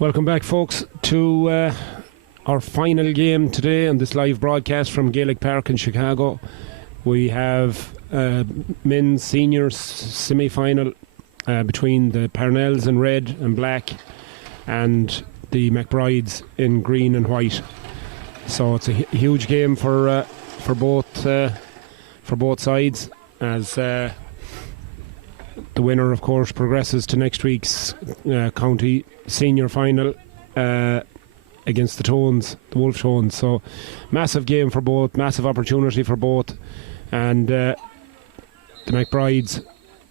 Welcome back, folks, to our final game today on this live broadcast from Gaelic Park in Chicago. We have men's seniors semi-final between the Parnells in red and black and the McBrides in green and white. So it's a huge game for both sides, as the winner, of course, progresses to next week's county senior final against the Wolf Tones. So massive game for both, massive opportunity for both, and the McBrides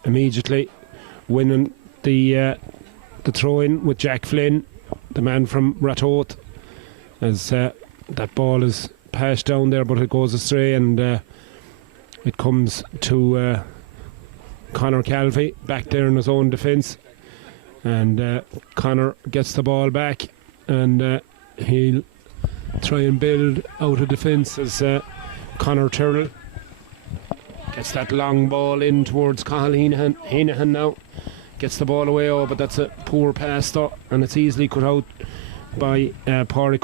immediately winning the throw-in with Jack Flynn, the man from Ratoath, as that ball is passed down there, but it goes astray, and it comes to Conor Calvey back there in his own defence, and Conor gets the ball back, and he'll try and build out of defence as Conor Tyrrell gets that long ball in towards Cathal Heenahan now, gets the ball away, but that's a poor pass though, and it's easily cut out by Pádraig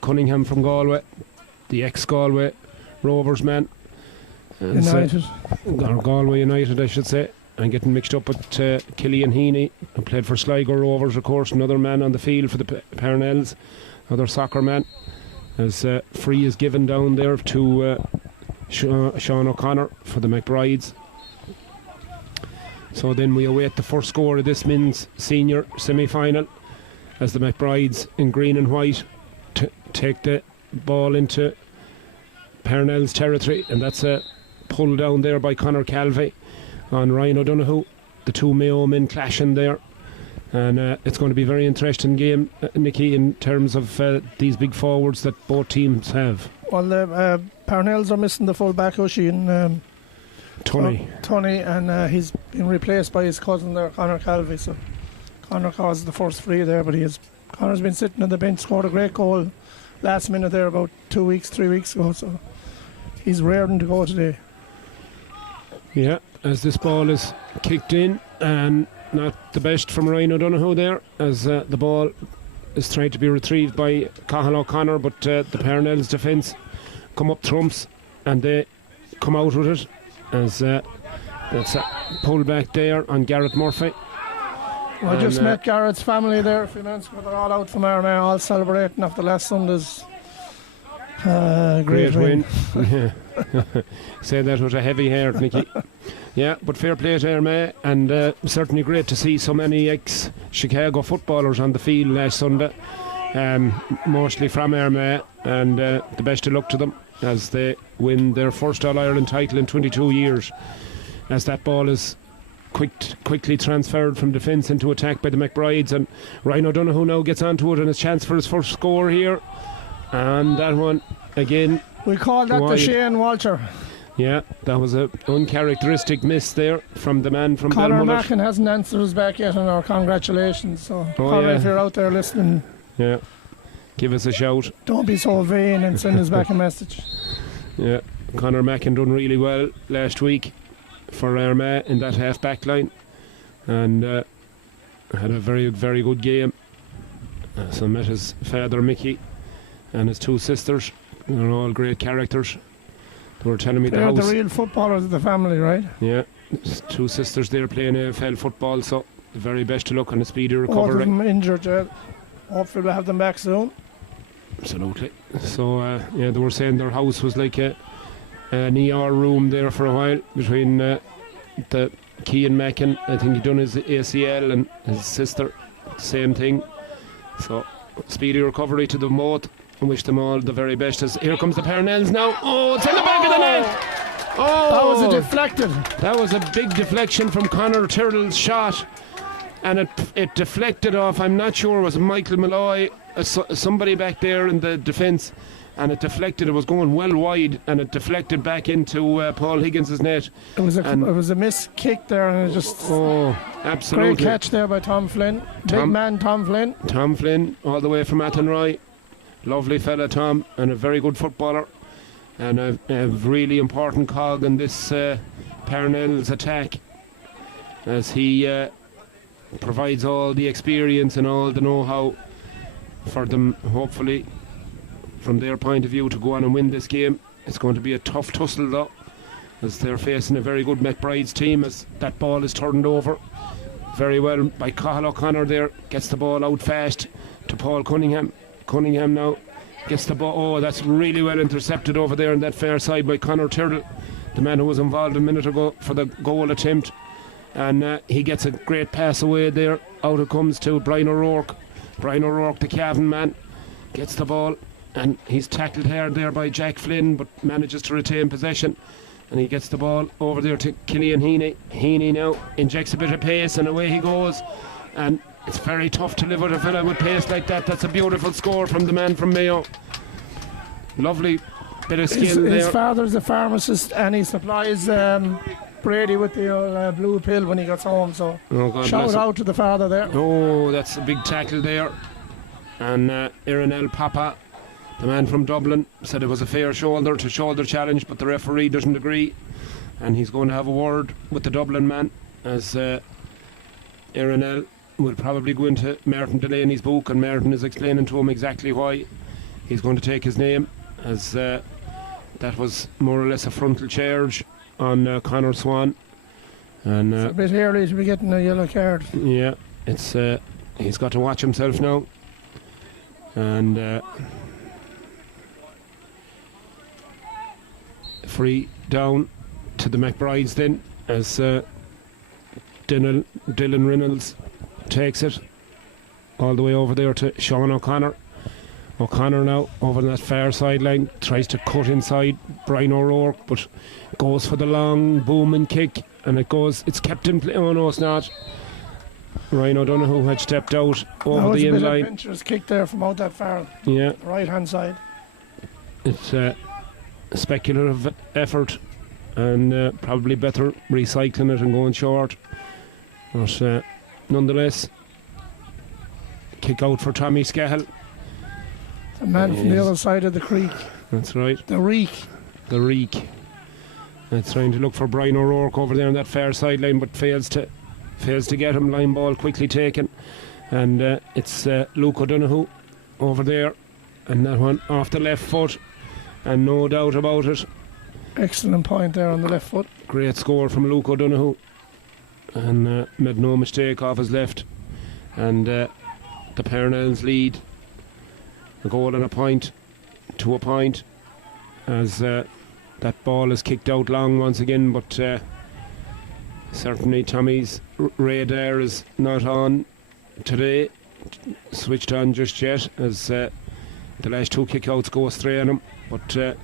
Cunningham from Galway, the ex-Galway Rovers man. United. Or Galway United, I should say. And getting mixed up with Killian Heaney, who played for Sligo Rovers, of course, another man on the field for the Parnells, another soccer man. As free is given down there to Sean O'Connor for the McBrides. So then we await the first score of this men's senior semi-final, as the McBrides in green and white take the ball into Parnell's territory, and that's a pull down there by Conor Calvey on Ryan O'Donoghue. The two Mayo men clashing there, and it's going to be a very interesting game, Nicky, in terms of these big forwards that both teams have. Well, the Parnells are missing the full back, Oisin, Tony, and he's been replaced by his cousin there, Conor Calvey. So Conor caused the first free there, but Conor's been sitting on the bench, scored a great goal last minute there about 3 weeks ago, so he's raring to go today. Yeah, as this ball is kicked in, and not the best from Ryan O'Donoghue there, as the ball is trying to be retrieved by Cathal O'Connor, but the Parnells defence come up trumps and they come out with it, as that's a pull back there on Garrett Murphy. I just met Garrett's family there a few minutes ago. They're all out from Armagh, all celebrating after last Sunday's great win. Yeah. Say that with a heavy heart, Nicky. Yeah, but fair play to Armagh, and certainly great to see so many ex-Chicago footballers on the field last Sunday, mostly from Armagh, and the best of luck to them as they win their first All-Ireland title in 22 years, as that ball is quickly transferred from defence into attack by the McBrides, and Ryan O'Donoghue now gets onto it and a chance for his first score here, and that one again, we call that wide. The Shane Walter. Yeah, that was an uncharacteristic miss there from the man from Conor Belmullet. Mackin hasn't answered us back yet, and our congratulations. So Conor, if you're out there listening, yeah, give us a shout. Don't be so vain and send us back a message. Yeah, Conor Mackin done really well last week for Armagh in that half-back line, and had a very, very good game. So met his father Mickey and his two sisters. They're all great characters. They were telling me they're the real footballers of the family, right? Yeah, two sisters there playing AFL football, so the very best to look on a speedy recovery. Both of them injured, hopefully we'll have them back soon. Absolutely. So yeah, they were saying their house was like an ER room there for a while, between the Cian Mackin, I think he done his ACL, and his sister, same thing. So speedy recovery to them both, and wish them all the very best. As here comes the Parnells now. Oh, it's in the back of the net. Oh, that was a deflected. That was a big deflection from Conor Tyrrell's shot, and it deflected off, I'm not sure, was it Michael Malloy, somebody back there in the defence, and it deflected. It was going well wide, and it deflected back into Paul Higgins' net. It was a missed kick there, and it just absolutely great catch there by Tom Flynn. Big man Tom Flynn. Tom Flynn, all the way from Athenry. Lovely fella Tom, and a very good footballer, and a really important cog in this Parnell's attack, as he provides all the experience and all the know-how for them, hopefully, from their point of view, to go on and win this game. It's going to be a tough tussle though, as they're facing a very good McBride's team, as that ball is turned over very well by Cathal O'Connor there. Gets the ball out fast to Paul Cunningham. Cunningham now gets the ball. Oh, that's really well intercepted over there on that far side by Conor Tyrrell, the man who was involved a minute ago for the goal attempt. And he gets a great pass away there. Out it comes to Brian O'Rourke. Brian O'Rourke, the Cavan man, gets the ball, and he's tackled hard there by Jack Flynn, but manages to retain possession. And he gets the ball over there to Killian Heaney. Heaney now injects a bit of pace, and away he goes. And it's very tough to live with a fella with pace like that. That's a beautiful score from the man from Mayo. Lovely bit of skill there. His father's a pharmacist, and he supplies Brady with the old blue pill when he gets home. So shout out to the father there. Oh, that's a big tackle there. And Irinel Papa, the man from Dublin, said it was a fair shoulder to shoulder challenge, but the referee doesn't agree, and he's going to have a word with the Dublin man, as Irinel will probably go into Martin Delaney's book, and Martin is explaining to him exactly why he's going to take his name, as that was more or less a frontal charge on Conor Swan. And it's a bit early to be getting a yellow card. Yeah, it's he's got to watch himself now. And free down to the McBrides then, as Dylan Reynolds takes it all the way over there to Sean O'Connor. O'Connor now over that far sideline, tries to cut inside Brian O'Rourke, but goes for the long booming kick, and it's kept in play. Oh no, it's not. Ryan O'Donoghue had stepped out over the end line. That was a bit of adventurous kick there from out that far. Yeah, right hand side. It's a speculative effort, and probably better recycling it and going short. But nonetheless, kick out for Tommy Scahill. The man from the other side of the creek. That's right. The reek. It's trying to look for Brian O'Rourke over there on that far sideline, but fails to get him. Line ball quickly taken, and it's Luke O'Donoghue over there, and that one off the left foot, and no doubt about it. Excellent point there on the left foot. Great score from Luke O'Donoghue, and made no mistake off his left, and the Parnells lead a goal and a point to a point, as that ball is kicked out long once again, but certainly Tommy's radar is not on today, switched on just yet, as the last two kickouts go astray on him. But the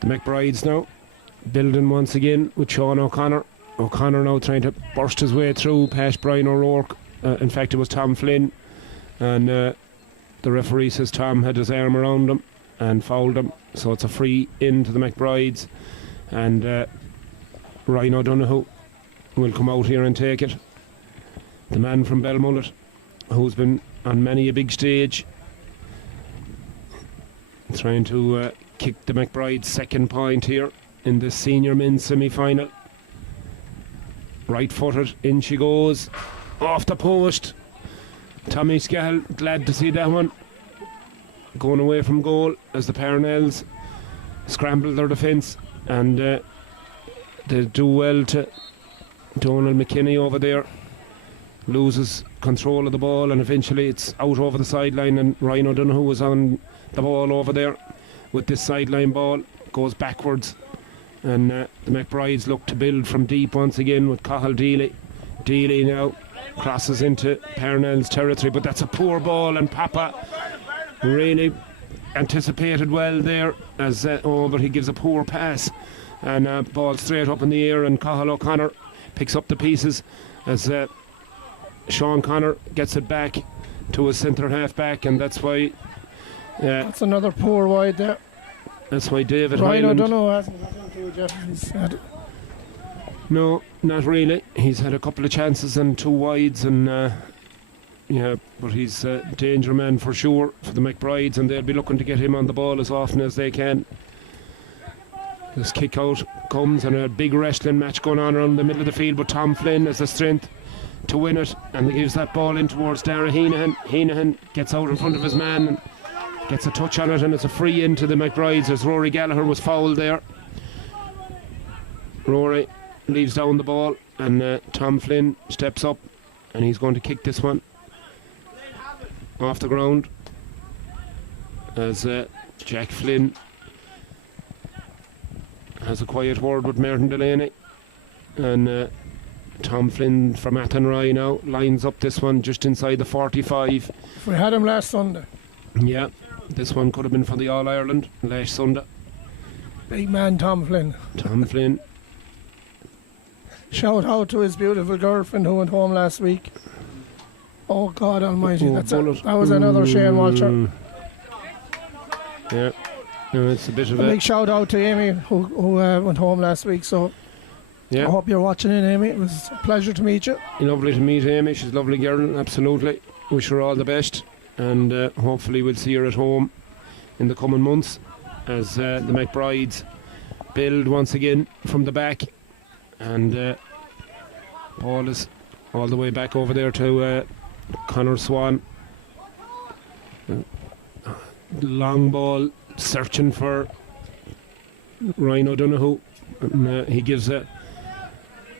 McBrides now building once again with Sean O'Connor. O'Connor now trying to burst his way through past Brian O'Rourke. In fact, it was Tom Flynn, and the referee says Tom had his arm around him and fouled him, so it's a free in to the McBrides, and Ryan O'Donoghue will come out here and take it. The man from Belmullet, who's been on many a big stage, trying to kick the McBride's second point here in the senior men's semi-final. Right footed, in she goes, off the post. Tommy Scahill, glad to see that one going away from goal, as the Parnells scramble their defence, and they do well to Donald McKinney over there. Loses control of the ball, and eventually it's out over the sideline, and Ryan O'Donoghue was on the ball over there with this sideline ball. Goes backwards, and the McBrides look to build from deep once again with Cathal Deely. Deely now crosses into Parnell's territory, but that's a poor ball, and Papa really anticipated well there, as but he gives a poor pass, and ball straight up in the air, and Cathal O'Connor picks up the pieces, as Sean Connor gets it back to his centre half back, and that's why that's another poor wide there. That's why David Ryan Hyland O'Donoghue hasn't got into it yet. No, not really. He's had a couple of chances and two wides, and but he's a danger man for sure for the McBrides, and they'll be looking to get him on the ball as often as they can. This kick out comes, and a big wrestling match going on around the middle of the field, but Tom Flynn has the strength to win it, and he gives that ball in towards Dara Heenahan. Heenahan gets out in front of his man and gets a touch on it, and it's a free in to the McBrides as Rory Gallagher was fouled there. Rory leaves down the ball, and Tom Flynn steps up, and he's going to kick this one off the ground as Jack Flynn has a quiet word with Merton Delaney, and Tom Flynn from Athenry now lines up this one just inside the 45. If we had him last Sunday. Yeah, this one could have been for the All-Ireland last Sunday. Big man Tom Flynn. Tom Flynn. Shout out to his beautiful girlfriend who went home last week. Oh God Almighty, that was another Shane Walter. Yeah, no, it's a bit of a big shout out to Amy who went home last week. So yeah. I hope you're watching it, Amy. It was a pleasure to meet you. Lovely to meet Amy. She's a lovely girl, absolutely. Wish her all the best, and hopefully we'll see her at home in the coming months as the McBrides build once again from the back, and Paul is all the way back over there to Conor Swan. Long ball searching for Ryan O'Donoghue, and he gives a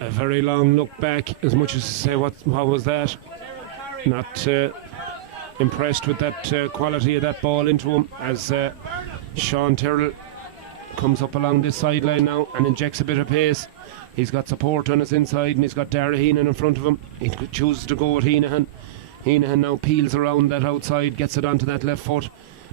very long look back, as much as to say what was that. Not impressed with that quality of that ball into him, as Sean Tyrrell comes up along this sideline now and injects a bit of pace. He's got support on his inside, and he's got Dara Heenan in front of him. He chooses to go with Heenahan. Heenahan now peels around that outside, gets it onto that left foot,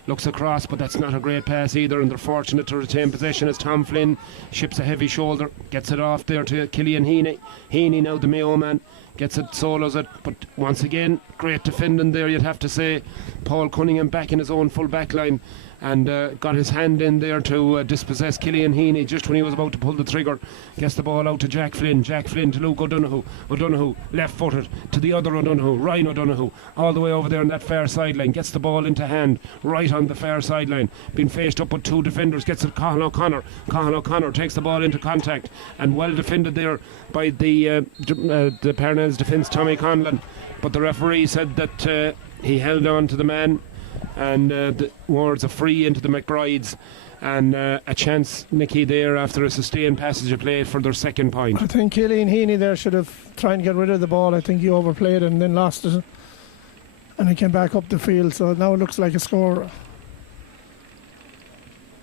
looks across, but that's not a great pass either, and they're fortunate to retain possession as Tom Flynn ships a heavy shoulder, gets it off there to Killian Heaney. Heaney now, the Mayo man, gets it, solos it, but once again, great defending there, you'd have to say. Paul Cunningham back in his own full back line, and got his hand in there to dispossess Killian Heaney just when he was about to pull the trigger. Gets the ball out to Jack Flynn to Luke O'Donoghue. O'Donoghue left footed to the other O'Donoghue, Ryan O'Donoghue, all the way over there on that far sideline. Gets the ball into hand right on the far sideline, being faced up with two defenders. Gets it Cathal O'Connor. Cathal O'Connor takes the ball into contact, and well defended there by the Parnell's defence, Tommy Conlon, but the referee said that he held on to the man, and the wards a free into the McBrides, and a chance, Nicky, there after a sustained passage of play for their second point. I think Killian Heaney there should have tried to get rid of the ball. I think he overplayed it and then lost it, and he came back up the field, so now it looks like a score,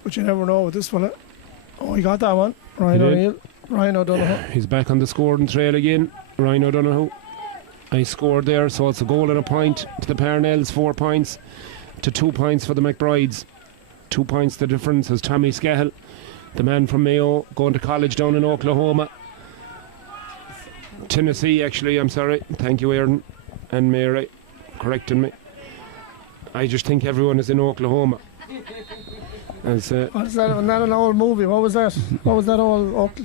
but you never know with this fella. Oh, he got that one. Ryan O'Donoghue. He's back on the scoring trail again. Ryan O'Donoghue. I scored there, so it's a goal and a point to the Parnells, 4 points to 2 points for the McBrides. 2 points the difference as Tommy Scahill, the man from Mayo, going to college down in Oklahoma. Tennessee, actually, I'm sorry. Thank you, Aaron and Mary, correcting me. I just think everyone is in Oklahoma. What's that? Wasn't that an old movie? What was that? What was that old?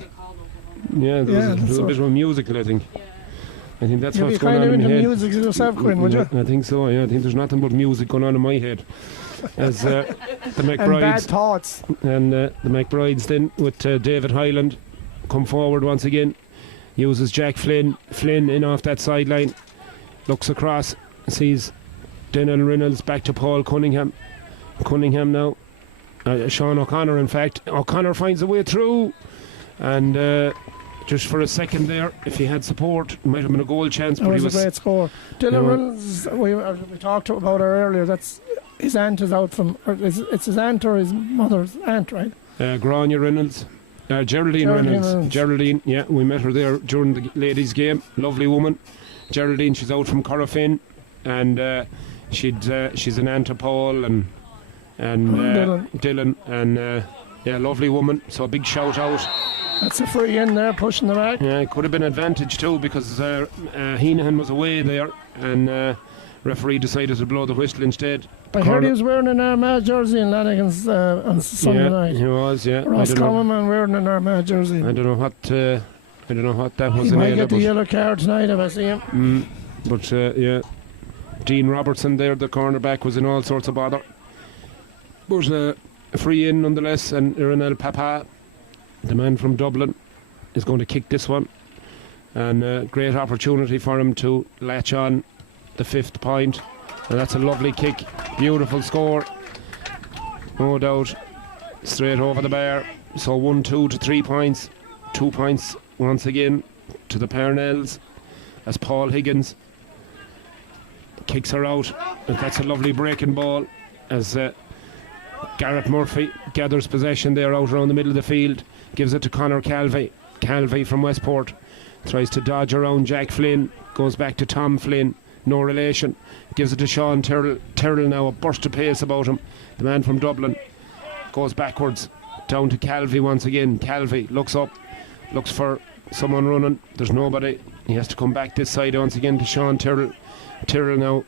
Yeah, there was a bit of a musical, I think. I think that's what's going on in my head. You'd be kind of into music yourself, Quinn, would you? I think so, yeah. I think there's nothing but music going on in my head. As the McBrides... and bad thoughts. And the McBrides then, with David Hyland, come forward once again. Uses Jack Flynn in off that sideline. Looks across, sees Denell Reynolds back to Paul Cunningham. Cunningham now. Sean O'Connor, in fact. O'Connor finds a way through. And... just for a second there, if he had support, it might have been a goal chance. But it was a great score. Dylan Reynolds, we talked about her earlier. That's his aunt is out from. It's his aunt or his mother's aunt, right? Grania Reynolds, Geraldine Reynolds. Geraldine, yeah, we met her there during the ladies' game. Lovely woman, Geraldine. She's out from Corofin, and she's an aunt of Paul and Dylan, and yeah, lovely woman. So a big shout out. That's a free in there, pushing the back. Yeah, it could have been advantage too, because Heenahan was away there, and referee decided to blow the whistle instead. I heard he was wearing an Armagh jersey in Lanigan's on Sunday night. He was, yeah. Ross Coleman wearing an Armagh jersey. I don't know what that was. He might get the yellow card tonight if I see him. But yeah, Dean Robertson there, the cornerback, was in all sorts of bother. But a free in nonetheless, and Irenel Papa, the man from Dublin, is going to kick this one. And a great opportunity for him to latch on the 5th point. And that's a lovely kick. Beautiful score. No doubt. Straight over the bar. So 1-2 to 3 points. 2 points once again to the Parnells as Paul Higgins kicks her out. And that's a lovely breaking ball as Garrett Murphy gathers possession there out around the middle of the field. Gives it to Conor Calvey. Calvey from Westport tries to dodge around Jack Flynn. Goes back to Tom Flynn. No relation. Gives it to Sean Tyrrell. Tyrrell now a burst of pace about him. The man from Dublin goes backwards. Down to Calvey once again. Calvey looks up. Looks for someone running. There's nobody. He has to come back this side once again to Sean Tyrrell. Tyrrell now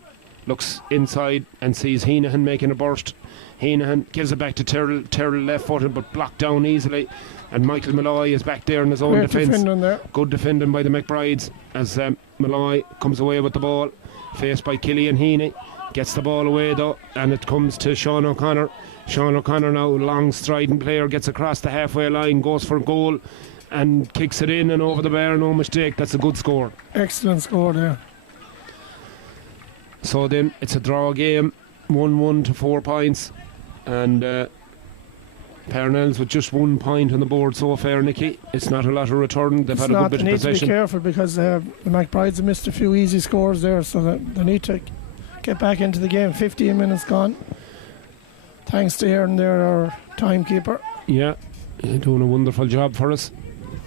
looks inside and sees Heenahan making a burst. Heenahan gives it back to Tyrrell. Tyrrell left footed but blocked down easily. And Michael Malloy is back there in his own defence. Good defending by the McBrides as Malloy comes away with the ball. Faced by Killian Heaney. Gets the ball away though, and it comes to Sean O'Connor. Sean O'Connor now, long striding player, gets across the halfway line, goes for goal and kicks it in and over the bar. No mistake. That's a good score. Excellent score there. So then it's a draw game, 1-1 to 4 points, and Parnells with just 1 point on the board so far, Nicky. It's not a lot of return. They've had a good bit of possession. They need to be careful because the McBrides have missed a few easy scores there, so they need to get back into the game. 15 minutes gone. Thanks to Aaron there, our timekeeper. Yeah, doing a wonderful job for us.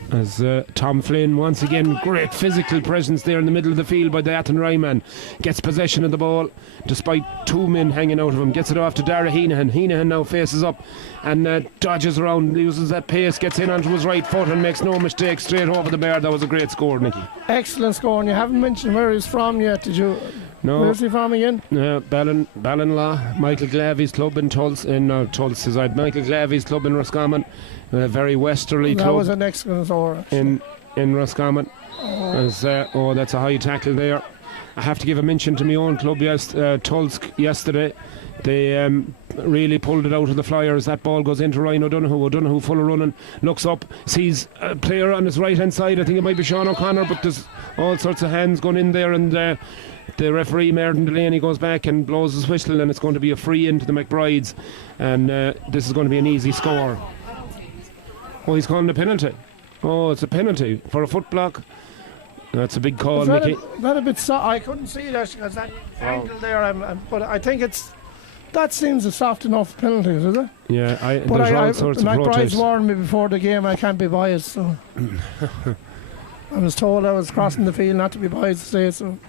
As Tom Flynn, once again, great physical presence there in the middle of the field by the Athenry man. Gets possession of the ball despite 2 men hanging out of him. Gets it off to Dara Heenahan. Heenahan now faces up and dodges around, loses that pace, gets in onto his right foot and makes no mistake straight over the bar. That was a great score, Nicky. Excellent score, and you haven't mentioned where he's from yet, did you? No. Where's he from again? Ballinlaw, Michael Glavy's club in Tulse. Michael Glavy's club in Roscommon. A very westerly club. That was an excellent score. In Roscommon. That's a high tackle there. I have to give a mention to my own club, Tulsk, yesterday. They really pulled it out of the Flyers. That ball goes into Ryan O'Donoghue. O'Donoghue full of running, looks up, sees a player on his right hand side. I think it might be Sean O'Connor, but there's all sorts of hands going in there, and the referee Merton Delaney goes back and blows his whistle, and it's going to be a free in to the McBrides, and this is going to be an easy score. Oh, he's calling a penalty. Oh, it's a penalty for a foot block. That's a big call, Mickey. That a bit I couldn't see that because that angle there. But I think that seems a soft enough penalty, is it? Yeah, there's all sorts of protests. McBride's warned me before the game I can't be biased, so I was told I was crossing the field not to be biased today, so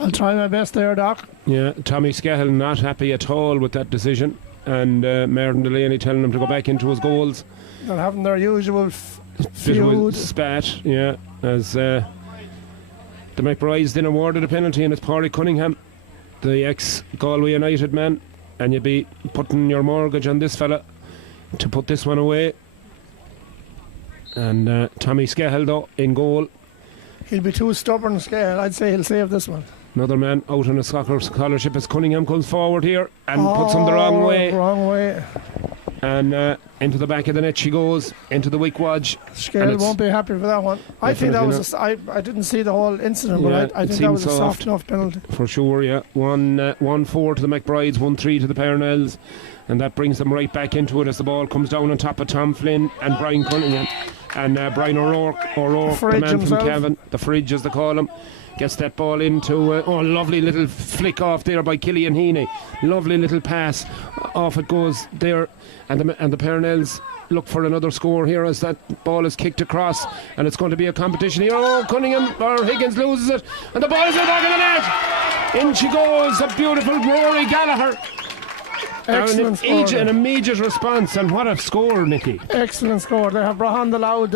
I'll try my best there, Doc. Yeah, Tommy Scahill not happy at all with that decision, and Merton Delaney telling him to go back into his goals. They're having their usual feud. Spat, yeah, as the McBrides then awarded a penalty, and it's Pádraig Cunningham, the ex-Galway United man, and you'd be putting your mortgage on this fella to put this one away. And Tommy Scahill, though, in goal. He'll be too stubborn, Scahill. I'd say he'll save this one. Another man out on a soccer scholarship as Cunningham comes forward here and puts him the wrong way. Wrong way. And into the back of the net she goes, into the wick wadge. Scahill won't be happy for that one. I think that was I didn't see the whole incident, but I think that was a soft enough penalty. For sure, yeah. 1-4 to the McBrides, 1-3 to the Parnells, and that brings them right back into it as the ball comes down on top of Tom Flynn and Brian Cunningham. And Brian O'Rourke, the man from Cavan, the fridge as they call him, gets that ball into lovely little flick off there by Killian Heaney. Lovely little pass, off it goes there, and the Parnells look for another score here as that ball is kicked across, and it's going to be a competition here. Cunningham or Higgins loses it, and the ball is in the back of the net. In she goes, a beautiful Rory Gallagher. Excellent score. An immediate response, and what a score, Nicky. Excellent score. They have Brahan the Loud,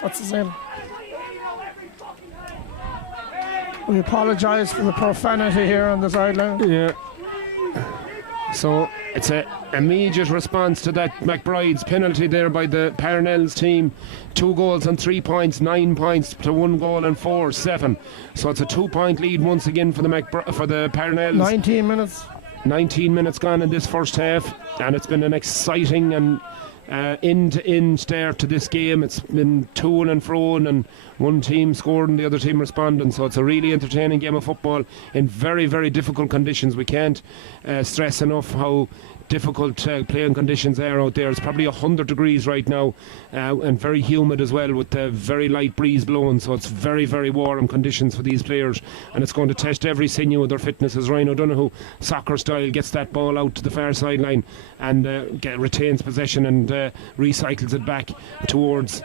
what's his name? We apologise for the profanity here on the sideline. Yeah. So it's an immediate response to that McBride's penalty there by the Parnells team. 2 goals and 3 points, 9 points to 1 goal and 4, 7. So it's a 2-point lead once again for the Parnells. 19 minutes. 19 minutes gone in this first half, and it's been an exciting and end-to-end start to this game. It's been to and fro, and one team scoring, the other team responding. So it's a really entertaining game of football in very, very difficult conditions. We can't stress enough how difficult playing conditions are out there. It's probably 100 degrees right now, and very humid as well, with the very light breeze blowing. So it's very, very warm conditions for these players, and it's going to test every sinew of their fitness as Ryan O'Donoghue, soccer style, gets that ball out to the far sideline and retains possession and recycles it back towards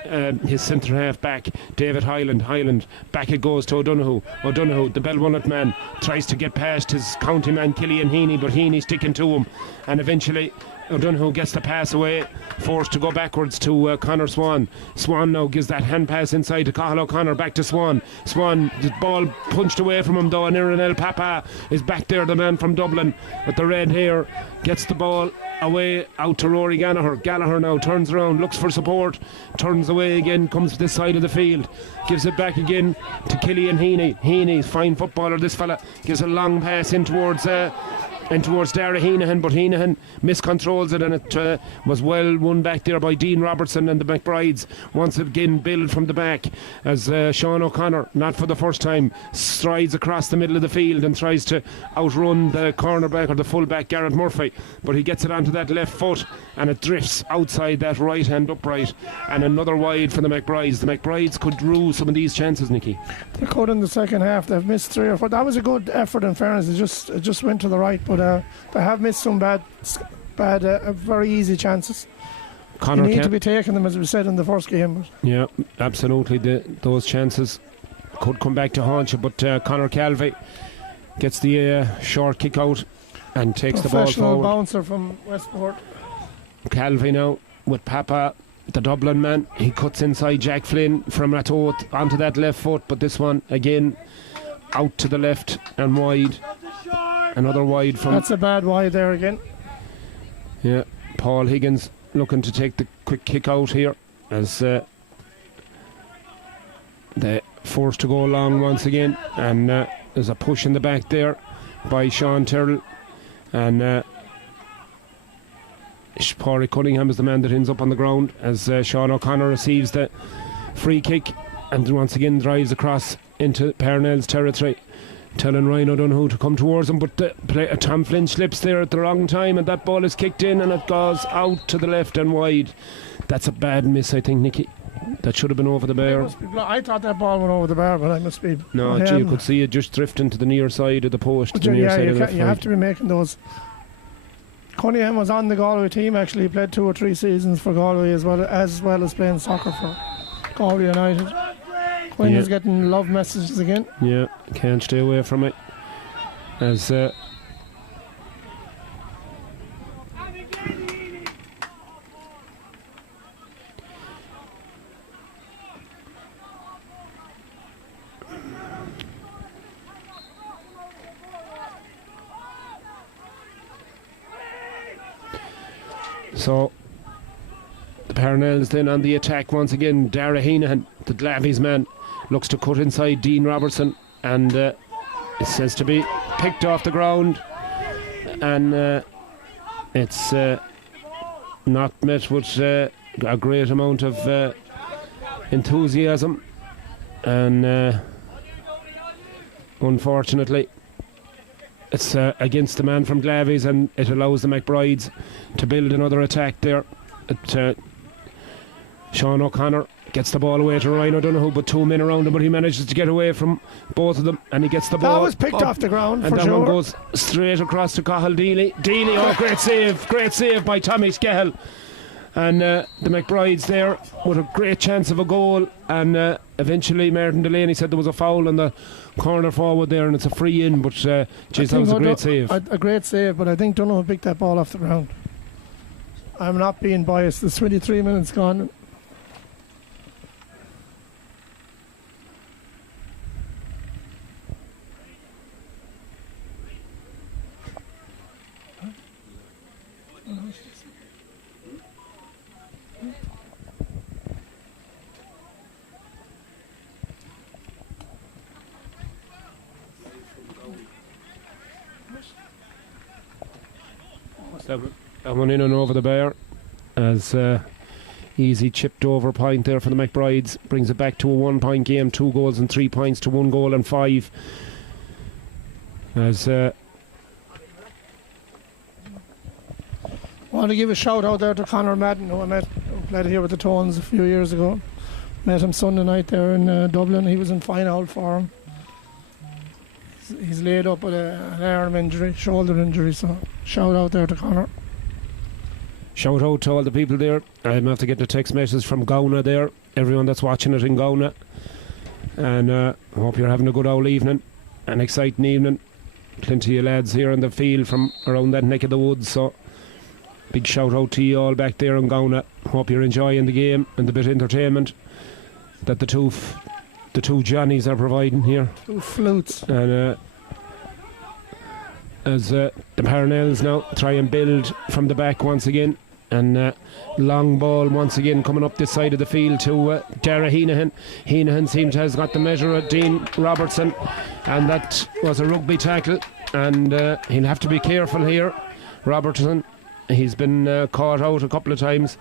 his centre half back, David Hyland. Back it goes to O'Donoghue, the Belwallet man, tries to get past his county man Killian Heaney, but Heaney sticking to him, and eventually O'Donoghue gets the pass away, forced to go backwards to Conor Swan. Swan now gives that hand pass inside to Cathal O'Connor, back to Swan. The ball punched away from him though, and Irinel Papa is back there, the man from Dublin with the red hair, gets the ball away out to Rory Gallagher. Gallagher now turns around, looks for support, turns away again, comes to this side of the field, gives it back again to Killian Heaney. Heaney's fine footballer, this fella, gives a long pass in towards Dara Heenahan, but Heenahan miscontrols it, and it was well won back there by Dean Robertson, and the McBrides once again build from the back as Sean O'Connor, not for the first time, strides across the middle of the field and tries to outrun the cornerback or the fullback Garrett Murphy, but he gets it onto that left foot and it drifts outside that right hand upright, and another wide for the McBrides. The McBrides could rue some of these chances, Nicky. They could in the second half. They've missed 3 or 4. That was a good effort, in fairness. It just went to the right, but they have missed some bad very easy chances. You need to be taking them, as we said in the first game. Yeah, absolutely. Those chances could come back to haunt you, but Conor Calvey gets the short kick out and takes the ball forward. Professional bouncer from Westport. Calvey now with Papa, the Dublin man. He cuts inside Jack Flynn from Ratoath onto that left foot, but this one again out to the left and wide. Another wide from... That's a bad wide there again. Yeah, Paul Higgins looking to take the quick kick out here as they're forced to go along once again, and there's a push in the back there by Sean Terrell, and Pádraig Cunningham is the man that ends up on the ground as Sean O'Connor receives the free kick and once again drives across into Parnell's territory, telling Ryan O'Donoghue to come towards him, but Tom Flynn slips there at the wrong time, and that ball is kicked in and it goes out to the left and wide. That's a bad miss, I think, Nicky. That should have been over the bar. I thought that ball went over the bar, but I must be... No, you could see it just drifting to the near side of the post. But you have to be making those. Cunningham was on the Galway team, actually. He played 2 or 3 seasons for Galway as well as playing soccer for Galway United. Quinn is getting love messages again. Yeah, can't stay away from it. As so the Parnells then on the attack once again. Dara Heenahan, the Glavies man, looks to cut inside Dean Robertson, and it says to be picked off the ground, and it's not met with a great amount of enthusiasm, and unfortunately it's against the man from Glavies, and it allows the McBrides to build another attack there. Sean O'Connor gets the ball away to Ryan O'Donoghue, but 2 men around him, but he manages to get away from both of them, and he gets the ball. That was picked off the ground, and for that sure. one goes straight across to Cathal Deely. Oh, great save by Tommy Scahill. And the McBrides there with a great chance of a goal, and eventually Martin Delaney said there was a foul on the corner forward there, and it's a free in, but geez, that was a great save. A great save, but I think Donoghue picked that ball off the ground. I'm not being biased. There's 23 minutes gone. That one in and over the bar as Easy chipped over point there for the McBrides. Brings it back to a 1 point game. 2 goals and 3 points to 1 goal and 5. As I want to give a shout out there to Conor Madden, who played here with the Tones a few years ago. Met him Sunday night there in Dublin. He was in fine old form. He's laid up with an arm injury, shoulder injury, so shout out there to Conor. shout out to all the people there. I'm have to get the text message from Gauna there. Everyone that's watching it in Gauna. And I hope you're having a good old evening. An exciting evening. Plenty of lads here in the field from around that neck of the woods, so big shout out to you all back there in Gauna. Hope you're enjoying the game and the bit of entertainment that the two Johnnies are providing here. 2 flutes. And as the Parnells now try and build from the back once again, and long ball once again coming up this side of the field to Dara Heenahan. Heenahan seems to have got the measure of Dean Robertson, and that was a rugby tackle, and he'll have to be careful here. Robertson, he's been caught out a couple of times,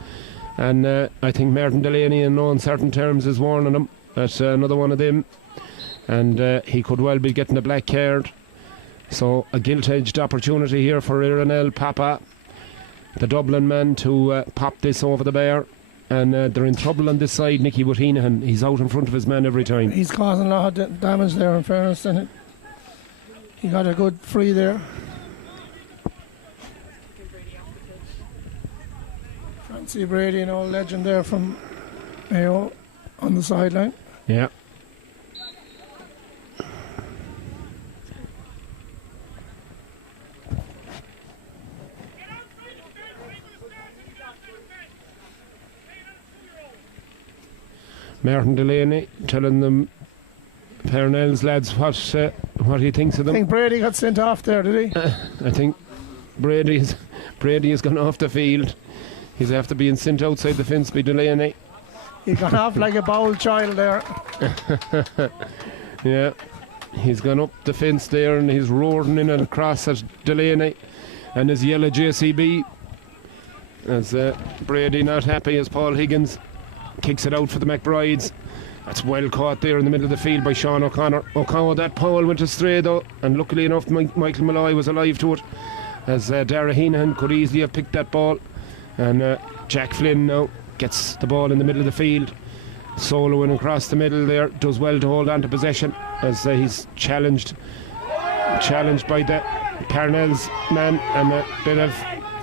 and I think Martin Delaney in no uncertain terms is warning him. That's another one of them, and he could well be getting a black card. So a gilt-edged opportunity here for Ironel Papa, the Dublin man, to pop this over the bar. And they're in trouble on this side, Nicky with Heenahan. He's out in front of his man every time. He's causing a lot of damage there, in fairness, and he got a good free there. Francie Brady, an old legend there from Mayo on the sideline. Yeah. Martin Delaney telling them, Parnell's lads, what he thinks of them. I think Brady got sent off there, did he? I think Brady has gone off the field. He's after being sent outside the fence by Delaney. He got off like a bowel child there. Yeah, he's gone up the fence there and he's roaring in and across at Delaney and his yellow JCB. As Brady not happy as Paul Higgins kicks it out for the McBrides. That's well caught there in the middle of the field by Sean O'Connor. That Paul went astray though, and luckily enough Michael Malloy was alive to it, as Dara Heenahan could easily have picked that ball. And Jack Flynn now gets the ball in the middle of the field, soloing across the middle there, does well to hold on to possession as he's challenged by the Parnell's man, and a bit of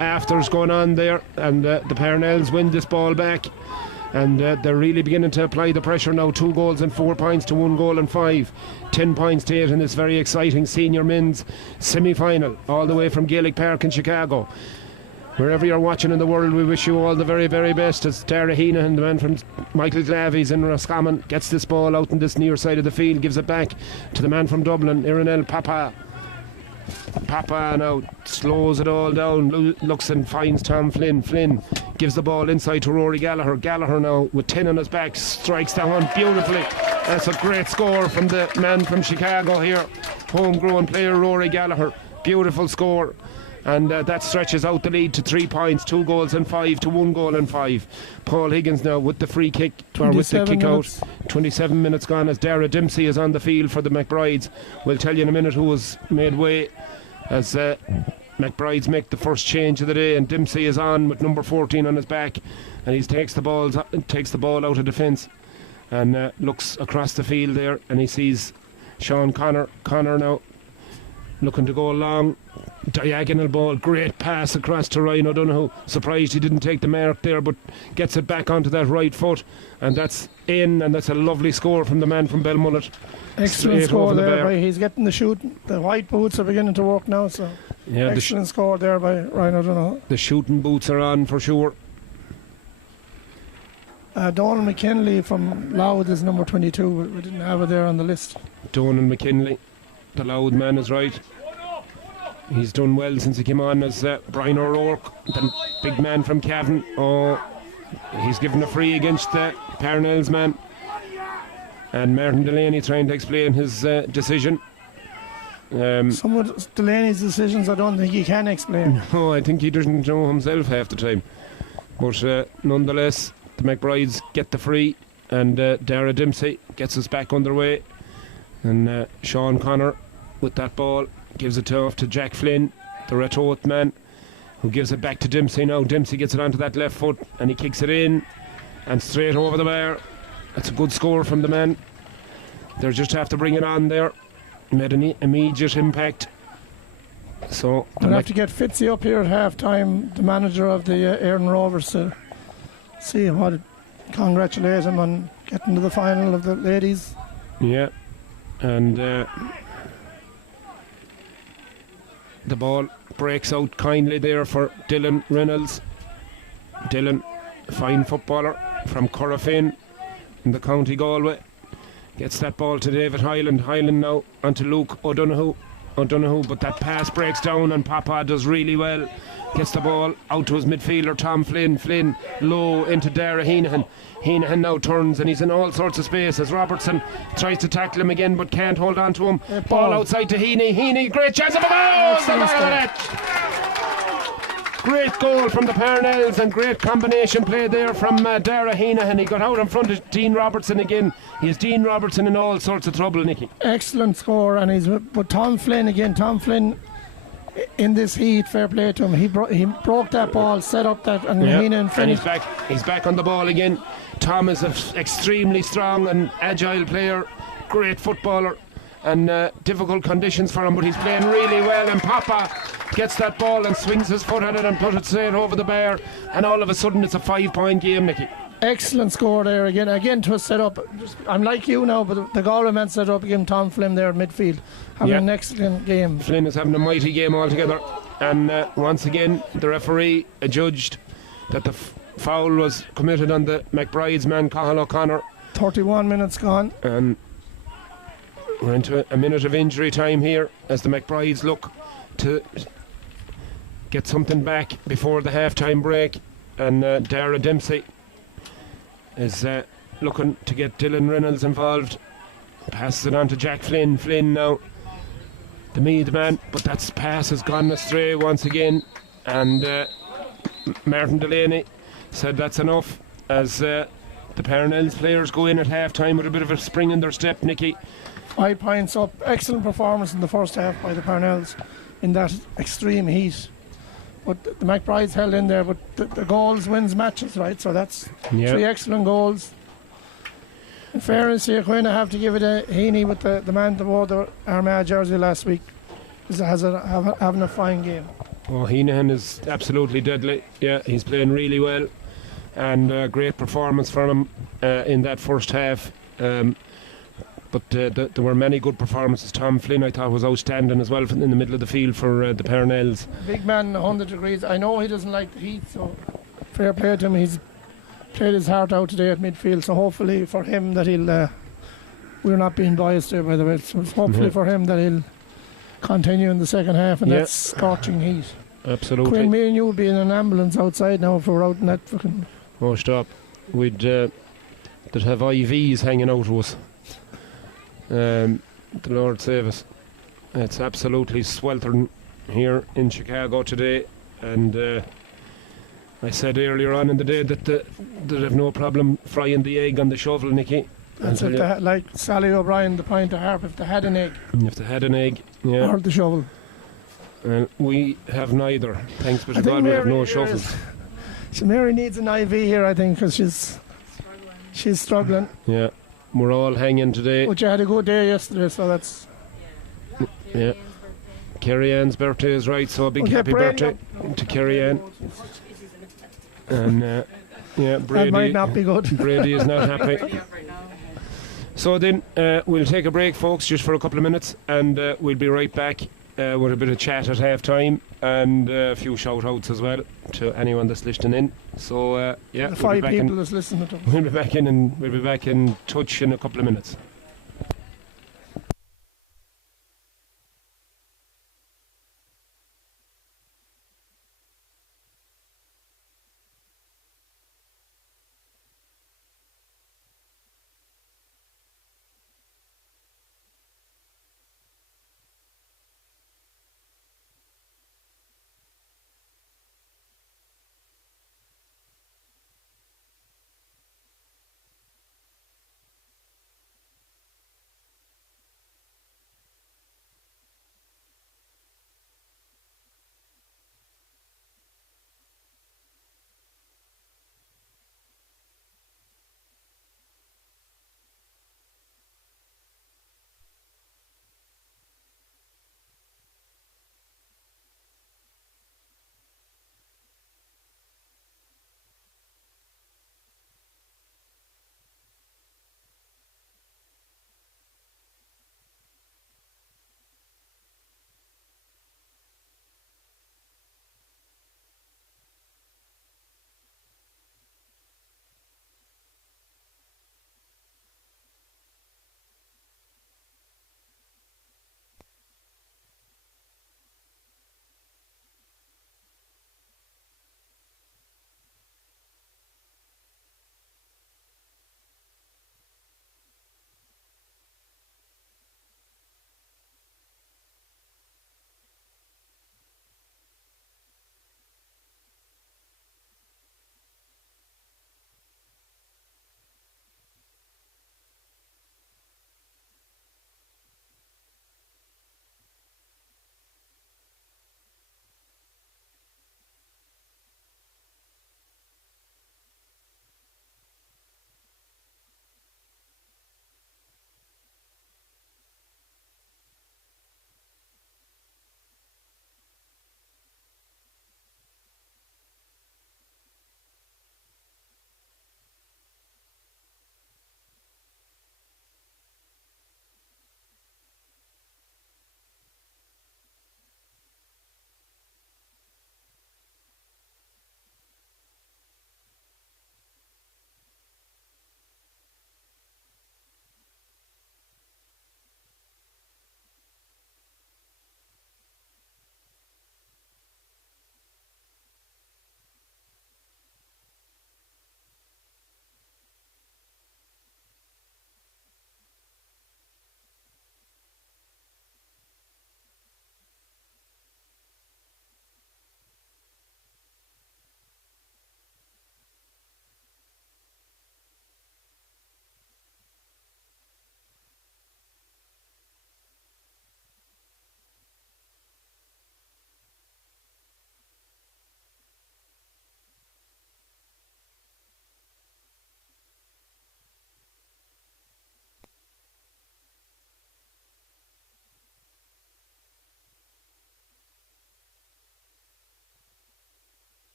afters going on there, and the Parnells win this ball back, and they're really beginning to apply the pressure now. 2 goals and 4 points to 1 goal and 5, 10 points to 8 in this very exciting senior men's semi-final, all the way from Gaelic Park in Chicago. Wherever you're watching in the world, we wish you all the very, very best, as Dara Heenahan, the man from Michael Glavies in Roscommon, gets this ball out in this near side of the field, gives it back to the man from Dublin, Ironel Papa. Papa now slows it all down, looks and finds Tom Flynn. Flynn gives the ball inside to Rory Gallagher. Gallagher now with 10 on his back strikes that one beautifully. That's a great score from the man from Chicago here, homegrown player Rory Gallagher. Beautiful score. And that stretches out the lead to 3 points, 2 goals and 5 to 1 goal and 5. Paul Higgins now with the free kick, or with the kick out. 27 minutes gone as Dara Dempsey is on the field for the McBrides. We'll tell you in a minute who was made way as McBrides make the first change of the day, and Dempsey is on with number 14 on his back, and he takes the ball out of defence and looks across the field there, and he sees Sean Connor now looking to go along. Diagonal ball, great pass across to Ryan O'Donoghue. Surprised he didn't take the mark there, but gets it back onto that right foot, and that's in, and that's a lovely score from the man from Belmullet. Excellent score there by, he's getting the shooting. The white boots are beginning to work now, so yeah, excellent score there by Ryan O'Donoghue. The shooting boots are on for sure. Donald McKinley from Louth is number 22. We didn't have it there on the list. Donald McKinley, the Louth man, is right. He's done well since he came on as Brian O'Rourke, the big man from Cavan. He's given a free against the Parnell's man. And Martin Delaney trying to explain his decision. Some of Delaney's decisions I don't think he can explain. No, I think he doesn't know himself half the time. But nonetheless, the McBrides get the free, and Dara Dempsey gets us back underway. And Sean Connor with that ball gives it off to Jack Flynn, the Retoth man, who gives it back to Dempsey now. Dempsey gets it onto that left foot and he kicks it in and straight over the bar. That's a good score from the man. They're just have to bring it on there. Made an immediate impact. So they'll have to get Fitzy up here at half time, the manager of the Éireann Rovers, to see what, congratulate him on getting to the final of the ladies. Yeah, and the ball breaks out kindly there for Dylan Reynolds. Dylan, a fine footballer from Corofin in the County Galway, gets that ball to David Hyland. Hyland now onto Luke O'Donoghue, but that pass breaks down and Papa does really well. Gets the ball out to his midfielder Tom Flynn. Flynn low into Dara Heenahan. Heenahan now turns and he's in all sorts of space as Robertson tries to tackle him again but can't hold on to him. Ball outside to Heaney. Heaney, great chance of a goal! Great goal from the Parnells and great combination play there from Dara Heenahan. He got out in front of Dean Robertson again. He has Dean Robertson in all sorts of trouble, Nicky. Excellent score, and he's but Tom Flynn again. Tom Flynn in this heat, fair play to him. He broke that ball, set up that, and Heenahan finished. And he's back on the ball again. Tom is an extremely strong and agile player, great footballer, and difficult conditions for him, but he's playing really well. And Papa gets that ball and swings his foot at it and puts it straight over the bar, and all of a sudden it's a 5-point game, Nicky. Excellent score there again to set up. I'm like you now, but the Galway man set up again. Tom Flynn there at midfield having an excellent game. Flynn is having a mighty game altogether, and once again the referee adjudged that the foul was committed on the McBride's man Cathal O'Connor. 31 minutes gone, and we're into a minute of injury time here as the McBrides look to get something back before the half-time break. And Dara Dempsey is looking to get Dylan Reynolds involved. Passes it on to Jack Flynn. Flynn now, the Meath man, but that pass has gone astray once again. And Martin Delaney said that's enough as the Parnells players go in at half-time with a bit of a spring in their step, Nicky. 5 points up. Excellent performance in the first half by the Parnells in that extreme heat. But the McBrides held in there, but the goals wins matches, right? So that's 3 excellent goals. In fairness, you're going to have to give it a Heaney with the man that wore the Armagh jersey last week. Having a fine game. Oh, Heenahan is absolutely deadly. Yeah, he's playing really well, and great performance from him in that first half. But there were many good performances. Tom Flynn, I thought, was outstanding as well in the middle of the field for the Parnells. Big man, 100 degrees. I know he doesn't like the heat, so fair play to him. He's played his heart out today at midfield, so hopefully for him that he'll... we're not being biased there, by the way. So hopefully for him that he'll continue in the second half in that scorching heat. Absolutely. Quinn, me and you will be in an ambulance outside now if we're out in that fucking... Oh, stop. We'd have IVs hanging out to us. The Lord save us. It's absolutely sweltering here in Chicago today, and I said earlier on in the day that they'd have no problem frying the egg on the shovel, Nicky. That's if they like Sally O'Brien, the pint of Harp, if they had an egg. If they had an egg, yeah. Or the shovel. We have neither. Thanks be to God, we have no shovels. So Mary needs an IV here, I think, because she's struggling. Yeah. We're all hanging today. But you had a good day yesterday, so that's... Yeah. Kerry Ann's birthday is right, so a big happy birthday to Kerry Ann. And Brady... That might not be good. Brady is not happy. So then we'll take a break, folks, just for a couple of minutes, and we'll be right back with a bit of chat at half-time and a few shout-outs as well to anyone that's listening in. So the 5 people that's listening to them. We'll be back in touch in a couple of minutes.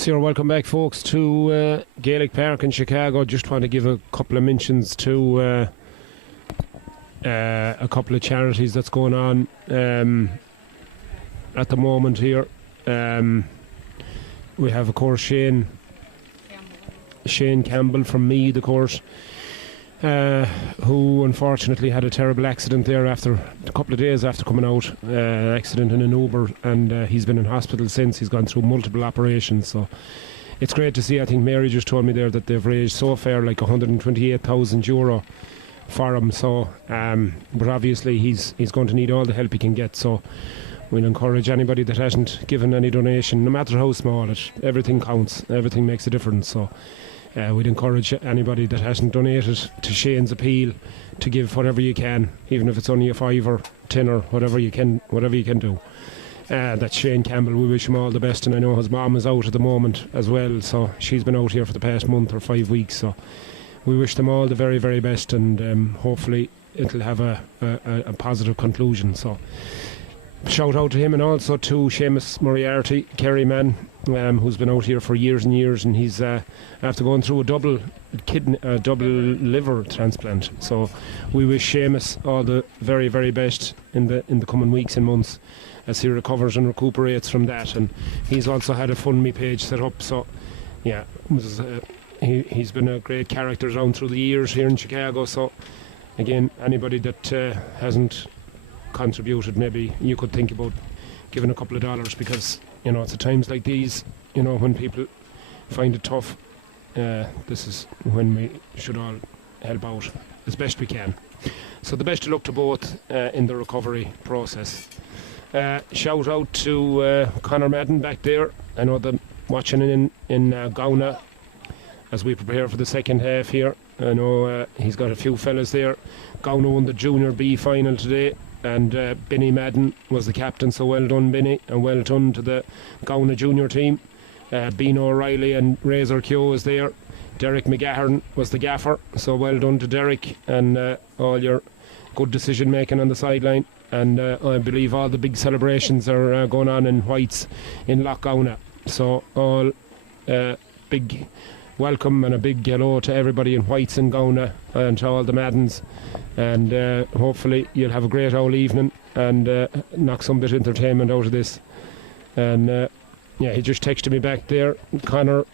Yes, you're welcome back, folks, to Gaelic Park in Chicago. Just want to give a couple of mentions to a couple of charities that's going on at the moment here. We have, of course, Shane Campbell from Meath, of course, who unfortunately had a terrible accident there after a couple of days after coming out. Accident in an Uber, and he's been in hospital since. He's gone through multiple operations, so it's great to see. I think Mary just told me there that they've raised so far like €128,000 for him. So, but obviously he's going to need all the help he can get. So we'll encourage anybody that hasn't given any donation, no matter how small it. Everything counts. Everything makes a difference. So. We'd encourage anybody that hasn't donated to Shane's appeal to give whatever you can, even if it's only a 5 or 10 or whatever you can do. That's Shane Campbell. We wish him all the best, and I know his mom is out at the moment as well, so she's been out here for the past month or 5 weeks. So we wish them all the very, very best, and hopefully it'll have a positive conclusion. So shout out to him, and also to Seamus Moriarty, Kerry man, who's been out here for years and years, and he's after going through a double liver transplant. So we wish Seamus all the very, very best in the coming weeks and months as he recovers and recuperates from that. And he's also had a FundMe page set up. So yeah, he's been a great character around through the years here in Chicago. So again, anybody that hasn't contributed, maybe you could think about giving a couple of dollars, because it's at times like these, when people find it tough, this is when we should all help out as best we can. So the best of luck to both in the recovery process. Shout out to Conor Madden back there. I know them watching in Gauna as we prepare for the second half here. I know he's got a few fellas there. Gauna won the Junior B final today, and Benny Madden was the captain, so well done Benny, and well done to the Gauna junior team. Bean O'Reilly and Razor Keogh is there. Derek McGahern was the gaffer, so well done to Derek, and all your good decision making on the sideline. And I believe all the big celebrations are going on in Whites in Lough Gauna. So all big welcome and a big hello to everybody in Whites in Gauna and to all the Maddens, and hopefully you'll have a great old evening and knock some bit of entertainment out of this. And yeah, he just texted me back there, Conor,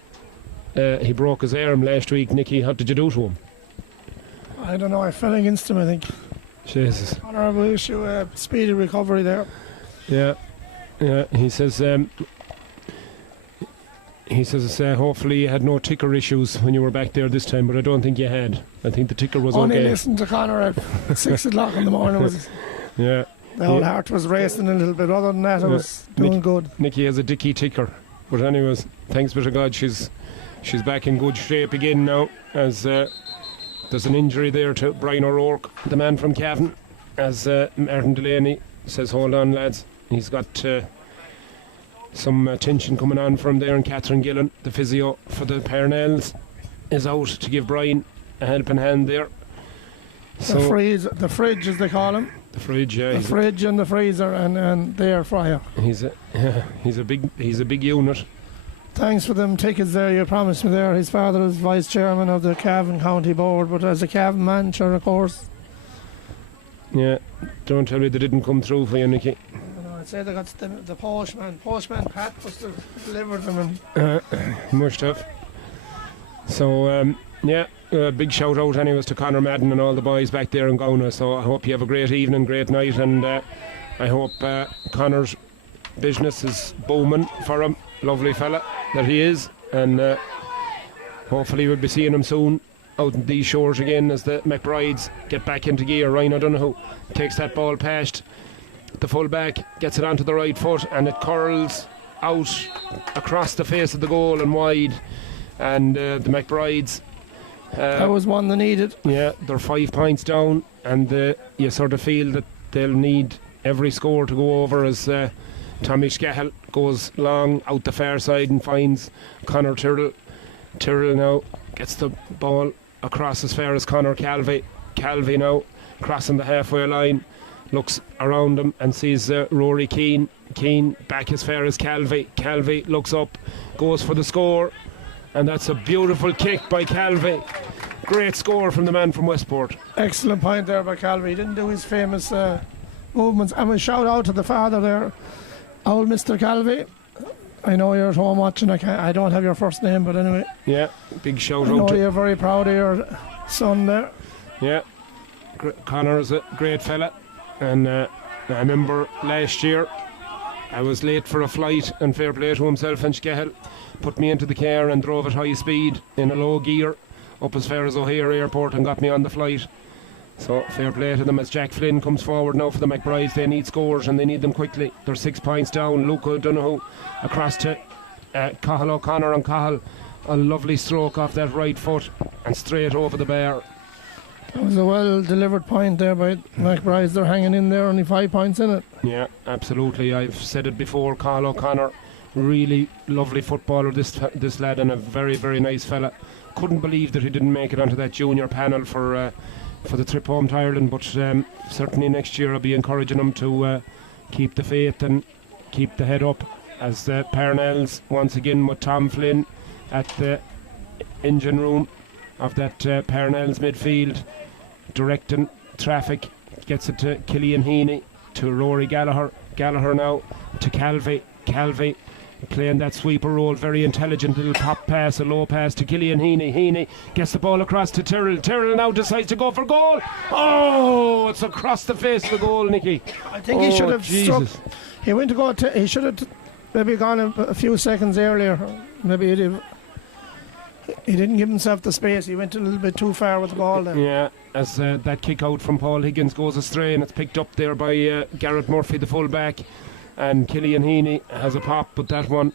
he broke his arm last week. Nicky, what did you do to him? I don't know, I fell against him, I think. Jesus. Conor, we wish you a speedy recovery there. Yeah, he says hopefully you had no ticker issues when you were back there this time, but I don't think you had. I think the ticker was only okay. Listened to Conor at 6 o'clock in the morning. Was yeah. The whole heart was racing a little bit. Other than that, I was doing good. Nicky has a dicky ticker. But anyways, thanks be to God, she's back in good shape again now, as there's an injury there to Brian O'Rourke, the man from Cavan, as Martin Delaney says, hold on lads, he's got some tension coming on from there, and Catherine Gillen, the physio for the Parnells, is out to give Brian a helping hand there. The fridge as they call him. The fridge, yeah. The fridge and the freezer and the air fryer. He's a big unit. Thanks for them tickets there. You promised me there. His father is vice chairman of the Cavan County Board, but as a Cavan man, sure, of course. Yeah, don't tell me they didn't come through for you, Nicky. I'd say they got the postman. Postman Pat must have delivered them. Must have. So, yeah, big shout out anyways to Conor Madden and all the boys back there in Gauna. So I hope you have a great evening, great night, and I hope Conor's business is booming for him. Lovely fella that he is, and hopefully we'll be seeing him soon out in these shores again as the McBrides get back into gear. Ryan O'Donoghue takes that ball past the full back, gets it onto the right foot, and it curls out across the face of the goal and wide, and the McBrides that was one they needed. Yeah, they're 5 points down, and you sort of feel that they'll need every score to go over as Tommy Scahill goes long out the far side and finds Conor Tyrrell. Tyrrell now gets the ball across as far as Conor Calvey. Calvey now crossing the halfway line, looks around him and sees Rory Keane. Keane back as far as Calvey. Calvey looks up, goes for the score, and that's a beautiful kick by Calvey. Great score from the man from Westport. Excellent point there by Calvey. He didn't do his famous movements. And we shout out to the father there, old Mr. Calvey. I know you're at home watching. I don't have your first name, but anyway. Yeah, big shout I out. know you're very proud of your son there. Yeah, Connor is a great fella, and I remember last year I was late for a flight, and fair play to himself and Skehill put me into the car and drove at high speed in a low gear up as far as O'Hare Airport and got me on the flight. So fair play to them as Jack Flynn comes forward now for the McBrides. They need scores and they need them quickly. They're 6 points down. Luke O'Donoghue across to Cahill O'Connor, and Cahill a lovely stroke off that right foot and straight over the bar. That was a well delivered point there by McBrides. They're hanging in there, only 5 points in it. Yeah, absolutely. I've said it before. Cahill O'Connor, really lovely footballer, this lad, and a very, very nice fella. Couldn't believe that he didn't make it onto that junior panel for the trip home to Ireland, but certainly next year I'll be encouraging him to keep the faith and keep the head up, as the Parnells once again with Tom Flynn at the engine room of that Parnells midfield, directing traffic, gets it to Killian Heaney, to Rory Gallagher. Gallagher now to Calvey. Calvey playing that sweeper role, very intelligent little pop pass, a low pass to Killian Heaney. Heaney gets the ball across to Tyrrell. Tyrrell now decides to go for goal. Oh, it's across the face of the goal, Nicky. I think he should have struck. He went to go. He should have maybe gone a few seconds earlier. Maybe he didn't give himself the space. He went a little bit too far with the ball there. Yeah, as that kick out from Paul Higgins goes astray, and it's picked up there by Garrett Murphy, the full back. And Killian Heaney has a pop, but that one...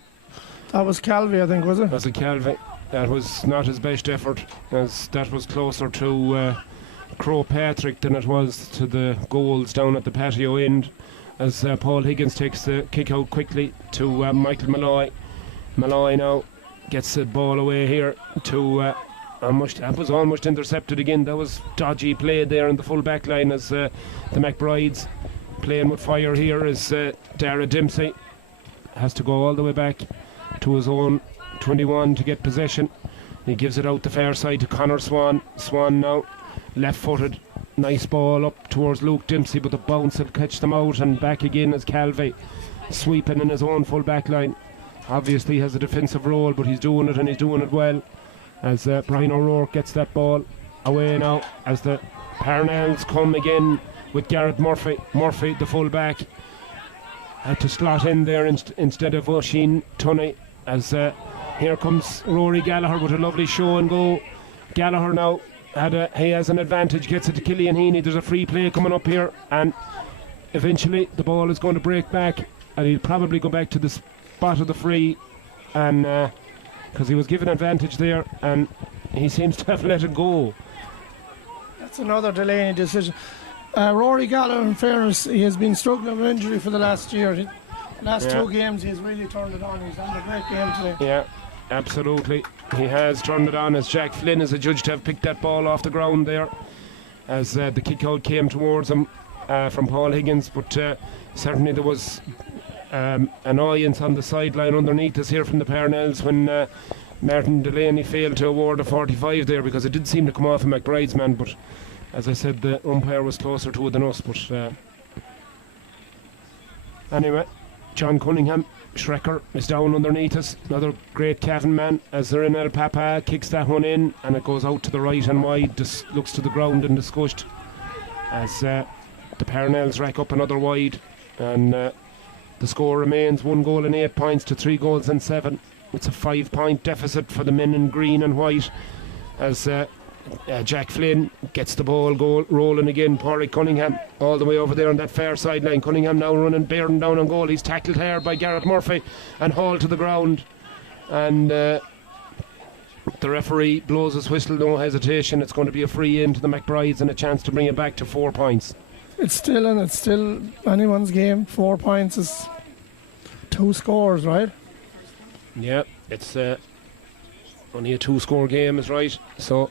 That was Calvey, I think, was it? That was a Calvey. That was not his best effort, as that was closer to Crow Patrick than it was to the goals down at the patio end, as Paul Higgins takes the kick out quickly to Michael Malloy. Malloy now gets the ball away here to... that was almost intercepted again. That was dodgy play there in the full back line, as the McBrides... Playing with fire here is Dara Dempsey. Has to go all the way back to his own 21 to get possession. He gives it out the far side to Connor Swan. Swan now left footed. Nice ball up towards Luke Dempsey, but the bounce will catch them out, and back again is Calvey sweeping in his own full back line. Obviously has a defensive role, but he's doing it, and he's doing it well, as Brian O'Rourke gets that ball away now, as the Parnells come again with Garrett Murphy. Murphy, the full back, had to slot in there instead of Oisin Tunney, as here comes Rory Gallagher with a lovely show and go. Gallagher now he has an advantage, gets it to Killian Heaney. There's a free play coming up here, and eventually the ball is going to break back, and he'll probably go back to the spot of the free, and because he was given advantage there and he seems to have let it go. That's another Delaney decision. Rory Gallagher, in fairness, he has been struggling with injury for the last year. Last 2 games he's really turned it on. He's had a great game today. Yeah, absolutely. He has turned it on, as Jack Flynn is adjudged to have picked that ball off the ground there, as the kick out came towards him from Paul Higgins, but certainly there was annoyance on the sideline underneath us here from the Parnells when Martin Delaney failed to award a 45 there, because it did seem to come off a McBride's man, but as I said, the umpire was closer to it than us. But anyway, John Cunningham, Shrekker, is down underneath us. Another great Cavan man, as they're in El Papa, kicks that one in, and it goes out to the right and wide. Just looks to the ground and disgusted, as the Parnells rack up another wide, and the score remains 1 goal and 8 points to 3 goals and 7. It's a 5-point deficit for the men in green and white, as Jack Flynn gets the ball rolling again. Pádraig Cunningham all the way over there on that far sideline. Cunningham now running, bearing down on goal. He's tackled hard by Garrett Murphy and hauled to the ground, and the referee blows his whistle, no hesitation. It's going to be a free in to the McBrides and a chance to bring it back to 4 points. It's still anyone's game. 4 points is 2 scores, right? Yeah, it's only a 2-score game, is right, so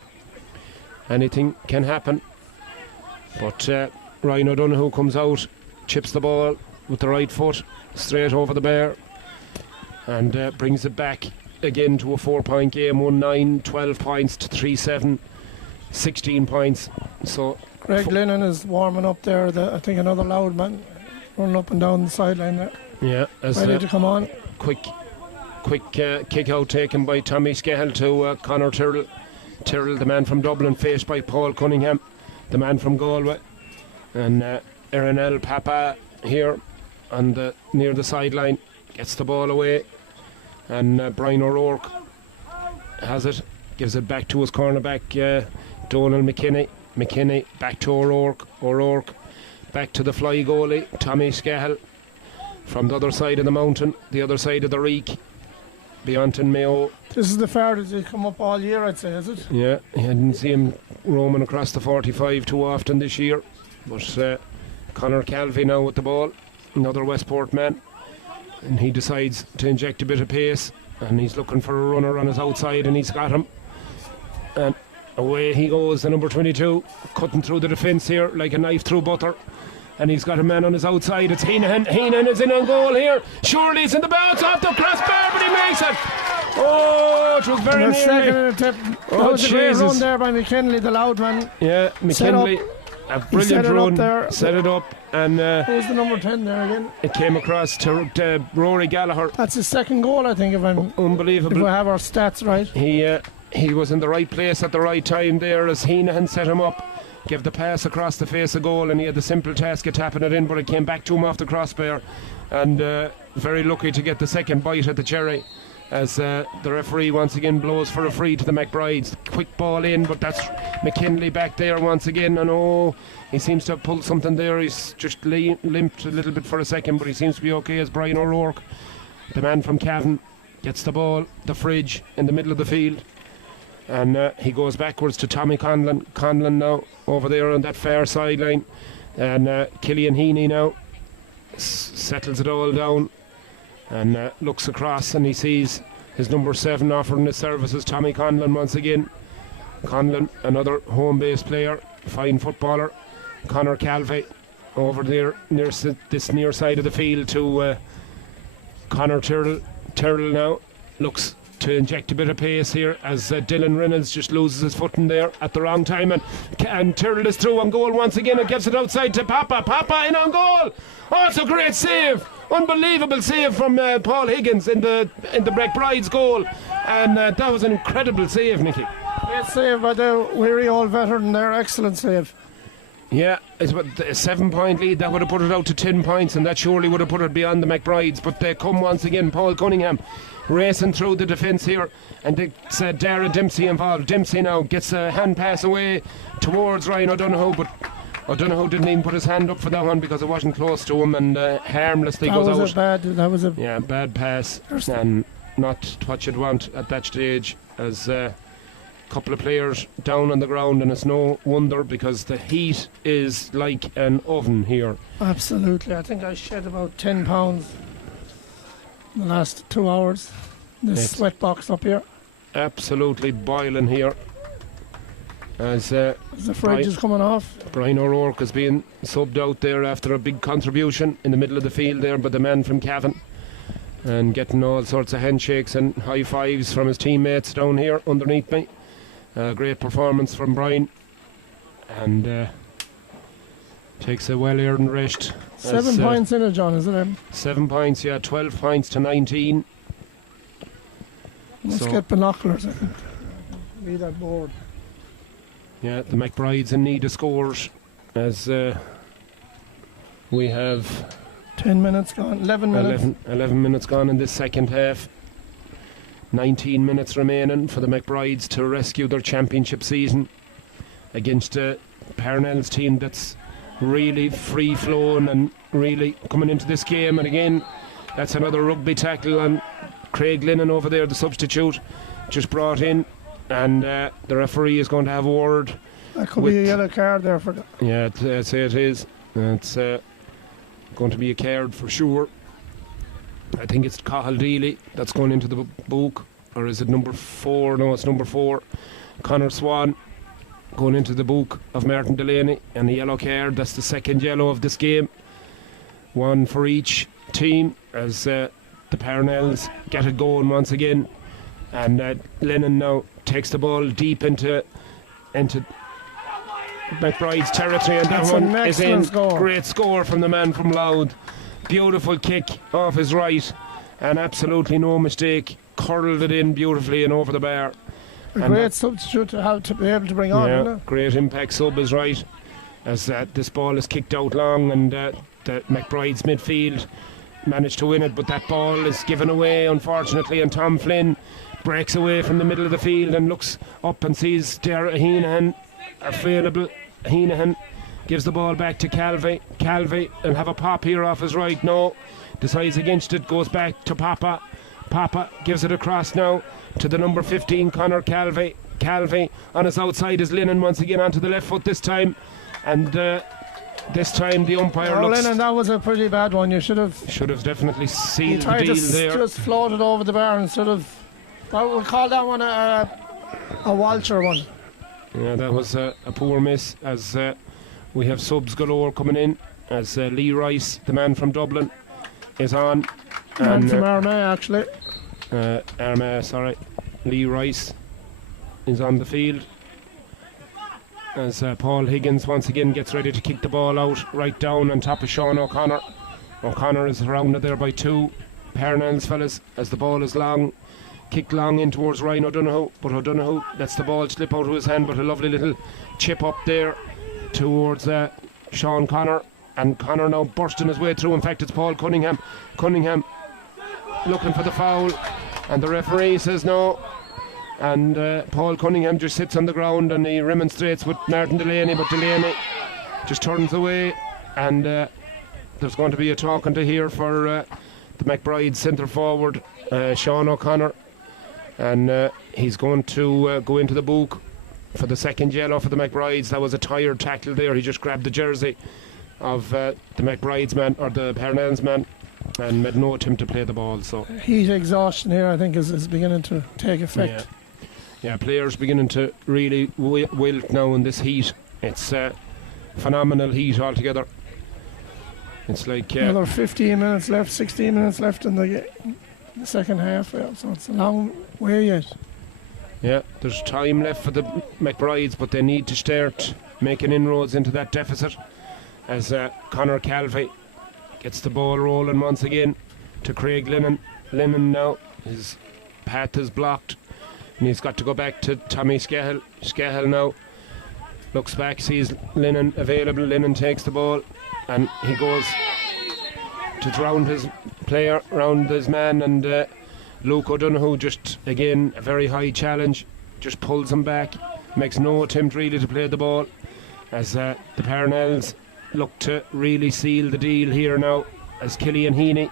anything can happen. But Ryan O'Donoghue comes out, chips the ball with the right foot straight over the bar, and brings it back again to a 4-point game. 1-9, 12 points to 3-7, 16 points. So Greg Lennon is warming up there. I think another loud man running up and down the sideline there. Yeah, ready to come on. Quick kick out taken by Tommy Scahill to Conor Tyrrell. Tyrrell, the man from Dublin, faced by Paul Cunningham, the man from Galway. And Aaron L. Papa here near the sideline gets the ball away. And Brian O'Rourke has it, gives it back to his cornerback, Donald McKinney. McKinney back to O'Rourke. O'Rourke back to the fly goalie, Tommy Scahill. From the other side of the mountain, the other side of the Reek, Beonton Mayo. This is the farthest he's come up all year, I'd say, is it? Yeah, I didn't see him roaming across the 45 too often this year. But Conor Calvey now with the ball, another Westport man. And he decides to inject a bit of pace. And he's looking for a runner on his outside, and he's got him. And away he goes, the number 22, cutting through the defence here like a knife through butter. And he's got a man on his outside. It's Heenan. Heenan is in on goal here. Surely it's in the bounce off the crossbar, but he makes it. Oh, it was very nearly. That was a great run there by McKinley, the loud man. Yeah, McKinley, a brilliant run. Set it up. And who's the number 10 there again? It came across to Rory Gallagher. That's his second goal, I think, unbelievable. If we have our stats right. He was in the right place at the right time there as Heenan set him up. Gave the pass across the face of goal, and he had the simple task of tapping it in, but it came back to him off the crossbar. And very lucky to get the second bite at the cherry as the referee once again blows for a free to the McBrides. Quick ball in, but that's McKinley back there once again. And he seems to have pulled something there. He's just limped a little bit for a second, but he seems to be okay as Brian O'Rourke, the man from Cavan, gets the ball, the fridge, in the middle of the field. And he goes backwards to Tommy Conlon. Conlon now over there on that far sideline. And Killian Heaney now settles it all down and looks across, and he sees his number 7 offering his services, Tommy Conlon once again. Conlon, another home-based player, fine footballer. Conor Calvey over there near this near side of the field to Conor Tyrrell. Tyrrell now looks to inject a bit of pace here as Dylan Reynolds just loses his footing there at the wrong time, and Tyrrell is through on goal once again and gives it outside to Papa in on goal. Oh, it's a great save, unbelievable save from Paul Higgins in the McBride's goal, and that was an incredible save, Nicky. Great save by the weary old veteran there, excellent save. Yeah, it's a 7-point lead. That would have put it out to 10 points, and that surely would have put it beyond the McBrides. But they come once again. Paul Cunningham racing through the defence here, and it's Dara Dempsey involved. Dempsey now gets a hand pass away towards Ryan O'Donoghue, but O'Donoghue didn't even put his hand up for that one because it wasn't close to him, and harmlessly goes out. That was a bad pass, and not what you'd want at that stage as couple of players down on the ground, and it's no wonder because the heat is like an oven here. Absolutely. I think I shed about 10 pounds in the last 2 hours. This sweat box up here. Absolutely boiling here. As the fridge is coming off. Brian O'Rourke is being subbed out there after a big contribution in the middle of the field there by the man from Cavan, and getting all sorts of handshakes and high fives from his teammates down here underneath me. Great performance from Brian, and takes a well-earned rest. 7 points in it, John, isn't it? 7 points, 12 points to 19. Let's get binoculars, I think. Read that board. Yeah, the McBrides in need of scores as we have 10 minutes gone, 11 minutes. 11 minutes gone in this second half. 19 minutes remaining for the McBrides to rescue their championship season against Parnell's team that's really free flowing and really coming into this game. And again, that's another rugby tackle on Craig Lennon over there, the substitute, just brought in, and the referee is going to have a word. That could be a yellow card there for that. Yeah, I'd say it is. It's going to be a card for sure. I think it's Cahill Deely that's going into the book, or is it number 4? No, it's number 4. Conor Swan going into the book of Martin Delaney, and a yellow card. That's the second yellow of this game. One for each team as the Parnells get it going once again. And Lennon now takes the ball deep into McBride's territory, and that one is in. Great score from the man from Louth. Beautiful kick off his right, and absolutely no mistake. Curled it in beautifully and over the bar. A great substitute to have to be able to bring on, isn't it? Great impact sub is right, as this ball is kicked out long, and the McBride's midfield managed to win it, but that ball is given away unfortunately, and Tom Flynn breaks away from the middle of the field and looks up and sees Dara Heenahan available. Heenahan gives the ball back to Calvey. Calvey will have a pop here off his right. No, decides against it, goes back to Papa. Papa gives it across now to the number 15, Conor Calvey. Calvey on his outside is Lennon once again onto the left foot this time, and this time the umpire looks. Lennon, that was a pretty bad one. You should have definitely sealed the deal there. Just floated over the bar instead of. We'll call that one a Walter one. Yeah, that was a poor miss, as we have subs galore coming in, as Lee Rice, the man from Dublin, is on. Man from Armagh, actually. Armagh, sorry. Lee Rice is on the field, as Paul Higgins once again gets ready to kick the ball out right down on top of Sean O'Connor. O'Connor is surrounded there by two Parnells fellas, as the ball is long. Kicked long in towards Ryan O'Donoghue, but O'Donoghue lets the ball slip out of his hand, but a lovely little chip up there towards Sean Connor, and Connor now bursting his way through. In fact, it's Paul Cunningham looking for the foul, and the referee says no, and Paul Cunningham just sits on the ground and he remonstrates with Martin Delaney, but Delaney just turns away, and there's going to be a talking to here for the McBride centre forward, Sean O'Connor. And he's going to go into the book for the second yellow for the McBrides. That was a tired tackle there. He just grabbed the jersey of the McBrides man, or the Parnells man, and made no attempt to play the ball. So heat exhaustion here, I think, is beginning to take effect. Yeah, players beginning to really wilt now in this heat. It's phenomenal heat altogether. It's like another 15 minutes left, 16 minutes left in the second half, so it's a long way yet. Yeah, there's time left for the McBrides, but they need to start making inroads into that deficit, as Conor Calvey gets the ball rolling once again to Craig Lennon. Lennon now, his path is blocked, and he's got to go back to Tommy Scahill. Scahill now looks back, sees Lennon available. Lennon takes the ball, and he goes to drown his player, round his man, and Luke O'Donoghue, just again a very high challenge, just pulls him back, makes no attempt really to play the ball, as the Parnells look to really seal the deal here now, as Killian Heaney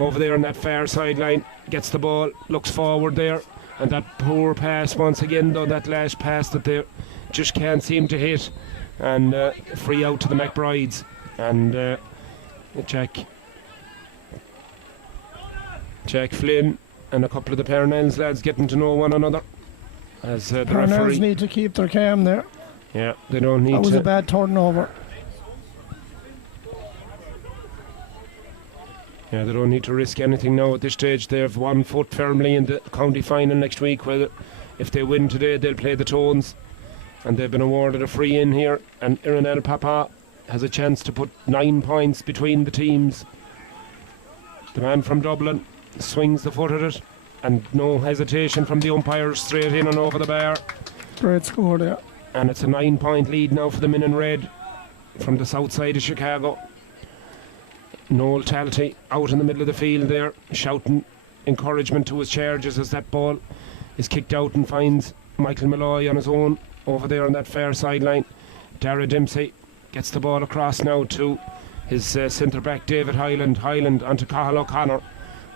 over there on that far sideline gets the ball, looks forward there, and that poor pass once again, though, that last pass that they just can't seem to hit, and free out to the McBrides, and Jack Flynn and a couple of the Parnells lads getting to know one another, as the Parnells need to keep their calm there. Yeah, they don't need to. That was a bad turnover. Yeah, they don't need to risk anything now at this stage. They have 1 foot firmly in the county final next week, where if they win today they'll play the Tones, and they've been awarded a free in here, and Ironel Papa has a chance to put 9 points between the teams. The man from Dublin swings the foot at it, and no hesitation from the umpires, straight in and over the bar. Great score there. And it's a 9-point lead now for the men in red from the south side of Chicago. Noel Talty out in the middle of the field there, shouting encouragement to his charges as that ball is kicked out and finds Michael Malloy on his own over there on that far sideline. Dara Dempsey gets the ball across now to his centre back David Hyland. Hyland onto Cathal O'Connor.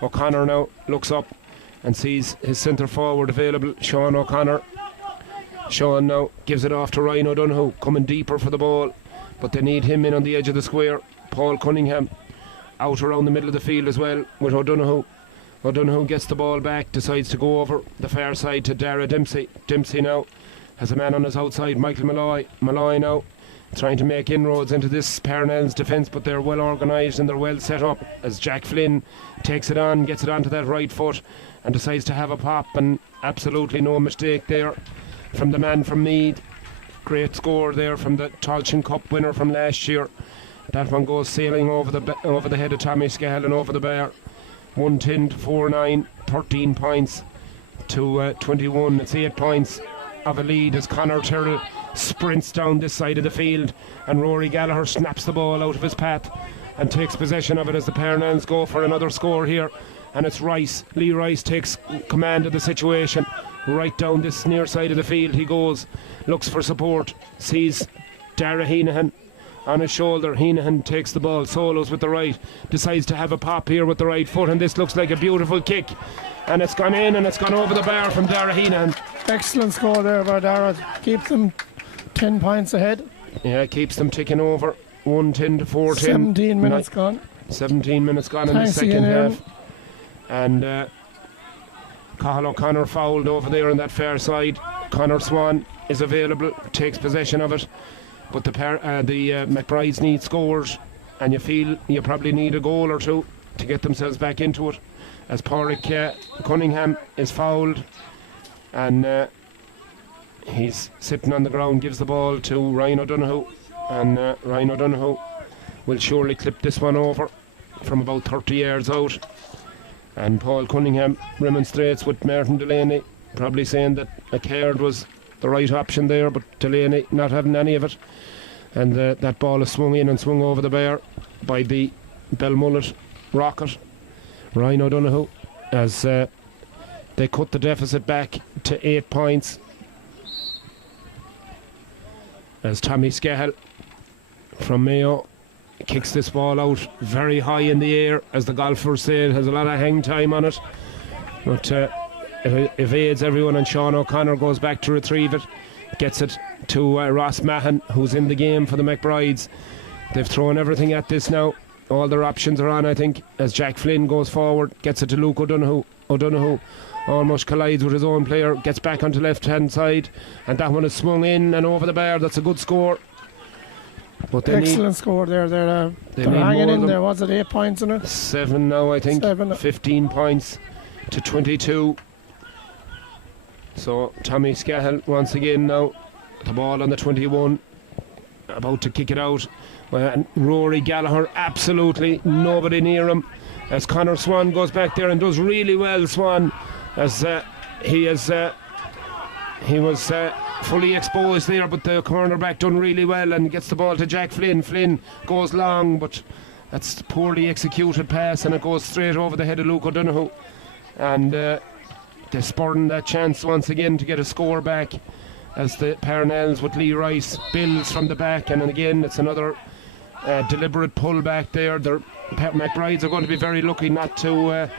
O'Connor now looks up and sees his centre forward available, Sean O'Connor. Sean now gives it off to Ryan O'Donoghue, coming deeper for the ball, but they need him in on the edge of the square. Paul Cunningham out around the middle of the field as well with O'Donoghue. O'Donoghue gets the ball back, decides to go over the far side to Dara Dempsey. Dempsey now has a man on his outside, Michael Malloy now, trying to make inroads into this Parnell's defence, but they're well organised and they're well set up as Jack Flynn takes it on, gets it onto that right foot and decides to have a pop, and absolutely no mistake there from the man from Meath. Great score there from the Tailteann Cup winner from last year. That one goes sailing over the head of Tommy Scahill and over the bar. 110 to 4-9, 13 points to 21. It's 8 points of a lead as Conor Tyrrell sprints down this side of the field, and Rory Gallagher snaps the ball out of his path and takes possession of it as the Parnells go for another score here. And it's Rice. Lee Rice takes command of the situation. Right down this near side of the field he goes, looks for support, sees Dara Heenahan on his shoulder. Heenahan takes the ball, solos with the right, decides to have a pop here with the right foot, and this looks like a beautiful kick, and it's gone in and it's gone over the bar from Dara Heenahan. Excellent score there by Dara. Keep them 10 points ahead. Yeah, keeps them ticking over. 110 to 410. 17 minutes gone. 17 minutes gone in the second half. And Cathal O'Connor fouled over there on that far side. Conor Swan is available, takes possession of it, but the McBrides need scores, and you feel you probably need a goal or two to get themselves back into it, as Pádraig Cunningham is fouled, and he's sitting on the ground, gives the ball to Ryan O'Donoghue, and Ryan O'Donoghue will surely clip this one over from about 30 yards out. And Paul Cunningham remonstrates with Martin Delaney, probably saying that a card was the right option there, but Delaney not having any of it. And that ball is swung in and swung over the bar by the Belmullet Rocket, Ryan O'Donoghue, as they cut the deficit back to 8 points. As Tommy Scahill from Mayo kicks this ball out very high in the air, as the golfers say, it has a lot of hang time on it, but it evades everyone, and Sean O'Connor goes back to retrieve it, gets it to Ross Mahan, who's in the game for the McBrides. They've thrown everything at this now, all their options are on, I think, as Jack Flynn goes forward, gets it to Luke O'Donoghue almost collides with his own player, gets back onto left hand side, and that one is swung in and over the bar. That's a good score. But excellent score there. They're hanging in there. Was it 8 points in it? 7 now, I think. 7. 15 points to 22. So Tommy Scahill once again now, the ball on the 21, about to kick it out. And Rory Gallagher, absolutely nobody near him, as Conor Swan goes back there and does really well. Swan, as he was fully exposed there, but the cornerback done really well and gets the ball to Jack Flynn. Flynn goes long, but that's poorly executed pass, and it goes straight over the head of Luke O'Donoghue, and they're spurring that chance once again to get a score back, as the Parnells with Lee Rice builds from the back, and again it's another deliberate pull back there. The McBrides are going to be very lucky not to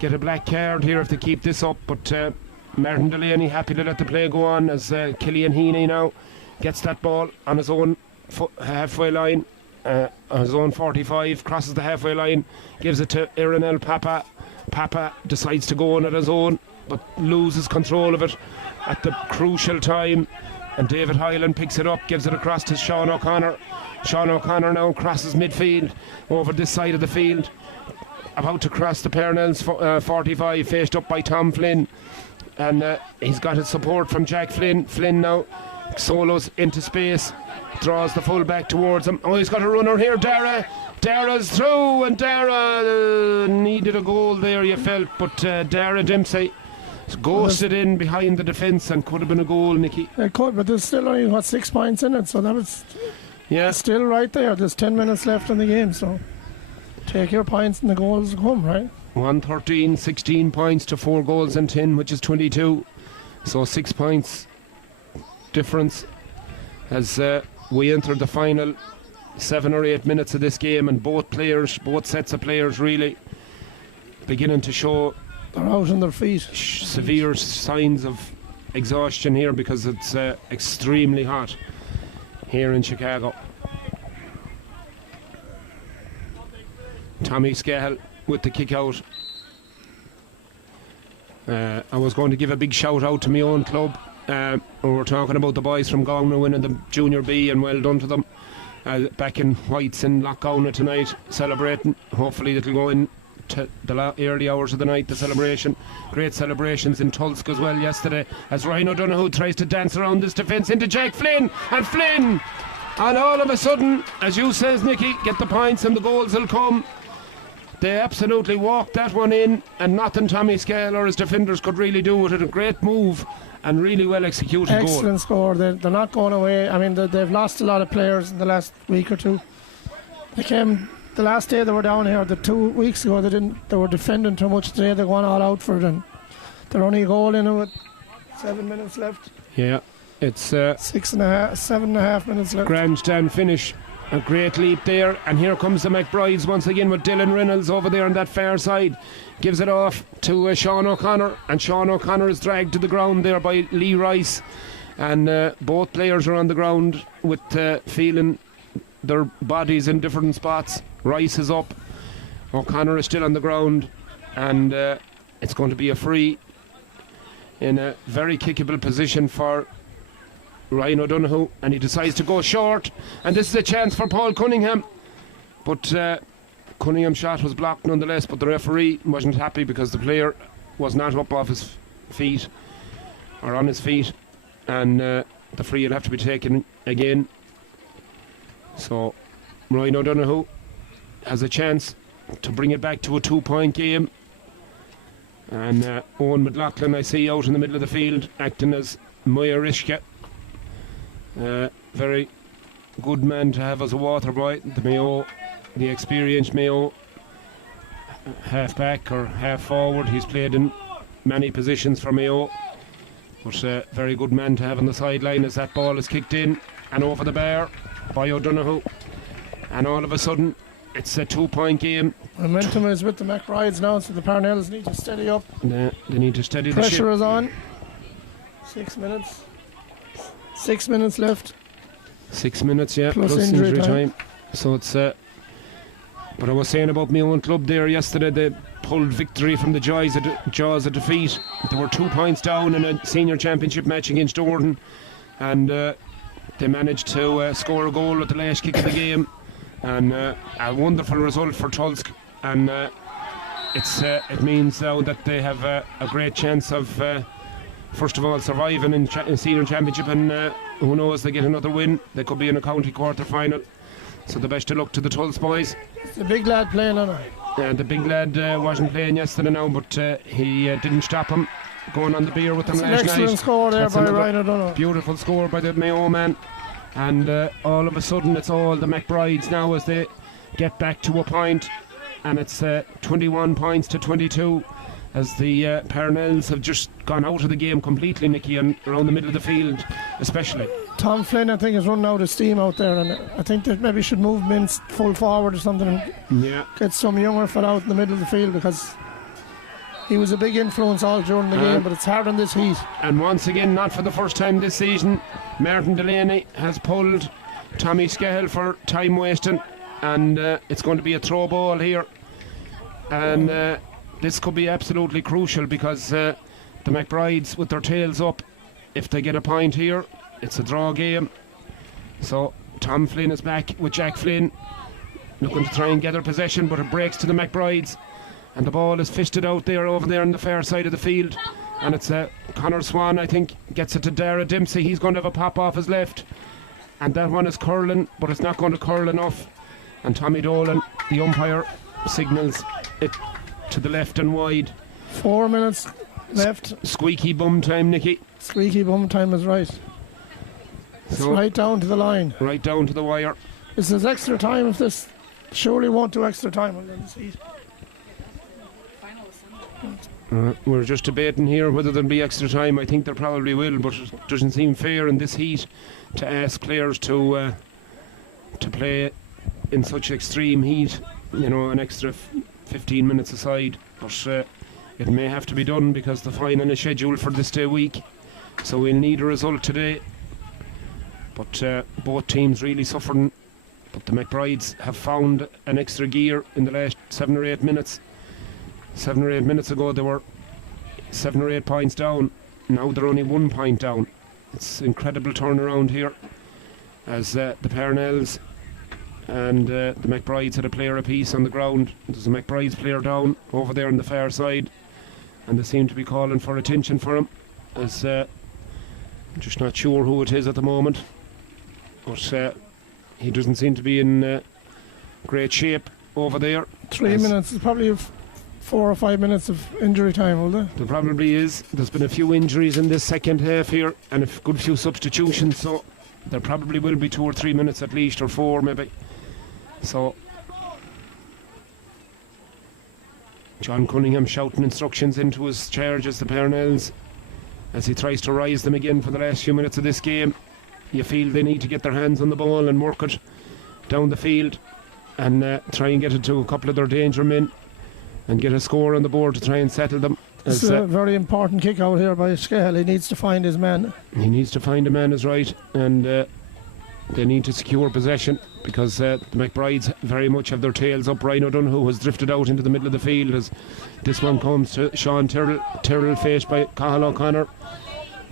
get a black card here if they keep this up, but Martin Delaney happy to let the play go on, as Killian Heaney now gets that ball on his own halfway line, on his own 45, crosses the halfway line, gives it to Ironel Papa. Papa decides to go on at his own, but loses control of it at the crucial time, and David Hyland picks it up, gives it across to Sean O'Connor. Sean O'Connor now crosses midfield over this side of the field, about to cross the Parnells 45, faced up by Tom Flynn, and he's got his support from Jack Flynn. Flynn now solos into space, draws the full back towards him. Oh, he's got a runner here. Dara's through, and Dara needed a goal there, you felt, but Dara Dempsey ghosted in behind the defence and could have been a goal, Nicky. It could, but there's still only 6 points in it, so that was still right there. There's 10 minutes left in the game, so take your points and the goals come, right? 113, 16 points to 4 goals and 10, which is 22. So 6 points difference as we entered the final 7 or 8 minutes of this game, and both sets of players really beginning to show they're out on their feet. Severe signs of exhaustion here, because it's extremely hot here in Chicago. Tommy Scahill with the kick out. I was going to give a big shout out to my own club, we're talking about the boys from Gowna winning the Junior B, and well done to them. Back in Whites in Lochgowna tonight, celebrating. Hopefully it'll go in to the early hours of the night, the celebration. Great celebrations in Tulsk as well yesterday, as Ryan O'Donoghue tries to dance around this defence into Jack Flynn, and Flynn, and all of a sudden, as you says Nicky, get the points and the goals will come. They absolutely walked that one in, and nothing Tommy Scale or his defenders could really do with it. A great move and really well executed goal. Excellent score. They're not going away. I mean, they've lost a lot of players in the last week or two. They came the last day they were down here. The 2 weeks ago they were defending too much. Today they're going all out for it, and they're only a goal in it with 7 minutes left. Yeah, it's 7.5 minutes left. Grandstand finish. A great leap there, and here comes the McBrides once again with Dylan Reynolds over there on that far side. Gives it off to Sean O'Connor, and Sean O'Connor is dragged to the ground there by Lee Rice, and both players are on the ground with feeling their bodies in different spots. Rice is up, O'Connor is still on the ground, and it's going to be a free in a very kickable position for Ryan O'Donoghue, and he decides to go short, and this is a chance for Paul Cunningham, but Cunningham's shot was blocked nonetheless. But the referee wasn't happy because the player was not up off his feet or on his feet, and the free will have to be taken again. So Ryan O'Donoghue has a chance to bring it back to a 2-point game, and Owen McLaughlin I see out in the middle of the field acting as Moya Rishka. Very good man to have as a water boy. The Mayo, the experienced Mayo half back or half forward. He's played in many positions for Mayo, but very good man to have on the sideline as that ball is kicked in and over the bar by O'Donoghue, and all of a sudden it's a 2-point game. Momentum is with the McBrides now, so the Parnells need to steady up. They need to steady the ship. Pressure is on. 6 minutes. 6 minutes left. 6 minutes, yeah, plus injury time. So it's but I was saying about my own club there yesterday, they pulled victory from the jaws of defeat. They were 2 points down in a senior championship match against Orden, and they managed to score a goal at the last kick of the game, and a wonderful result for Tulsk, and it means now that they have a great chance of first of all surviving in senior championship, and who knows, they get another win, they could be in a county quarter final. So the best of luck to the Tulse boys. It's the big lad playing on it. The big lad wasn't playing yesterday now, but he didn't stop him going on the beer with them last night. An excellent score there by Ryan O'Donoghue. Beautiful score by the Mayo man, and all of a sudden it's all the McBrides now as they get back to a point, and it's 21 points to 22 as the Parnells have just gone out of the game completely, Nicky, and around the middle of the field especially. Tom Flynn, I think, is running out of steam out there, and I think that maybe should move him in full forward or something, and get some younger fella out in the middle of the field, because he was a big influence all during the game, but it's hard on this heat. And once again, not for the first time this season, Martin Delaney has pulled Tommy Scahill for time wasting, and it's going to be a throw ball here, and this could be absolutely crucial, because the McBrides with their tails up, if they get a point here, it's a draw game. So Tom Flynn is back with Jack Flynn, looking to try and gather possession, but it breaks to the McBrides, and the ball is fisted out there over there on the far side of the field, and it's Conor Swan, I think, gets it to Dara Dempsey. He's going to have a pop off his left, and that one is curling, but it's not going to curl enough, and Tommy Dolan, the umpire, signals it to the left and wide. 4 minutes left. Squeaky bum time, Nicky. Squeaky bum time is right. It's right down to the line. Right down to the wire. This is extra time. If this surely won't do extra time on the seat. We're just debating here whether there'll be extra time. I think there probably will, but it doesn't seem fair in this heat to ask players to play in such extreme heat. You know, an extra 15 minutes aside. But it may have to be done, because the final is scheduled for this day week. So we'll need a result today. But both teams really suffering. But the McBrides have found an extra gear in the last 7 or 8 minutes. 7 or 8 minutes ago they were 7 or 8 points down. Now they're only 1 point down. It's incredible turnaround here as the Parnells and the McBrides had a player apiece on the ground. There's a McBrides player down over there on the far side, and they seem to be calling for attention for him, as I'm just not sure who it is at the moment, but he doesn't seem to be in great shape over there. 3 minutes is probably 4 or 5 minutes of injury time, will there? There probably is. There's been a few injuries in this second half here and a good few substitutions, so there probably will be 2 or 3 minutes at least, or 4 maybe. So John Cunningham shouting instructions into his charges, the Parnells, as he tries to rise them again for the last few minutes of this game. You feel they need to get their hands on the ball and work it down the field and try and get it to a couple of their danger men and get a score on the board to try and settle them. It's a very important kick out here by Scahill. He needs to find his man. He needs to find a man is right, and they need to secure possession, because the McBrides very much have their tails up. Ryan O'Donoghue has drifted out into the middle of the field as this one comes to Sean Tyrrell faced by Cathal O'Connor,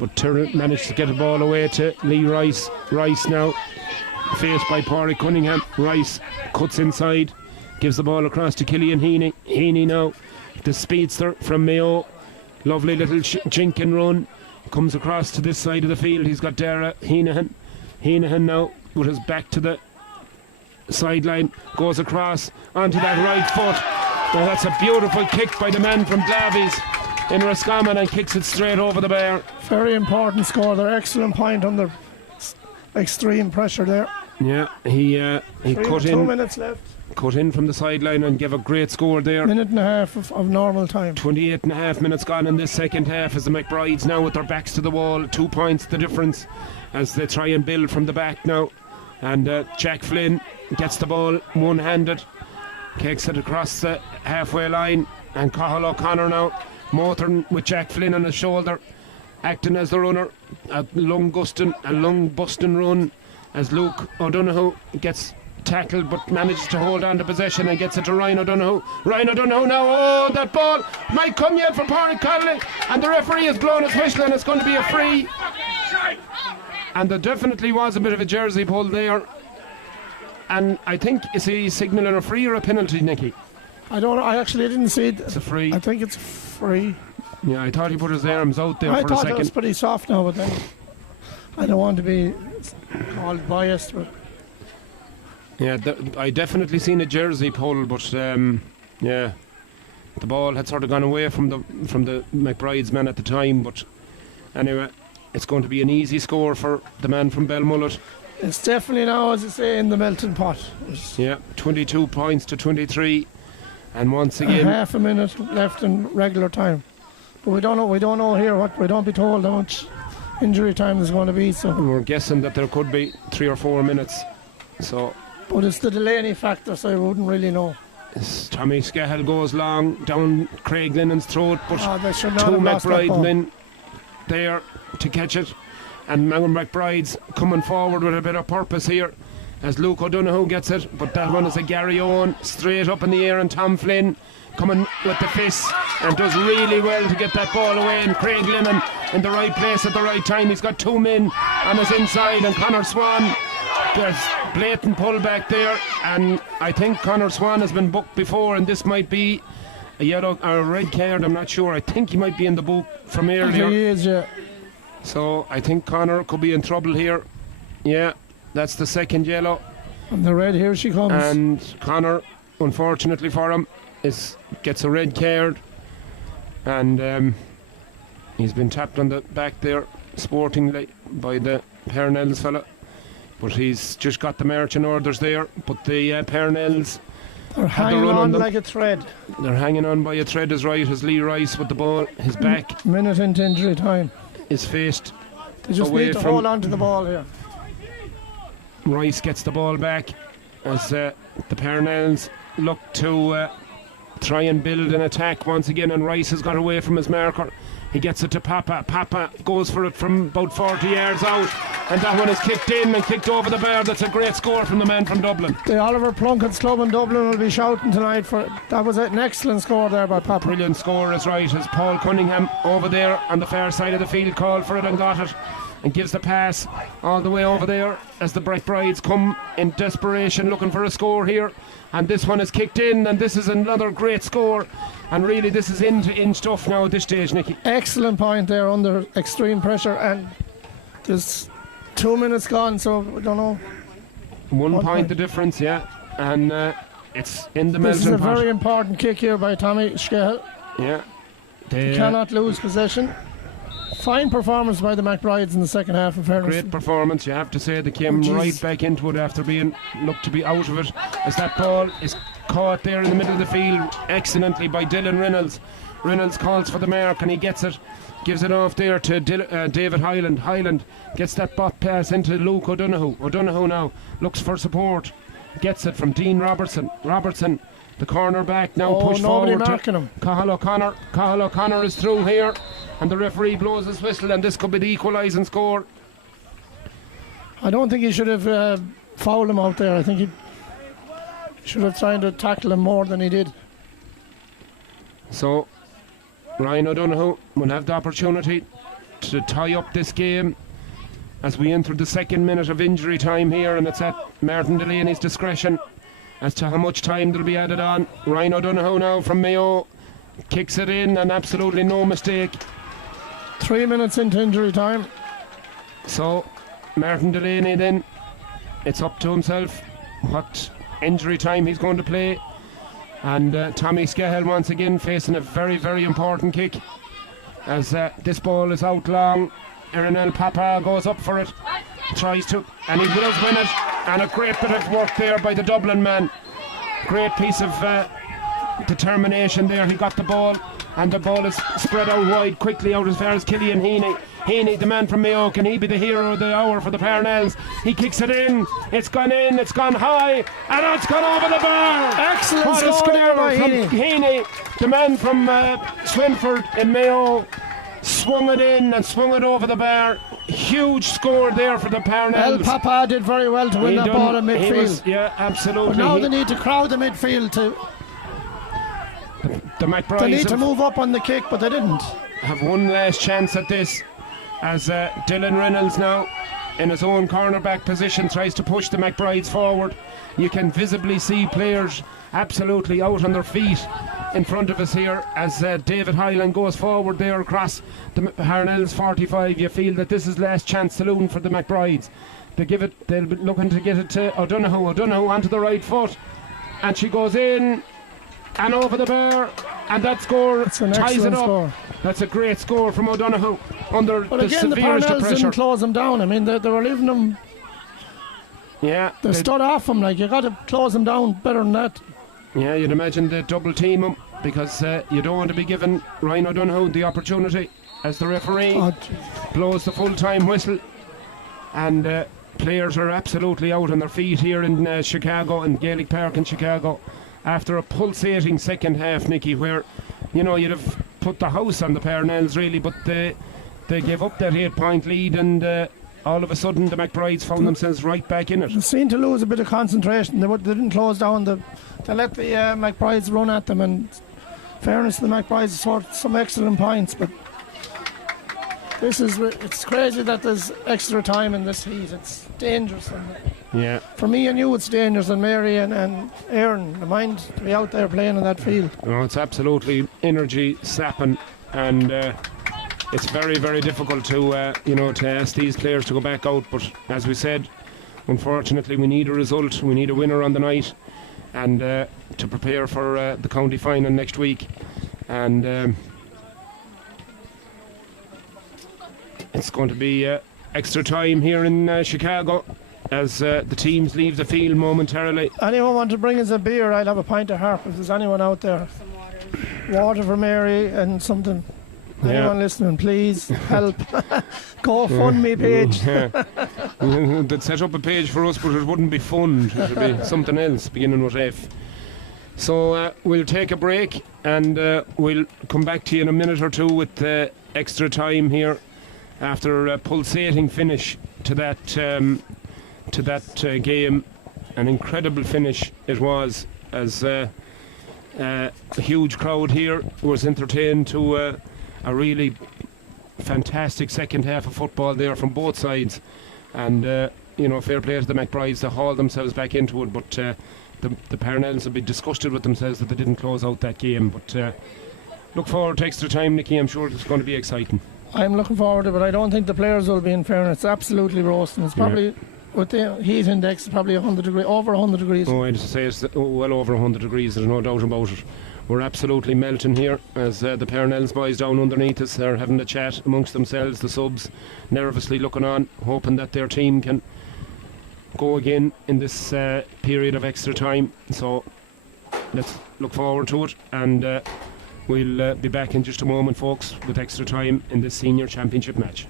but Tyrrell managed to get the ball away to Lee Rice. Rice now faced by Pádraig Cunningham. Rice cuts inside, gives the ball across to Killian Heaney. Heaney now, the speedster from Mayo, lovely little jink and run, comes across to this side of the field. He's got Dara Heenahan now with his back to the sideline, goes across onto that right foot. Now that's a beautiful kick by the man from Davies in Roscommon, and kicks it straight over the bar. Very important score. They're excellent point under extreme pressure there. Yeah, he cut in. 2 minutes left. Cut in from the sideline and gave a great score there. Minute and a half of normal time. 28 and a half minutes gone in this second half as the McBrides now with their backs to the wall. 2 points the difference as they try and build from the back now. And Jack Flynn gets the ball one-handed, kicks it across the halfway line, and Cathal O'Connor now motoring with Jack Flynn on his shoulder, acting as the runner. A lung busting run as Luke O'Donoghue gets tackled but manages to hold on to possession and gets it to Ryan O'Donoghue. Ryan O'Donoghue now, oh, that ball might come yet for Pádraig Connolly, and the referee has blown his whistle and it's going to be a free. And there definitely was a bit of a jersey pull there, and I think, is he signalling a free or a penalty, Nicky? I don't know, I actually didn't see it. It's a free. I think it's free. Yeah, I thought he put his arms out there I for a thought second. it was pretty soft now, but then I don't want to be called biased, but yeah, I definitely seen a jersey pull, but yeah, the ball had sort of gone away from the McBride's man at the time. But anyway, it's going to be an easy score for the man from Belmullet. it's definitely now, as I say, in the melting pot. Yeah, 22 points to 23, and once again, half a minute left in regular time. But we don't know here what, we don't be told how much injury time there's going to be. So we're guessing that there could be 3 or 4 minutes. So, but it's the Delaney factor, so I wouldn't really know. Tommy Scahill goes long down Craig Lennon's throat, but they should not two have lost that McBride ball. men there to catch it, and McBride's coming forward with a bit of purpose here as Luke O'Donoghue gets it, but that one is a Gary Owen straight up in the air, and Tom Flynn coming with the fist and does really well to get that ball away, and Craig Lennon in the right place at the right time. He's got 2 men on his inside, and Conor Swan, there's blatant pull back there, and I think Conor Swan has been booked before, and this might be a yellow or a red card, I'm not sure. I think he might be in the book from earlier. He is, yeah. So I think Conor could be in trouble here. Yeah, that's the second yellow. And the red, here she comes. And Conor, unfortunately for him, gets a red card, and he's been tapped on the back there sportingly by the Parnells fella, but he's just got the marching orders there. But the Parnells are hanging on like a thread. They're hanging on by a thread, is right, as Lee Rice with the ball, his back minute into injury time is faced they just away need to from hold on to the ball here. Rice gets the ball back as the Parnells look to try and build an attack once again, and Rice has got away from his marker. He gets it to Papa. Papa goes for it from about 40 yards out, and that one is kicked in and kicked over the bar. That's a great score from the man from Dublin. The Oliver Plunkett's club in Dublin will be shouting tonight for that. Was an excellent score there by Papa. Brilliant score is right, as Paul Cunningham over there on the far side of the field called for it and got it, and gives the pass all the way over there as the McBrides come in desperation looking for a score here. And this one is kicked in, and this is another great score. And really, this is in stuff now at this stage, Nicky. Excellent point there under extreme pressure, and there's 2 minutes gone, so I don't know. 1 point the difference, yeah. And it's in the melting pot. This is a very important kick here by Tommy Skehill. Yeah. They cannot lose possession. Fine performance by the McBrides in the second half, in fairness. Great performance, you have to say. They came right back into it after being looked to be out of it, as that ball is caught there in the middle of the field excellently by Dylan Reynolds. Reynolds calls for the mark and he gets it, gives it off there to David Hyland. Hyland gets that bot pass into Luke O'Donoghue. O'Donoghue now looks for support, gets it from Dean Robertson. Robertson, the corner back now pushed forward to Cathal O'Connor. Cathal O'Connor is through here, and the referee blows his whistle, and this could be the equalising score. I don't think he should have fouled him out there. I think he should have tried to tackle him more than he did. So Ryan O'Donoghue will have the opportunity to tie up this game as we enter the second minute of injury time here, and it's at Martin Delaney's discretion as to how much time there'll be added on. Ryan O'Donoghue now from Mayo kicks it in, and absolutely no mistake. 3 minutes into injury time. So Martin Delaney then, it's up to himself what injury time he's going to play. And Tommy Skehill once again facing a very, very important kick as this ball is out long. Erinel Papa goes up for it, tries to, and he will win it. And a great bit of work there by the Dublin man. Great piece of determination there. He got the ball, and the ball is spread out wide quickly out as far as Killian Heaney. Heaney, the man from Mayo, can he be the hero of the hour for the Parnells? He kicks it in, it's gone high, and it's gone over the bar. Excellent score there by from Heaney, the man from Swinford in Mayo. Swung it in and swung it over the bar. Huge score there for the Parnells. El Papa did very well to win that ball in midfield. Yeah, absolutely. But now they need to crowd the midfield to. The McBrides they need to move up on the kick, but they didn't. Have one last chance at this as Dylan Reynolds now in his own cornerback position tries to push the McBrides forward. You can visibly see players absolutely out on their feet in front of us here as David Hyland goes forward there across the Parnells 45. You feel that this is last chance saloon for the McBrides. They'll be looking to get it to O'Donoghue. O'Donoghue onto the right foot, and she goes in and over the bar, and that score ties it up. Score. That's a great score from O'Donoghue under but the again, severest the of Parnells pressure. didn't close them down. I mean, they were leaving them. Yeah, they stood off him. Like, you got to close them down better than that. Yeah, you'd imagine they double team him because you don't want to be giving Ryan O'Donoghue the opportunity as the referee blows the full-time whistle, and players are absolutely out on their feet here in Chicago, in Gaelic Park in Chicago, after a pulsating second half, Nicky, where you'd have put the house on the Parnells really, but they gave up that 8-point lead, and all of a sudden the McBrides found themselves right back in it. They seemed to lose a bit of concentration. They didn't close down. They let the McBrides run at them, and fairness to the McBrides scored some excellent points, but it's crazy that there's extra time in this heat. It's dangerous. Yeah. For me and you, it's dangerous, and Mary and Aaron, the mind to be out there playing in that field. Oh, it's absolutely energy sapping, and it's very, very difficult to to ask these players to go back out. But as we said, unfortunately, we need a result. We need a winner on the night, and to prepare for the county final next week. And it's going to be extra time here in Chicago as the teams leave the field momentarily. Anyone want to bring us a beer? I'll have a pint of Harp if there's anyone out there. Water for Mary and something. Anyone listening, please help. GoFundMe page. They'd set up a page for us, but it wouldn't be fund. It would be something else beginning with F. So we'll take a break, and we'll come back to you in a minute or two with extra time here after a pulsating finish to that game. An incredible finish it was, as a huge crowd here was entertained to a really fantastic second half of football there from both sides, and fair play to the McBrides to haul themselves back into it, but the Parnells will be disgusted with themselves that they didn't close out that game. But look forward to extra time, Nicky. I'm sure it's going to be exciting. I'm looking forward to it, but I don't think the players will be, in fairness, absolutely roasting. It's probably, with the heat index, it's probably 100 degrees, over 100 degrees. Oh, I'd say it's well over 100 degrees, there's no doubt about it. We're absolutely melting here as the Parnells boys down underneath us are having a chat amongst themselves, the subs nervously looking on, hoping that their team can go again in this period of extra time. So let's look forward to it, and we'll be back in just a moment, folks, with extra time in this senior championship match.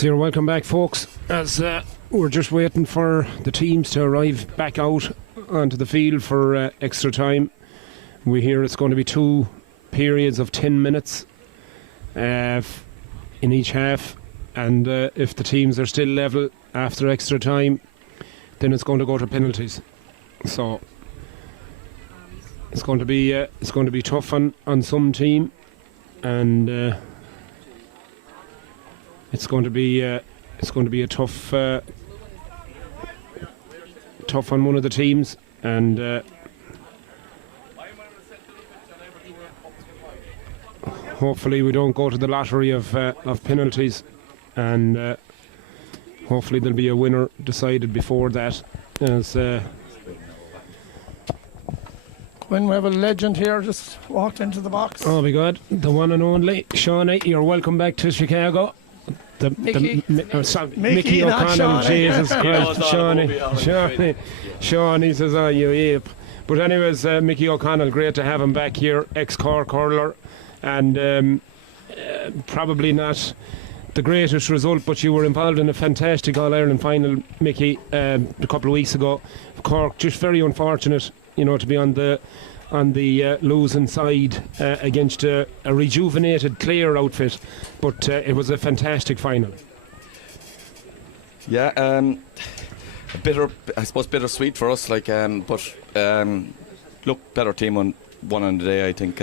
So you're welcome back, folks, as we're just waiting for the teams to arrive back out onto the field for extra time. We hear it's going to be 2 periods of 10 minutes in each half, and if the teams are still level after extra time, then it's going to go to penalties. So it's going to be tough on some team, and it's going to be a tough on one of the teams, and hopefully we don't go to the lottery of penalties, and hopefully there'll be a winner decided before that. As when we have a legend here just walked into the box. oh my God, the one and only Shawnee, you're welcome back to Chicago. Mickey O'Connell, Jesus Christ, Shawnee says, oh, you ape. But anyways, Mickey O'Connell, great to have him back here, ex-Cork hurler, and probably not the greatest result, but you were involved in a fantastic All-Ireland final, Mickey, a couple of weeks ago. Cork, just very unfortunate, to be on the losing side against a rejuvenated Clare outfit, but it was a fantastic final. Yeah, bittersweet for us, but look, better team won on the day. I think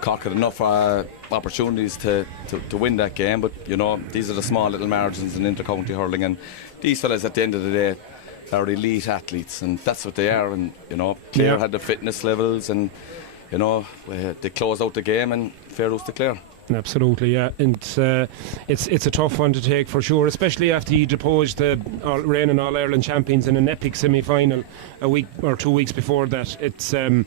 Cork had enough opportunities to win that game, but these are the small little margins in inter-county hurling, and these fellas at the end of the day are elite athletes, and that's what they are. And Clare had the fitness levels, and they closed out the game, and fair dues to Clare. Absolutely, yeah, and it's a tough one to take for sure, especially after you deposed the reigning All-Ireland champions in an epic semi-final a week or 2 weeks before that. It's like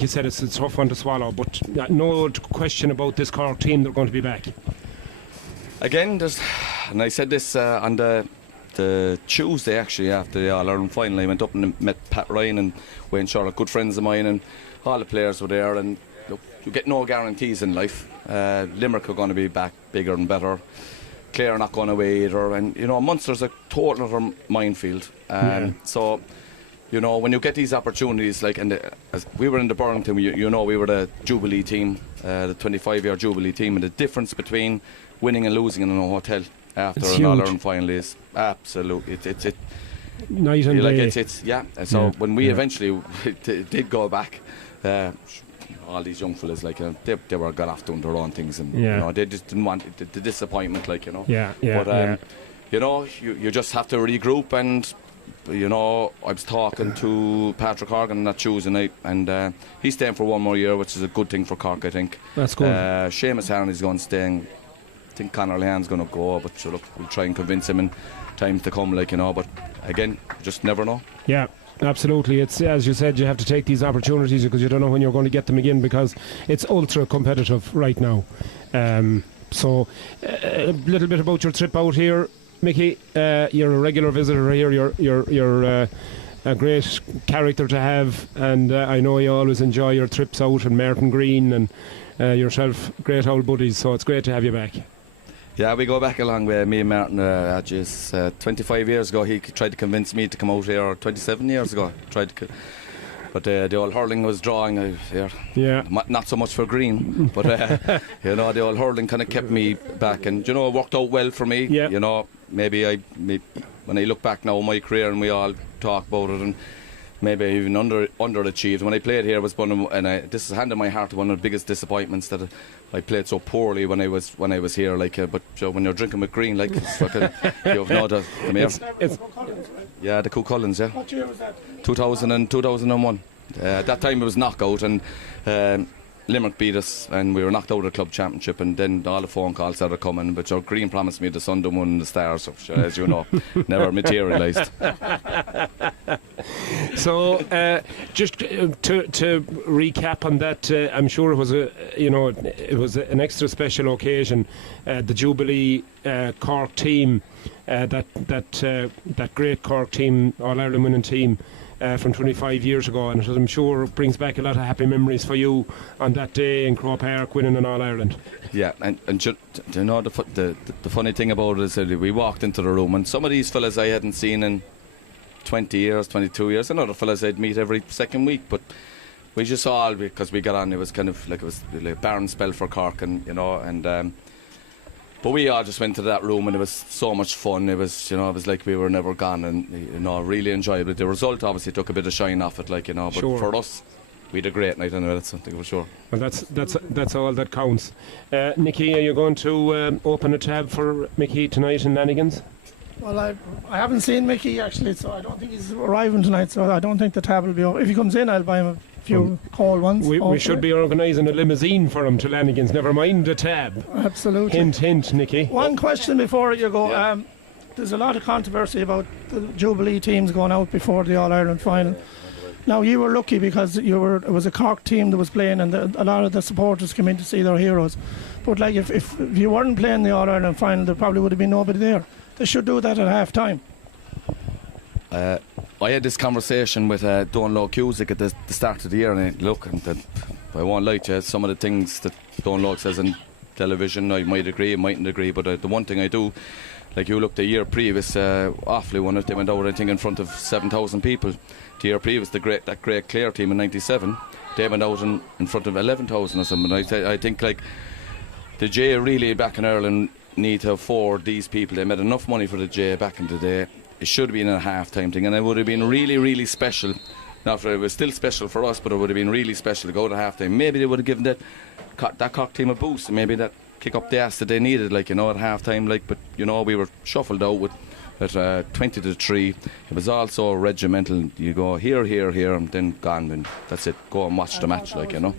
you said, it's a tough one to swallow, but no question about this Cork team, they're going to be back again. And I said this on the Tuesday actually after the All-Ireland final. I went up and met Pat Ryan and Wayne Charlotte, good friends of mine, and all the players were there. And look, you get no guarantees in life. Limerick are going to be back bigger and better. Clare are not going away either, and Munster's a total other minefield. So when you get these opportunities, as we were in the Burlington, we were the Jubilee team, the 25-year Jubilee team, and the difference between winning and losing in a hotel after an All-Ireland final is absolute. It's night and day. So when we eventually did go back, all these young fellas, they were got off doing their own things, and they just didn't want the disappointment, But you just have to regroup, and I was talking to Patrick Horgan that Tuesday night, and he's staying for one more year, which is a good thing for Cork, I think. That's good. Seamus Harney's going to stay. I think Conor Lehan's going to go, but look, we'll try and convince him in times to come, but again, just never know. Yeah, absolutely. It's, as you said, you have to take these opportunities because you don't know when you're going to get them again, because it's ultra competitive right now. So a little bit about your trip out here, Mickey. You're a regular visitor here. You're a great character to have, and I know you always enjoy your trips out, and Martin Green and yourself, great old buddies, so it's great to have you back. Yeah, we go back a long way. Me and Martin, 25 years ago, he tried to convince me to come out here, or 27 years ago. But the old hurling was drawing here. Yeah. Not so much for Green, but the old hurling kind of kept me back, and it worked out well for me. Yeah. Maybe when I look back now on my career, and we all talk about it, and maybe I even underachieved. When I played here, was this is hand in my heart, one of the biggest disappointments that I played so poorly when I was here. But when you're drinking with Green, it's fucking, you have no doubt. The Coo Collins. Yeah. What year was that? 2000 and 2001. That time it was knockout, and Limerick beat us, and we were knocked out of the club championship, and then all the phone calls started coming, but Green promised me the Sunday one and the Stars, so as you know, never materialised. So just to recap on that, I'm sure it was it was an extra special occasion. The Jubilee Cork team, that great Cork team, All-Ireland winning team, from 25 years ago, and I'm sure brings back a lot of happy memories for you on that day in Croke Park winning an All-Ireland. Yeah, and you know the funny thing about it is that we walked into the room and some of these fellas I hadn't seen in 20 years, 22 years, and other fellas I'd meet every second week, but we just all, because we got on, it was kind of like, it was like a barren spell for Cork, and you know, and but we all just went to that room and it was so much fun. It was, you know, it was like we were never gone, and you know, really enjoyable. The result obviously took a bit of shine off it, like, you know, but sure. For us, we had a great night anyway, that's something for sure. Well, that's all that counts. Nicky, are you going to open a tab for Mickey tonight in Lanigan's? Well, I haven't seen Mickey actually, so I don't think he's arriving tonight, so I don't think the tab will be open. If he comes in, I'll buy him a few cold ones. We should be organising a limousine for him to Lanigan's, never mind the tab. Absolutely. Hint, hint, Nicky. One question before you go. Yeah. There's a lot of controversy about the Jubilee teams going out before the All-Ireland final. Now, you were lucky because it was a Cork team that was playing, and a lot of the supporters came in to see their heroes. But like, if you weren't playing the All-Ireland final, there probably would have been nobody there. They should do that at half-time. I had this conversation with Donlow Cusick at the start of the year, and I won't lie to you, some of the things that Donlow says on television, I might agree, I mightn't agree, but the one thing I do, like you look the year previous, Offaly won it, they went out I think in front of 7,000 people. The year previous, that great Clare team in 97, they went out in front of 11,000 or something. I think like the GAA really back in Ireland need to afford these people. They made enough money for the GAA back in the day. It should have been a half-time thing, and it would have been really, really special. Not for it was still special for us, but it would have been really special to go to half-time. Maybe they would have given that Cork team a boost, and maybe that kick up the ass that they needed, like, you know, at half-time. Like, but you know, we were shuffled out with at 20-3. It was also regimental. You go here, and then gone, and that's it. Go and watch the match, like, you know.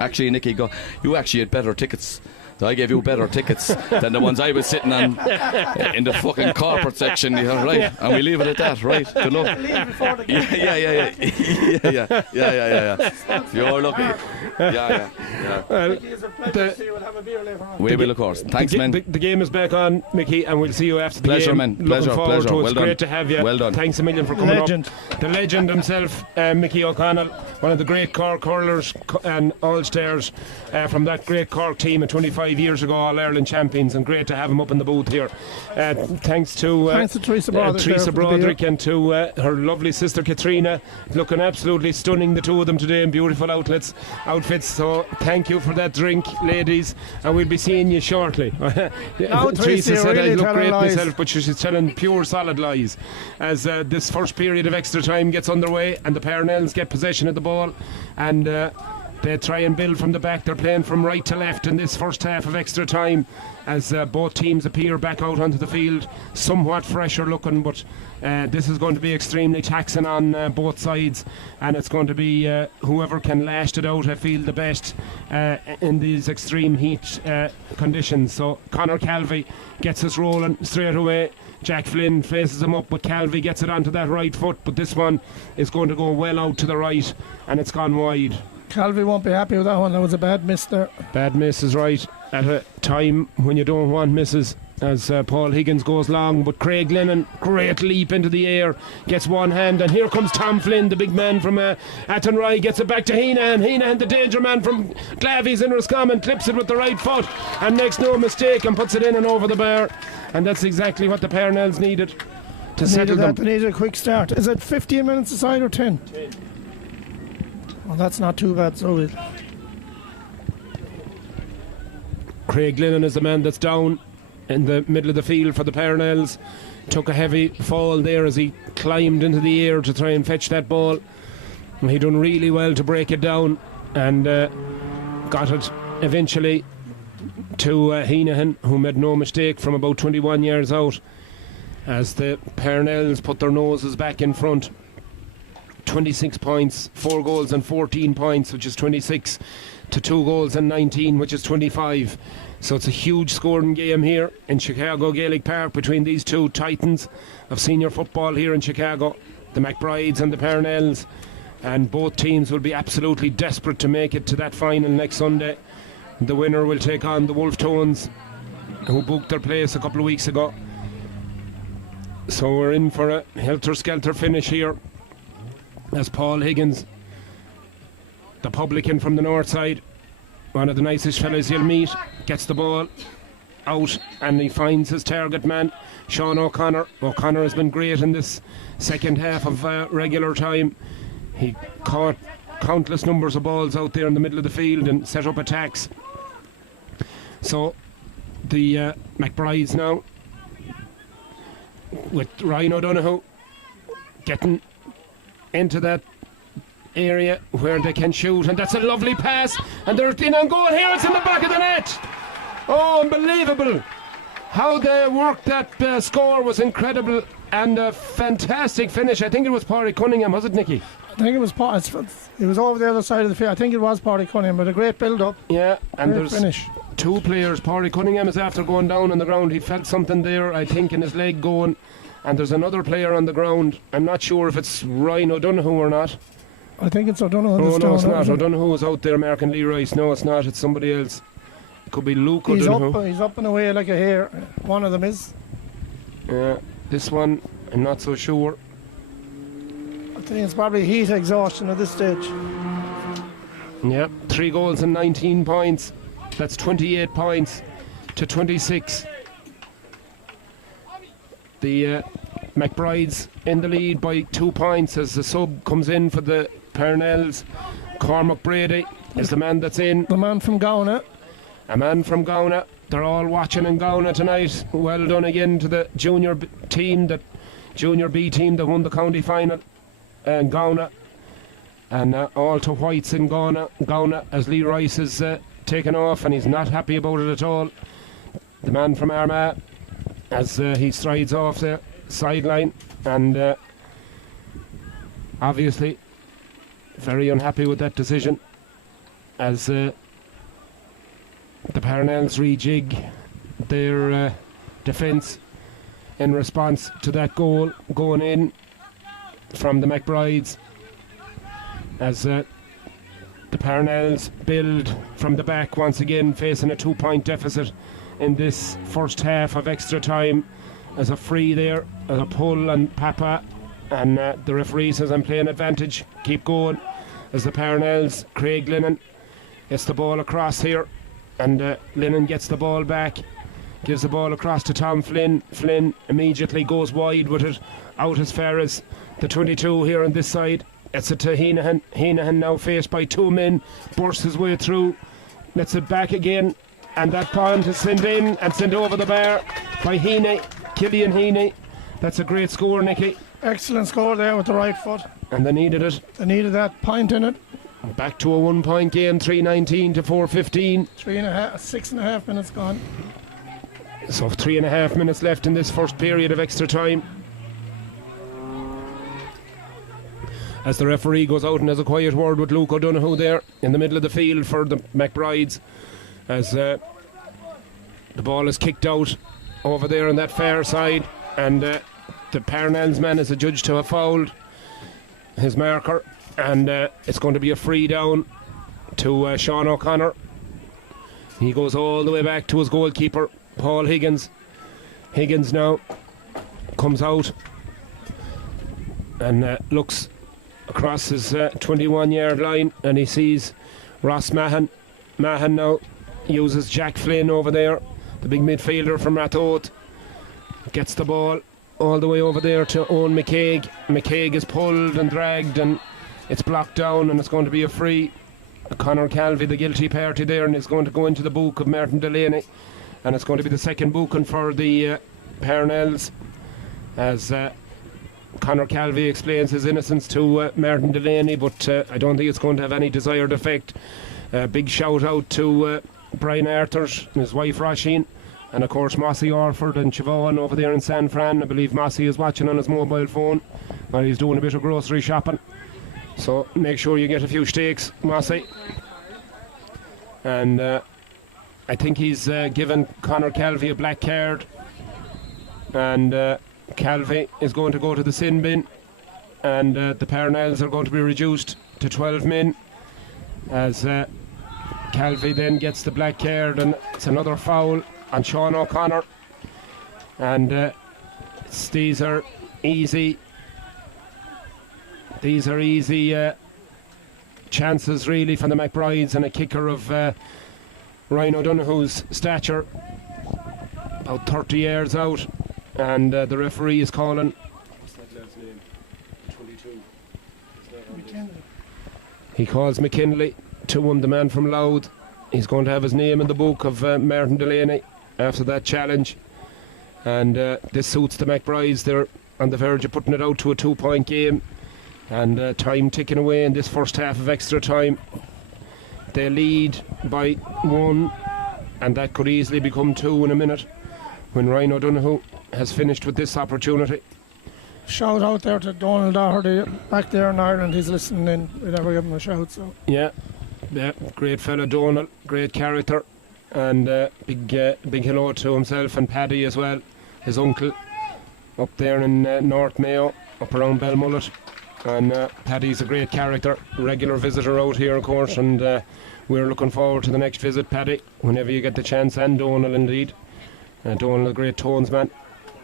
Actually, Nicky, you actually had better tickets. I gave you better tickets than the ones I was sitting on in the fucking corporate section, right? And we leave it at that, right? Good luck. Yeah. You're lucky. Yeah. We will, of course. Thanks, man. The game is back on, Mickey, and we'll see you after the pleasure, game. Man. Looking forward to it. Well it's done. Great to have you. Well done. Thanks a million for coming Legend. up. The legend himself, Mickey O'Connell, one of the great Cork hurlers and all-stars from that great Cork team of 25 years ago, All-Ireland champions, and great to have him up in the booth here. Thanks to Teresa Broderick and to her lovely sister Katrina, looking absolutely stunning, the two of them today in beautiful outfits. So thank you for that drink, ladies, and we'll be seeing you shortly. Teresa said really I look great lies. myself, but she's telling pure solid lies as this first period of extra time gets underway and the Parnells get possession of the ball, and they try and build from the back. They're playing from right to left in this first half of extra time as both teams appear back out onto the field, somewhat fresher looking, but this is going to be extremely taxing on both sides, and it's going to be whoever can lash it out, I feel, the best in these extreme heat conditions. So Conor Calvey gets us rolling straight away. Jack Flynn faces him up, but Calvey gets it onto that right foot, but this one is going to go well out to the right, and it's gone wide. Calvey won't be happy with that one. That was a bad miss there. Bad miss is right at a time when you don't want misses, as Paul Higgins goes long, but Craig Lennon, great leap into the air, gets one hand, and here comes Tom Flynn, the big man from Athenry, gets it back to Heenan, the danger man from Glavies in Roscommon, clips it with the right foot and makes no mistake and puts it in and over the bar, and that's exactly what the Parnells needed to settle them. They needed a quick start. Is it 15 minutes aside or 10? 10. Well, that's not too bad, so it. Craig Lennon is the man that's down in the middle of the field for the Parnells. Took a heavy fall there as he climbed into the air to try and fetch that ball. And he done really well to break it down and got it eventually to Heenan, who made no mistake from about 21 yards out, as the Parnells put their noses back in front. 26 points, 4 goals and 14 points, which is 26, to 2 goals and 19, which is 25. So it's a huge scoring game here in Chicago Gaelic Park between these two titans of senior football here in Chicago, the McBrides and the Parnells, and both teams will be absolutely desperate to make it to that final next Sunday. The winner will take on the Wolf Tones, who booked their place a couple of weeks ago. So we're in for a helter-skelter finish here. as Paul Higgins, the publican from the north side, one of the nicest fellas you'll meet, gets the ball out and he finds his target man, Sean O'Connor. O'Connor has been great in this second half of regular time. He caught countless numbers of balls out there in the middle of the field and set up attacks. So the McBrides now, with Ryan O'Donoghue getting into that area where they can shoot, and that's a lovely pass, and they're in on goal here. It's in the back of the net. Oh, unbelievable how they worked. That score was incredible, and a fantastic finish. I think it was Pádraig Cunningham, was it, Nicky? I think it was it was over the other side of the field. I think it was Pádraig Cunningham, but a great build-up. Yeah, and great there's finish. Two players. Pádraig Cunningham is after going down on the ground. He felt something there, I think, in his leg going, and there's another player on the ground. I'm not sure if it's Ryan O'Donoghue or not. I think it's O'Donoghue. Oh, no, it's not. O'Donoghue is out there marking Lee Rice. No, it's not. It's somebody else. It could be Luke O'Donoghue. He's up and away like a hare. One of them is. Yeah, this one, I'm not so sure. I think it's probably heat exhaustion at this stage. Yeah, 3 goals and 19 points. That's 28 points to 26. The McBrides in the lead by 2 points as the sub comes in for the Parnells. Cormac Brady is the man that's in. The man from Gowna. A man from Gowna. They're all watching in Gowna tonight. Well done again to the junior team, that junior B team that won the county final in Gowna. And all to whites in Gowna as Lee Rice is taken off, and he's not happy about it at all. The man from Armagh, as he strides off the sideline, and obviously very unhappy with that decision, as the Parnells rejig their defence in response to that goal going in from the McBrides, as the Parnells build from the back once again, facing a 2-point deficit in this first half of extra time. As a free there, as a pull and Papa, and the referee says I'm playing advantage, keep going. As the Parnells, Craig Lennon gets the ball across here, and Lennon gets the ball back, gives the ball across to Tom Flynn. Flynn immediately goes wide with it, out as far as the 22 here on this side. It's it to Heenahan. Heenahan now faced by 2 men, bursts his way through, lets it back again, and that point is sent in and sent over the bar by Killian Heaney. That's a great score, Nicky. Excellent score there with the right foot. And they needed it. They needed that point in it. Back to a 1-point game, 3:19 to 4:15. 6.5 minutes gone. So 3.5 minutes left in this first period of extra time. As the referee goes out and has a quiet word with Luke O'Donoghue there in the middle of the field for the McBrides, as the ball is kicked out over there on that far side, and the Parnells man is adjudged to have fouled his marker, and it's going to be a free down to Sean O'Connor. He goes all the way back to his goalkeeper, Paul Higgins. Higgins now comes out and looks across his 21-yard line, and he sees Ross Mahan. Mahan now uses Jack Flynn over there, the big midfielder from Rathote. Gets the ball all the way over there to Owen McCaig. McCaig is pulled and dragged, and it's blocked down, and it's going to be a free. Conor Calvey, the guilty party there, and is going to go into the book of Martin Delaney, and it's going to be the second booking for the Parnells, as Conor Calvey explains his innocence to Martin Delaney, but I don't think it's going to have any desired effect. Big shout out to Brian Arthur and his wife Roisin, and of course Mossy Orford and Siobhan over there in San Fran. I believe Mossy is watching on his mobile phone while he's doing a bit of grocery shopping, so make sure you get a few steaks, Mossy. And I think he's given Conor Calvey a black card, and Calvey is going to go to the sin bin, and the Parnells are going to be reduced to 12 men, as Calvey then gets the black card, and it's another foul on Sean O'Connor, and these are easy These are easy chances really for the McBrides, and a kicker of Ryan O'Donoghue's stature, about 30 yards out, and the referee is calling. What's that lad's name? 22. He calls McKinley to him, the man from Louth. He's going to have his name in the book of Martin Delaney after that challenge, and this suits the McBrides. They're on the verge of putting it out to a 2-point game, and time ticking away in this first half of extra time. They lead by 1, and that could easily become 2 in a minute when Ryan O'Donoghue has finished with this opportunity. Shout out there to Donald Doherty back there in Ireland. He's listening in. We never give him a shout. So yeah, great fella Donald, great character, and big hello to himself and Paddy as well, his uncle up there in North Mayo, up around Belmullet. And Paddy's a great character, regular visitor out here of course, and we're looking forward to the next visit, Paddy, whenever you get the chance, and Donald indeed. Donald, a great tones man.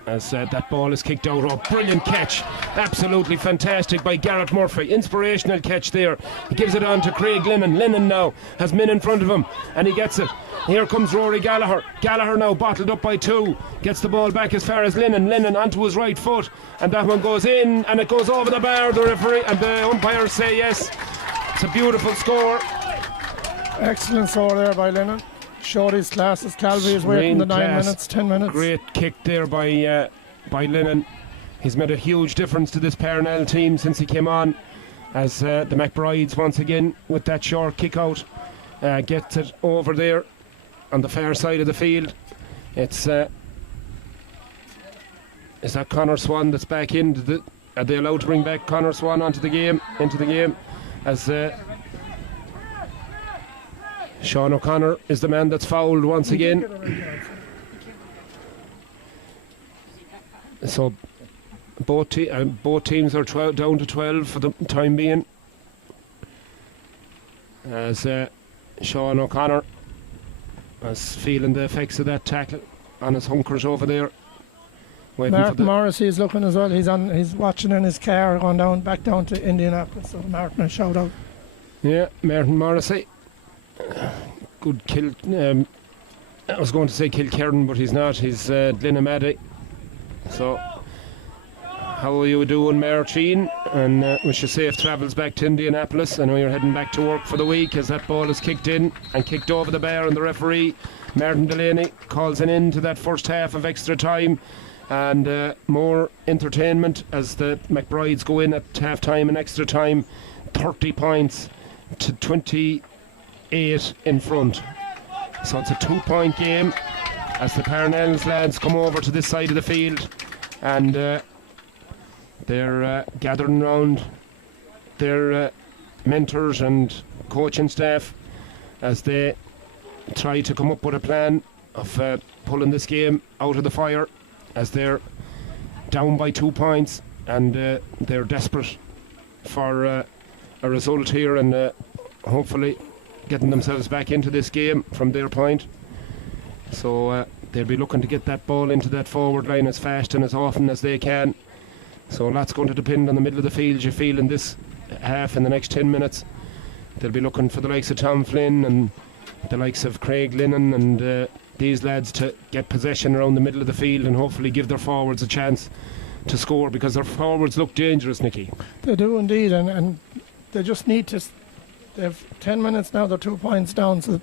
As that ball is kicked out. Oh, brilliant catch, absolutely fantastic by Garrett Murphy, inspirational catch there. He gives it on to Craig Lennon. Lennon now has men in front of him and he gets it. Here comes Rory Gallagher. Gallagher now bottled up by 2, gets the ball back as far as Lennon. Lennon onto his right foot, and that one goes in, and it goes over the bar. The referee and the umpires say yes. It's a beautiful score. Excellent score there by Lennon. Showed his class as Calvi is waiting the 9 minutes, 10 minutes. Great kick there by Lennon. He's made a huge difference to this Parnell team since he came on, as the McBrides once again with that short kick out gets it over there on the far side of the field. It's is that Connor Swan that's back into the? Are they allowed to bring back Connor Swan into the game? As Sean O'Connor is the man that's fouled once again. So both teams are down to 12 for the time being, as Sean O'Connor is feeling the effects of that tackle on his hunkers over there. Martin Morrissey is looking as well. He's watching in his car going back down to Indianapolis. So Martin, a shout out. Yeah, Martin Morrissey. Good kill. I was going to say Kilkerran, but he's not. He's Glenamady. So, how are you doing, Martin? And wish you safe travels back to Indianapolis. I know you're heading back to work for the week, as that ball is kicked in and kicked over the bar, and the referee, Martin Delaney, calls an end to that first half of extra time. And more entertainment as the McBrides go in at half time and extra time. 30 points to 28 in front. So it's a 2-point game as the Parnell's lads come over to this side of the field, and they're gathering round their mentors and coaching staff as they try to come up with a plan of pulling this game out of the fire, as they're down by 2 points, and they're desperate for a result here, and hopefully getting themselves back into this game from their point. So they'll be looking to get that ball into that forward line as fast and as often as they can. So that's going to depend on the middle of the field, you feel, in this half. In the next 10 minutes they'll be looking for the likes of Tom Flynn and the likes of Craig Lennon and these lads to get possession around the middle of the field and hopefully give their forwards a chance to score, because their forwards look dangerous, Nicky. They do indeed, and they just need to. They have 10 minutes now, they're 2 points down, so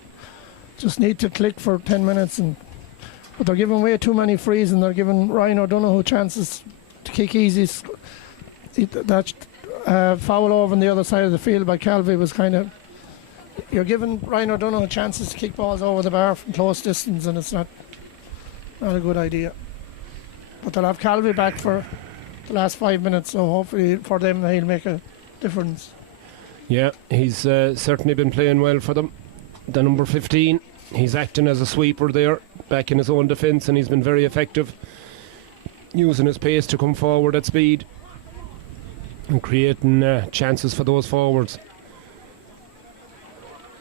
just need to click for 10 minutes. But they're giving way too many frees, and they're giving Ryan O'Donoghue chances to kick easy. That foul over on the other side of the field by Calvi was kind of. You're giving Ryan O'Donoghue chances to kick balls over the bar from close distance, and it's not a good idea. But they'll have Calvi back for the last 5 minutes, so hopefully for them he'll make a difference. Yeah, he's certainly been playing well for them. The number 15, he's acting as a sweeper there, back in his own defence, and he's been very effective, using his pace to come forward at speed and creating chances for those forwards.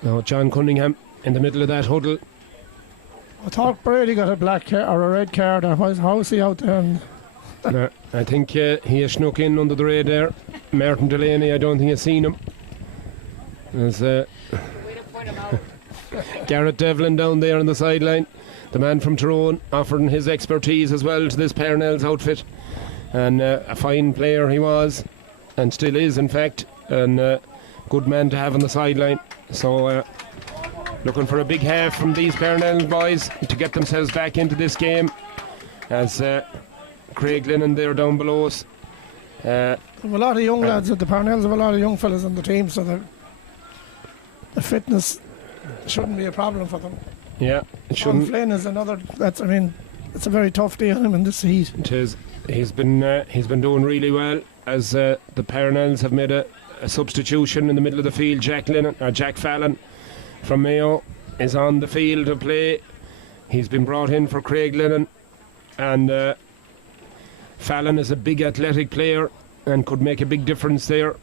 Now John Cunningham in the middle of that huddle. I thought Brady got a black card or a red card. How's he out there? And I think he has snuck in under the radar. Martin Delaney, I don't think has seen him. There's Garrett Devlin down there on the sideline. The man from Tyrone offering his expertise as well to this Parnell's outfit. And a fine player he was, and still is in fact, and good man to have on the sideline. So looking for a big half from these Parnell boys to get themselves back into this game, as Craig Lennon there down below us. We have a lot of young lads at the Parnells, have a lot of young fellas on the team, so the fitness shouldn't be a problem for them. Yeah, it shouldn't. Flynn is another. It's a very tough day on him in this heat. It is. He's been doing really well, as the Parnells have made a substitution in the middle of the field. Jack Fallon from Mayo is on the field to play. He's been brought in for Craig Lennon, and Fallon is a big athletic player and could make a big difference there.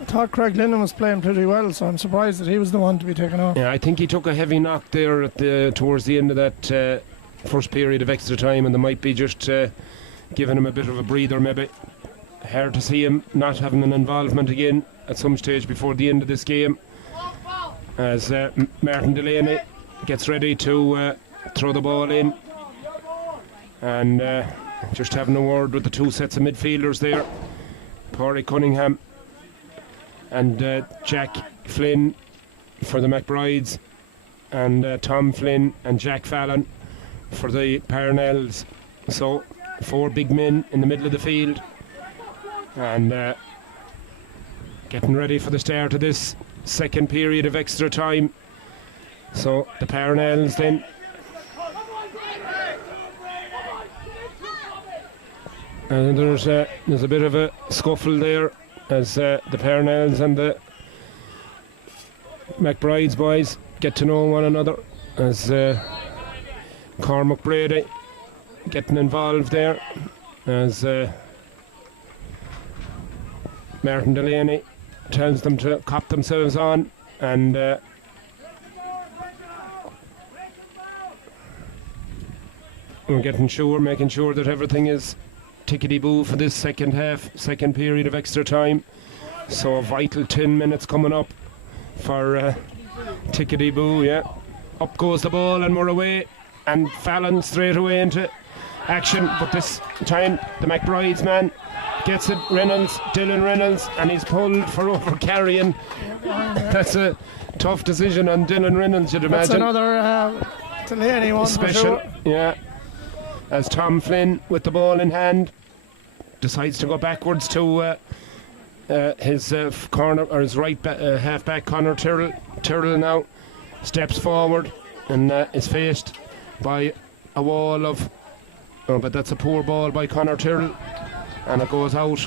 I thought Craig Lennon was playing pretty well, so I'm surprised that he was the one to be taken off. Yeah, I think he took a heavy knock there towards the end of that first period of extra time, and they might be just giving him a bit of a breather maybe. Hard to see him not having an involvement again at some stage before the end of this game, as Martin Delaney gets ready to throw the ball in, and just having a word with the two sets of midfielders there, Pádraig Cunningham and Jack Flynn for the McBrides, and Tom Flynn and Jack Fallon for the Parnells. So 4 big men in the middle of the field, and getting ready for the start of this second period of extra time. So the Parnells then, and there's a bit of a scuffle there, as the Parnells and the McBride's boys get to know one another, as Cormac Brady getting involved there, as Martin Delaney tells them to cop themselves on, and we're making sure that everything is tickety-boo for this second period of extra time. So a vital 10 minutes coming up for tickety-boo, yeah. Up goes the ball and we're away, and Fallon straight away into action, but this time the McBride's man gets it, Dylan Reynolds, and he's pulled for over carrying. That's a tough decision on Dylan Reynolds, you'd imagine. That's another Delaney one special, for sure. Yeah. As Tom Flynn, with the ball in hand, decides to go backwards to his corner, or his right half-back, Conor Tyrrell now steps forward and is faced by a wall of... Oh, but that's a poor ball by Conor Tyrrell, and it goes out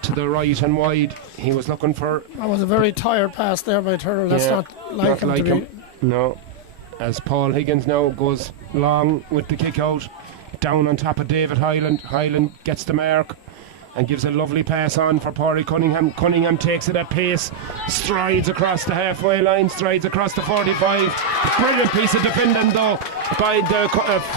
to the right and wide. He was looking for... That was a very tired pass there by Tyrrell. That's not like him. No. As Paul Higgins now goes long with the kick out, down on top of David Hyland. Hyland gets the mark and gives a lovely pass on for Pádraig Cunningham. Cunningham takes it at pace, strides across the halfway line, strides across the 45. Brilliant piece of defending though by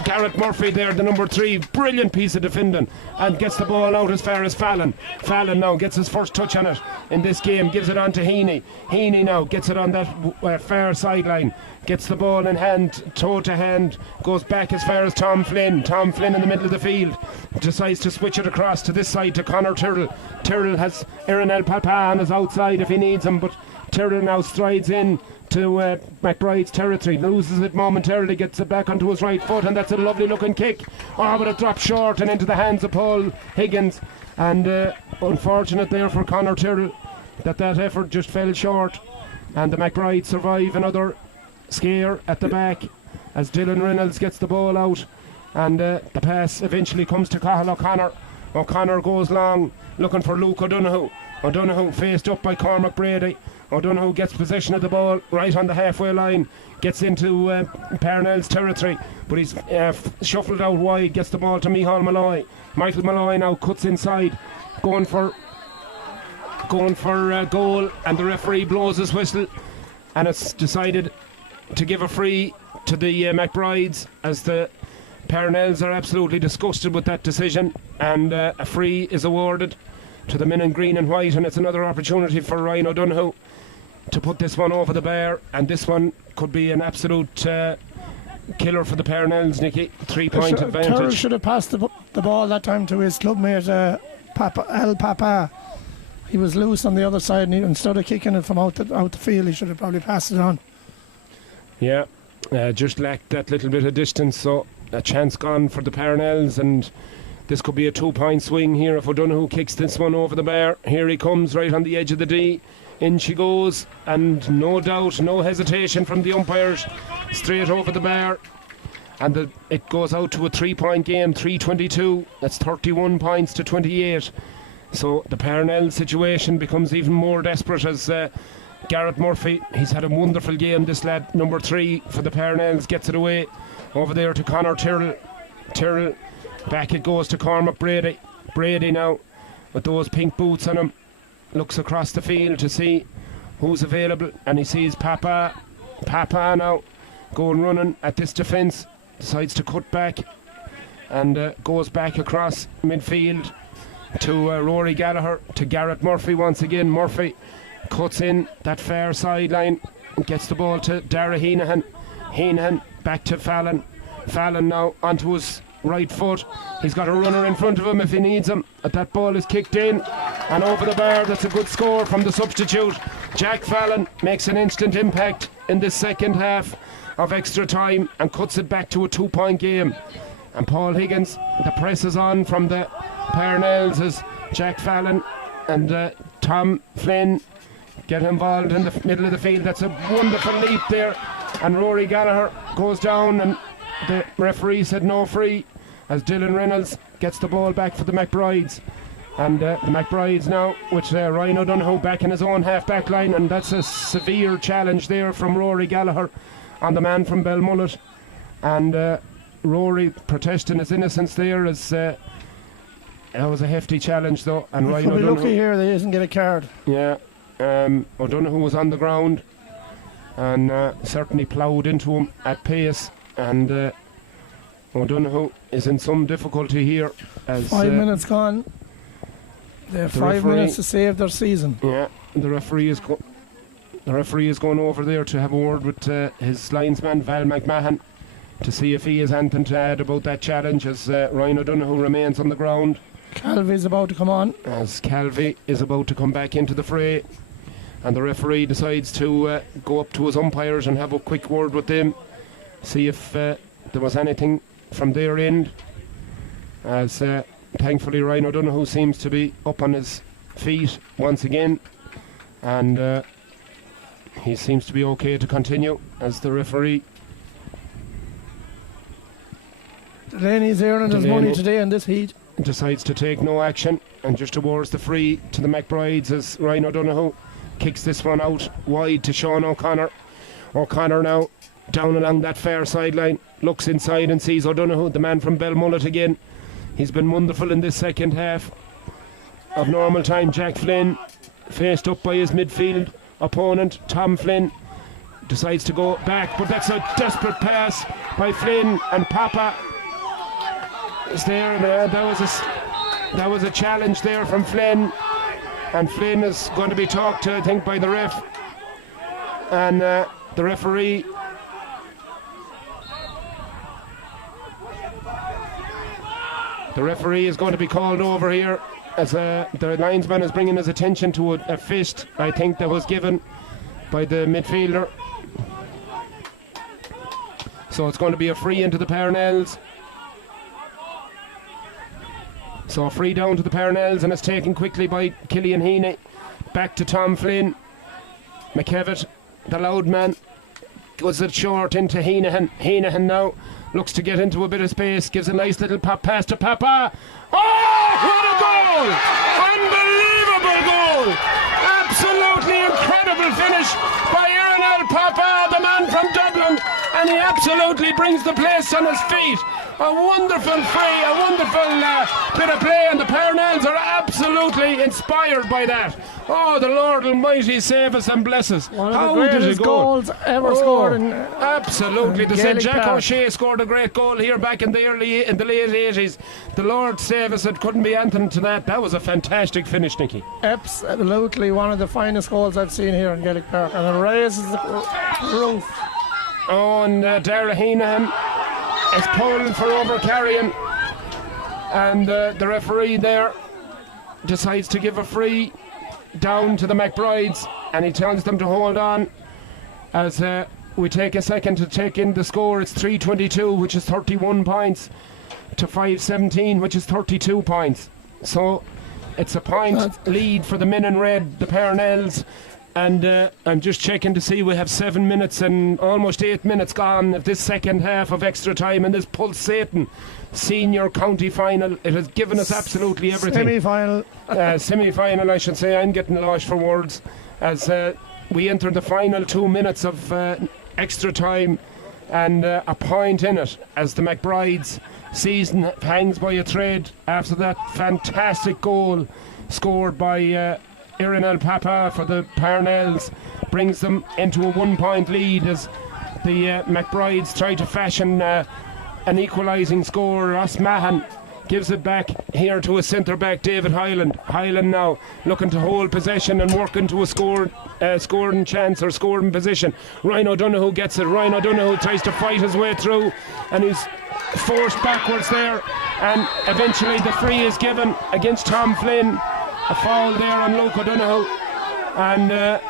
Garrett Murphy there, the number 3. Brilliant piece of defending, and gets the ball out as far as Fallon. Fallon now gets his first touch on it in this game, gives it on to Heaney. Heaney now gets it on that far sideline, gets the ball in hand, toe to hand, goes back as far as Tom Flynn. Tom Flynn in the middle of the field decides to switch it across to this side to Conor Tyrrell. Tyrrell has Aaron El Papa on his outside if he needs him, but Tyrrell now strides in to McBride's territory, loses it momentarily, gets it back onto his right foot, and that's a lovely looking kick. Oh, but it drops short and into the hands of Paul Higgins, and unfortunate there for Conor Tyrrell that effort just fell short, and the McBrides survive another scare at the back as Dylan Reynolds gets the ball out, and the pass eventually comes to Cathal O'Connor. O'Connor goes long looking for Luke O'Donoghue. O'Donoghue faced up by Cormac Brady. O'Donoghue gets possession of the ball right on the halfway line, gets into Parnell's territory, but he's shuffled out wide, gets the ball to Michael Malloy. Michael Malloy now cuts inside, going for goal, and the referee blows his whistle, and it's decided to give a free to the McBrides, as the Parnells are absolutely disgusted with that decision, and a free is awarded to the men in green and white, and it's another opportunity for Ryan O'Donoghue to put this one over the bar, and this one could be an absolute killer for the Parnells, Nicky. 3-point advantage. Terrell should have passed the ball that time to his clubmate Papa. He was loose on the other side, and instead of kicking it from out the field, he should have probably passed it on. Yeah, just lacked that little bit of distance, so a chance gone for the Parnells, and this could be a 2-point swing here if O'Donoghue kicks this one over the bar. Here he comes, right on the edge of the D. In she goes, and no doubt, no hesitation from the umpires, straight over the bar. And it goes out to a 3-point game, 3-22. That's 31 points to 28. So the Parnell situation becomes even more desperate as Garrett Murphy, he's had a wonderful game, this lad, number 3 for the Parnells, gets it away over there to Conor Tyrrell. Back it goes to Cormac Brady now with those pink boots on him, looks across the field to see who's available, and he sees Papa now going running at this defence, decides to cut back and goes back across midfield to Rory Gallagher, to Garrett Murphy once again. Murphy cuts in that far sideline and gets the ball to Dara Heenahan back to Fallon now onto his right foot. He's got a runner in front of him if he needs him. That ball is kicked in and over the bar. That's a good score from the substitute. Jack Fallon makes an instant impact in this second half of extra time and cuts it back to a 2-point game. And Paul Higgins, the press is on from the Parnells as Jack Fallon and Tom Flynn get involved in the middle of the field. That's a wonderful leap there, and Rory Gallagher goes down, and the referee said no free as Dylan Reynolds gets the ball back for the McBrides. And the McBrides now with Ryan O'Donoghue back in his own half-back line, and that's a severe challenge there from Rory Gallagher on the man from Belmullet. And Rory protesting his innocence there as that was a hefty challenge though, and Ryan O'Donoghue, lucky here they doesn't get a card. Yeah, O'Donoghue was on the ground and certainly ploughed into him at pace, and O'Donoghue is in some difficulty here as 5 minutes gone. They have 5 minutes to save their season. Yeah, the referee is going over there to have a word with his linesman Val McMahon to see if he has anything to add about that challenge as Ryan O'Donoghue remains on the ground. Calvey's about to come on. As Calvey is about to come back into the fray, and the referee decides to go up to his umpires and have a quick word with them, see if there was anything from their end, as thankfully Ryan O'Donoghue seems to be up on his feet once again, and he seems to be okay to continue as the referee. Delaney's earning his money today in this heat. Decides to take no action and just awards the free to the McBrides as Ryan O'Donoghue kicks this one out wide to Sean O'Connor. O'Connor now down along that far sideline, looks inside and sees O'Donoghue, the man from Belmullet again. He's been wonderful in this second half of normal time. Jack Flynn, faced up by his midfield opponent Tom Flynn, decides to go back, but that's a desperate pass by Flynn, and Papa is there. That was a challenge there from Flynn, and Flynn is going to be talked to, I think, by the ref, and the referee. The referee is going to be called over here as the linesman is bringing his attention to a fist, I think, that was given by the midfielder. So it's going to be a free into the Parnells. So free down to the Parnells, and it's taken quickly by Killian Heaney. Back to Tom Flynn. McKevitt, the loud man, goes it short into Heenahan. Heenahan now looks to get into a bit of space, gives a nice little pop pass to Papa. Oh, what a goal! Unbelievable goal! Absolutely incredible finish by Ernest Papa, the man from Dublin, and he absolutely brings the place on his feet. A wonderful free, a wonderful bit of play, and the Parnells are absolutely inspired by that. Oh, the Lord Almighty save us and bless us. One of How the did it greatest go? goals ever scored in absolutely. They said Jack O'Shea scored a great goal here back in the late 80s. The Lord save us, it couldn't be anything to that. That was a fantastic finish, Nicky. Absolutely one of the finest goals I've seen here in Gaelic Park, and it raises the roof. Oh, and Dara Heenan is pulling for over carrying, and the referee there decides to give a free down to the McBrides, and he tells them to hold on as we take a second to take in the score. It's 3:22, which is 31 points, to 5:17, which is 32 points. So it's a point lead for the men in red, the Parnells. And I'm just checking to see, we have 7 minutes and almost 8 minutes gone of this second half of extra time in this pulsating senior county final. It has given us absolutely everything. Semi-final, I should say. I'm getting lost for words as we enter the final 2 minutes of extra time, and a point in it as the McBrides season hangs by a thread after that fantastic goal scored by Irinal Papa for the Parnells, brings them into a 1 point lead as the McBrides try to fashion an equalising score. Ross Mahan gives it back here to a centre back, David Hyland. Hyland now looking to hold possession and work into a scoring chance or scoring position. Ryan O'Donoghue gets it. Ryan O'Donoghue tries to fight his way through, and he's forced backwards there, and eventually the free is given against Tom Flynn. A foul there on Luke O'Donoghue, and a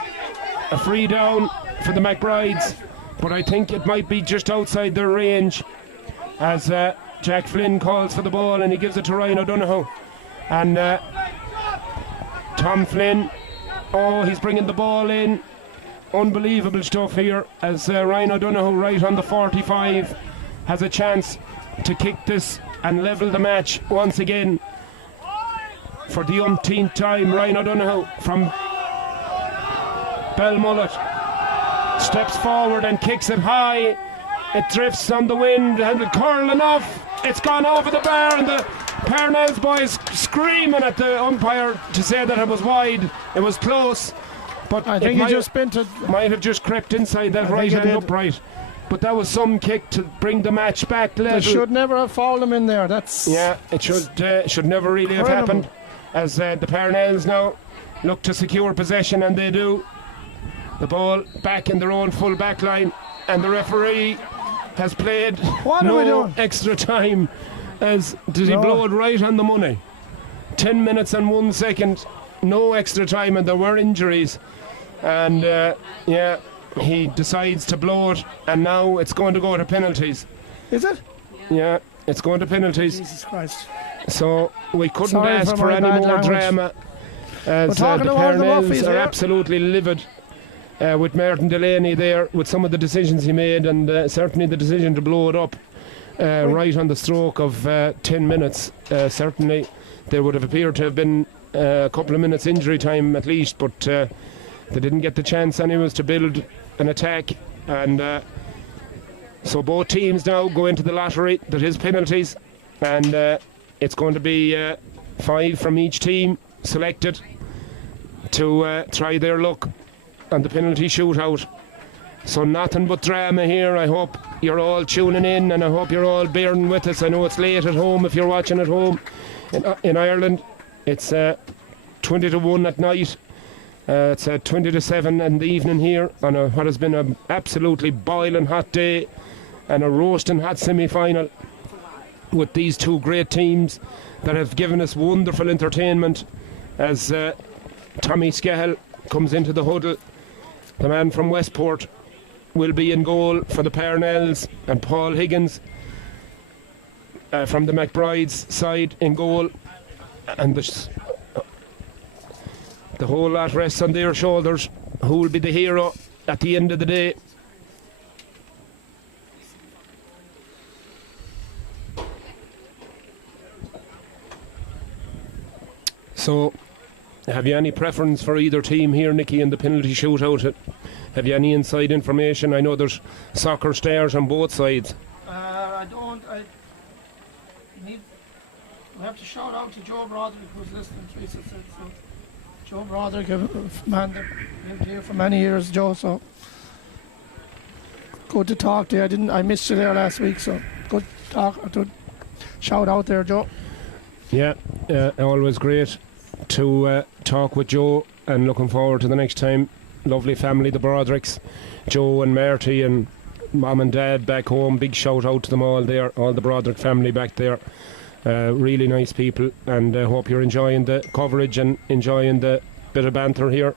free down for the McBrides, but I think it might be just outside their range as Jack Flynn calls for the ball, and he gives it to Ryan O'Donoghue, and Tom Flynn, he's bringing the ball in. Unbelievable stuff here as Ryan O'Donoghue, right on the 45, has a chance to kick this and level the match once again. For the umpteenth time, Ryan O'Donoghue from Belmullet steps forward and kicks it high. It drifts on the wind and it curl enough. It's gone over the bar, and the Parnells boys screaming at the umpire to say that it was wide. It was close, but I think he just bent it. Might have just crept inside that right hand upright. But that was some kick to bring the match back level. They should never have fouled him in there. It should never really have happened. As the Parnells now look to secure possession, and they do. The ball back in their own full back line, and the referee has played no extra time. Did he blow it right on the money? 10 minutes and 1 second, no extra time, and there were injuries. And he decides to blow it, and now it's going to go to penalties. Is it? Yeah, it's going to penalties. Jesus Christ. So we couldn't ask for any more drama, as the Parnells are absolutely livid with Martin Delaney there, with some of the decisions he made, and certainly the decision to blow it up right on the stroke of 10 minutes. Certainly there would have appeared to have been a couple of minutes injury time at least, but they didn't get the chance anyways to build an attack, and so both teams now go into the lottery that is penalties, and it's going to be 5 from each team selected to try their luck on the penalty shootout. So nothing but drama here. I hope you're all tuning in, and I hope you're all bearing with us. I know it's late at home if you're watching at home. In Ireland it's 20 to 1 at night. It's 20 to 7 in the evening here on what has been an absolutely boiling hot day and a roasting hot semi-final, with these two great teams that have given us wonderful entertainment, as Tommy Scahill comes into the huddle. The man from Westport will be in goal for the Parnells, and Paul Higgins from the McBride's side in goal, and the whole lot rests on their shoulders. Who will be the hero at the end of the day? So, have you any preference for either team here, Nicky, in the penalty shootout? Have you any inside information? I know there's soccer stars on both sides. I don't. We have to shout out to Joe Broderick, who's listening. Teresa said so. Joe Broderick, a man that lived here for many years, Joe. So good to talk to you. I missed you there last week, so good talk. Good shout out there, Joe. Yeah, always great to talk with Joe, and looking forward to the next time. Lovely family, the Brodericks, Joe and Marty and Mom and Dad back home. Big shout out to them all there, all the Broderick family back there. Really nice people, and I hope you're enjoying the coverage and enjoying the bit of banter here.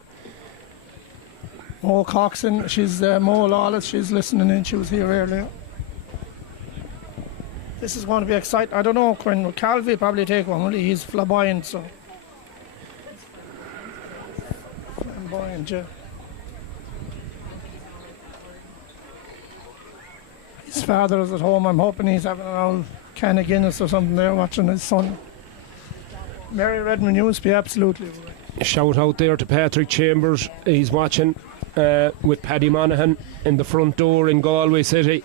Mo Coxon, she's Mo Lawless, she's listening in. She was here earlier. This is going to be exciting. I don't know, Quinn. Calvi probably take one, will he? He's flamboyant, so. Flamboyant, yeah. His father is at home. I'm hoping he's having an old can of Guinness or something there, watching his son. Mary Redmond used to be absolutely. Shout out there to Patrick Chambers. He's watching with Paddy Monaghan in the front door in Galway City.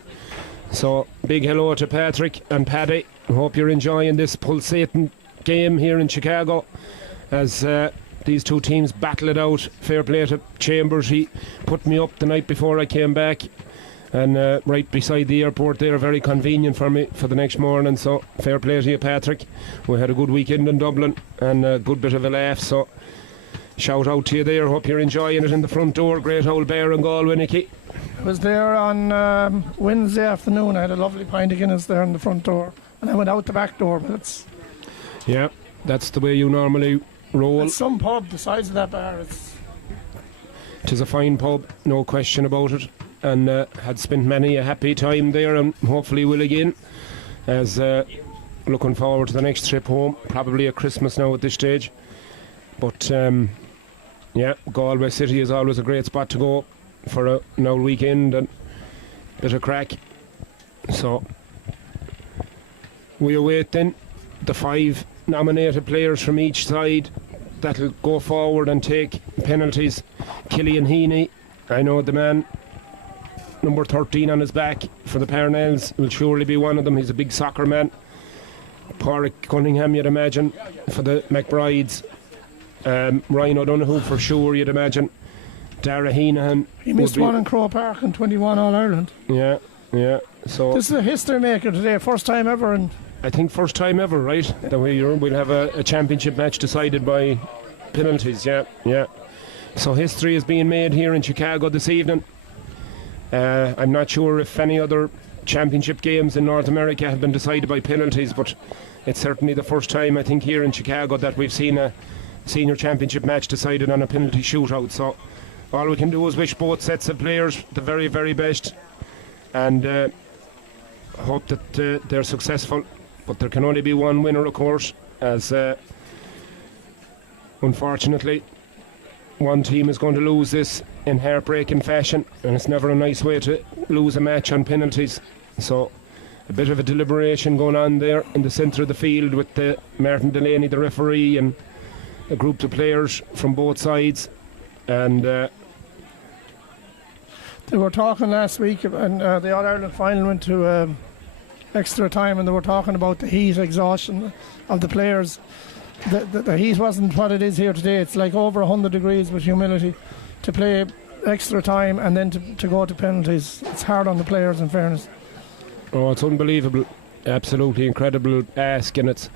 So big hello to Patrick and Paddy. I hope you're enjoying this pulsating game here in Chicago as these two teams battle it out. Fair play to Chambers. He put me up the night before I came back, and right beside the airport there, very convenient for me for the next morning. So fair play to you, Patrick. We had a good weekend in Dublin and a good bit of a laugh, so shout out to you there. Hope you're enjoying it in the front door. Great old bear in Galway, Nicky. I was there on Wednesday afternoon. I had a lovely pint of Guinness there in the front door, and I went out the back door, but it's... Yeah, that's the way you normally roll. It's some pub the size of that bar. It is a fine pub, no question about it, and had spent many a happy time there, and hopefully will again, as looking forward to the next trip home, probably at Christmas now at this stage. But yeah, Galway City is always a great spot to go for an old weekend and bit of crack. So we await then the 5 nominated players from each side that'll go forward and take penalties. Killian Heaney, I know the man, number 13 on his back for the Parnells, will surely be one of them. He's a big soccer man. Pádraig Cunningham, you'd imagine, for the McBrides. Ryan O'Donoghue for sure, you'd imagine. Dara Heenahan. He missed one in Croke Park in 21 All-Ireland. Yeah. So this is a history maker today, first time ever. And I think first time ever, right? That we'll have a championship match decided by penalties, yeah. So history is being made here in Chicago this evening. I'm not sure if any other championship games in North America have been decided by penalties, but it's certainly the first time, I think, here in Chicago that we've seen a senior championship match decided on a penalty shootout. So all we can do is wish both sets of players the very, very best, and hope that they're successful. But there can only be one winner, of course, as unfortunately one team is going to lose this in heartbreaking fashion, and it's never a nice way to lose a match on penalties. So a bit of a deliberation going on there in the centre of the field with Martin Delaney, the referee, and a group of players from both sides. And they were talking last week, and the All-Ireland final went to extra time, and they were talking about the heat exhaustion of the players. The heat wasn't what it is here today. It's like over 100 degrees with humidity to play extra time and then to go to penalties. It's hard on the players, in fairness. Oh, it's unbelievable. Absolutely incredible ask, and it's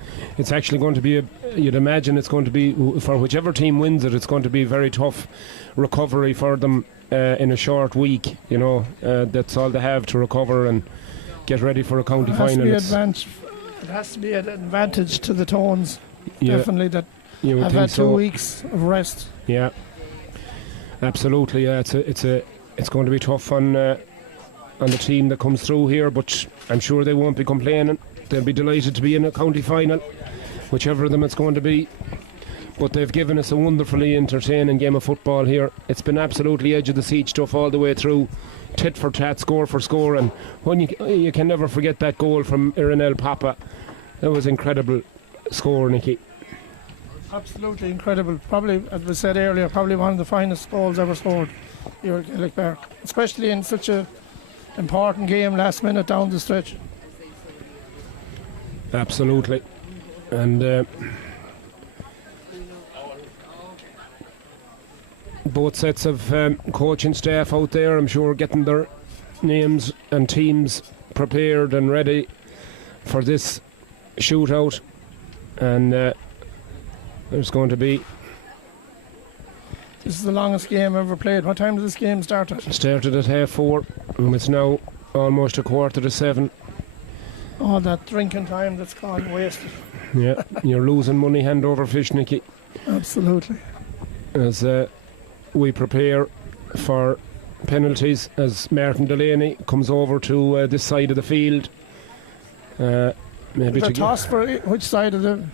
actually going to be you'd imagine it's going to be, for whichever team wins it, it's going to be a very tough recovery for them in a short week. That's all they have to recover and get ready for a county final. It has to be an advantage to the Tones, definitely, that have had 2 weeks of rest. Yeah, absolutely. Yeah, it's going to be tough on the team that comes through here, but I'm sure they won't be complaining. They'll be delighted to be in a county final, whichever of them it's going to be. But they've given us a wonderfully entertaining game of football here. It's been absolutely edge of the seat stuff all the way through, tit for tat, score for score, and when you can never forget that goal from Irinel Papa. That was incredible score, Nicky. Absolutely incredible. Probably, as we said earlier, probably one of the finest goals ever scored here at Gaelic Park, especially in such a important game, last minute down the stretch. Absolutely. And both sets of coaching staff out there, I'm sure, getting their names and teams prepared and ready for this shootout. And there's going to be... This is the longest game ever played. What time does this game start at? Started at 4:30, and it's now almost 7:15. Oh, that drinking time that's gone wasted. Yeah, you're losing money hand over fist, Nicky. Absolutely. As we prepare for penalties, as Martin Delaney comes over to this side of the field. Maybe the toss for which side of the...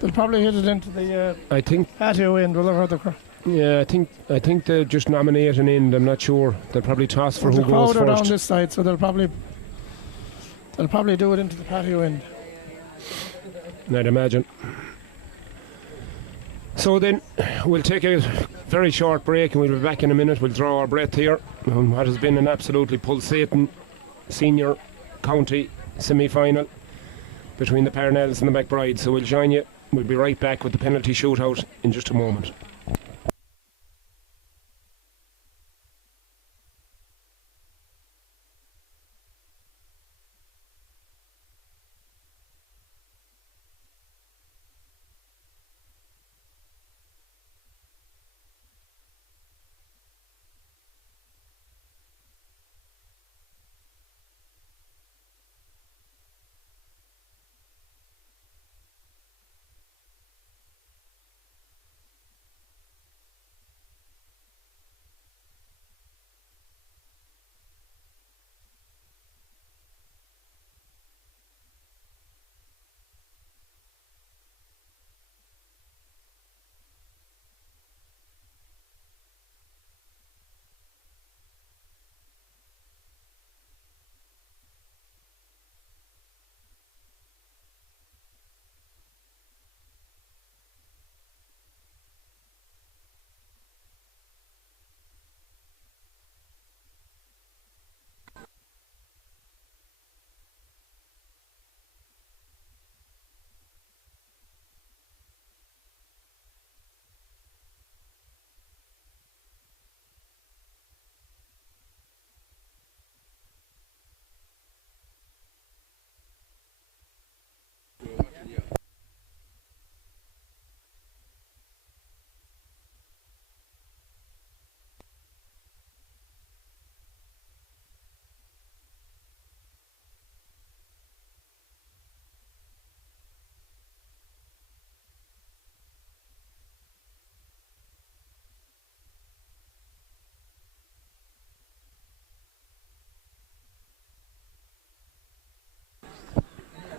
They'll probably hit it into the I think patio end, will they? Yeah, I think they just nominate an end. I'm not sure. They'll probably toss for who the goes crowd are first. down this side, so they'll probably do it into the patio end. I'd imagine. So then we'll take a very short break and we'll be back in a minute. We'll draw our breath here on what has been an absolutely pulsating senior county semi-final between the Parnells and the McBrides. So we'll join you. We'll be right back with the penalty shootout in just a moment.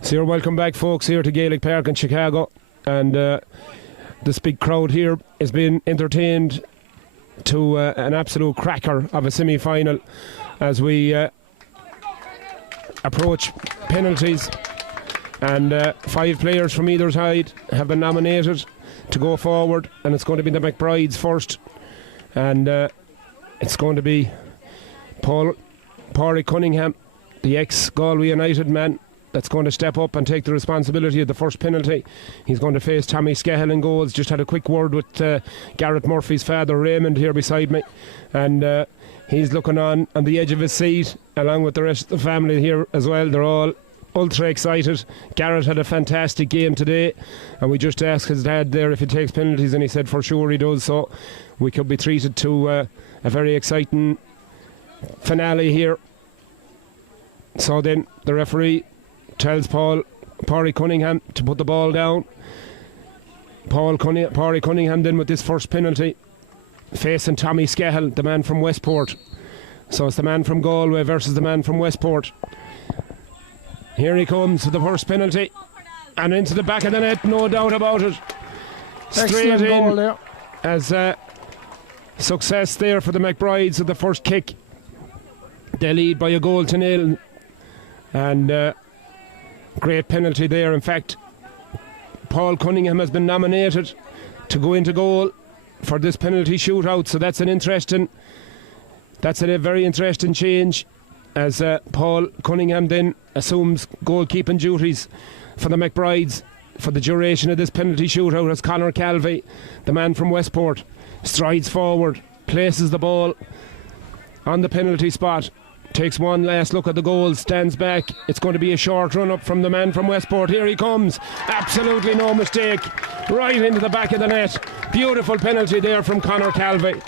So you're welcome back, folks, here to Gaelic Park in Chicago. And this big crowd here has been entertained to an absolute cracker of a semi-final as we approach penalties. And 5 players from either side have been nominated to go forward, and it's going to be the McBrides first. And it's going to be Pádraig Cunningham, the ex-Galway United man, that's going to step up and take the responsibility of the first penalty. He's going to face Tommy Scahill in goals. Just had a quick word with Garrett Murphy's father, Raymond, here beside me. And he's looking on the edge of his seat, along with the rest of the family here as well. They're all ultra excited. Garrett had a fantastic game today, and we just asked his dad there if he takes penalties, and he said for sure he does. So we could be treated to a very exciting finale here. So then the referee tells Pádraig Cunningham to put the ball down. Pádraig Cunningham then with this first penalty, facing Tommy Scahill, the man from Westport. So it's the man from Galway versus the man from Westport. Here he comes with the first penalty, and into the back of the net, no doubt about it. Straight in goal there. As success there for the McBrides with the first kick. They lead by a goal to nil. And great penalty there. In fact, Pádraig Cunningham has been nominated to go into goal for this penalty shootout. So that's a very interesting change, as Pádraig Cunningham then assumes goalkeeping duties for the McBrides, for the duration of this penalty shootout as Conor Calvey, the man from Westport, strides forward, places the ball on the penalty spot, takes one last look at the goal, stands back. It's going to be a short run up from the man from Westport. Here he comes, absolutely no mistake, right into the back of the net. Beautiful penalty there from Conor Calvey.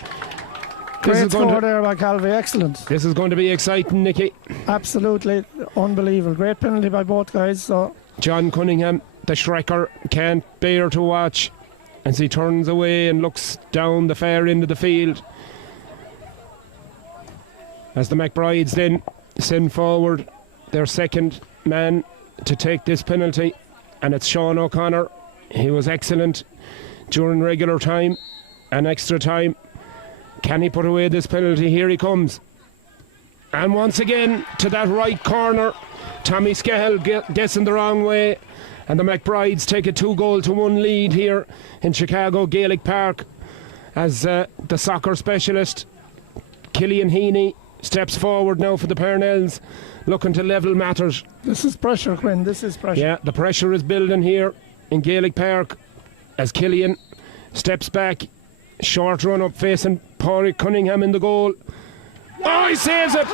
Great score there by Calvey, excellent. This is going to be exciting, Nicky. Absolutely unbelievable. Great penalty by both guys. So John Cunningham, the Shrekker, can't bear to watch as he turns away and looks down the far end of the field. As the McBrides then send forward their second man to take this penalty, and it's Sean O'Connor. He was excellent during regular time and extra time. Can he put away this penalty? Here he comes. And once again to that right corner, Tommy Scahill guessing the wrong way, and the McBrides take a 2-goal-1 lead here in Chicago Gaelic Park as the soccer specialist Killian Heaney steps forward now for the Parnells, looking to level matters. This is pressure, Quinn, this is pressure. Yeah, the pressure is building here in Gaelic Park as Killian steps back. Short run up facing Pádraig Cunningham in the goal. Oh, he saves it!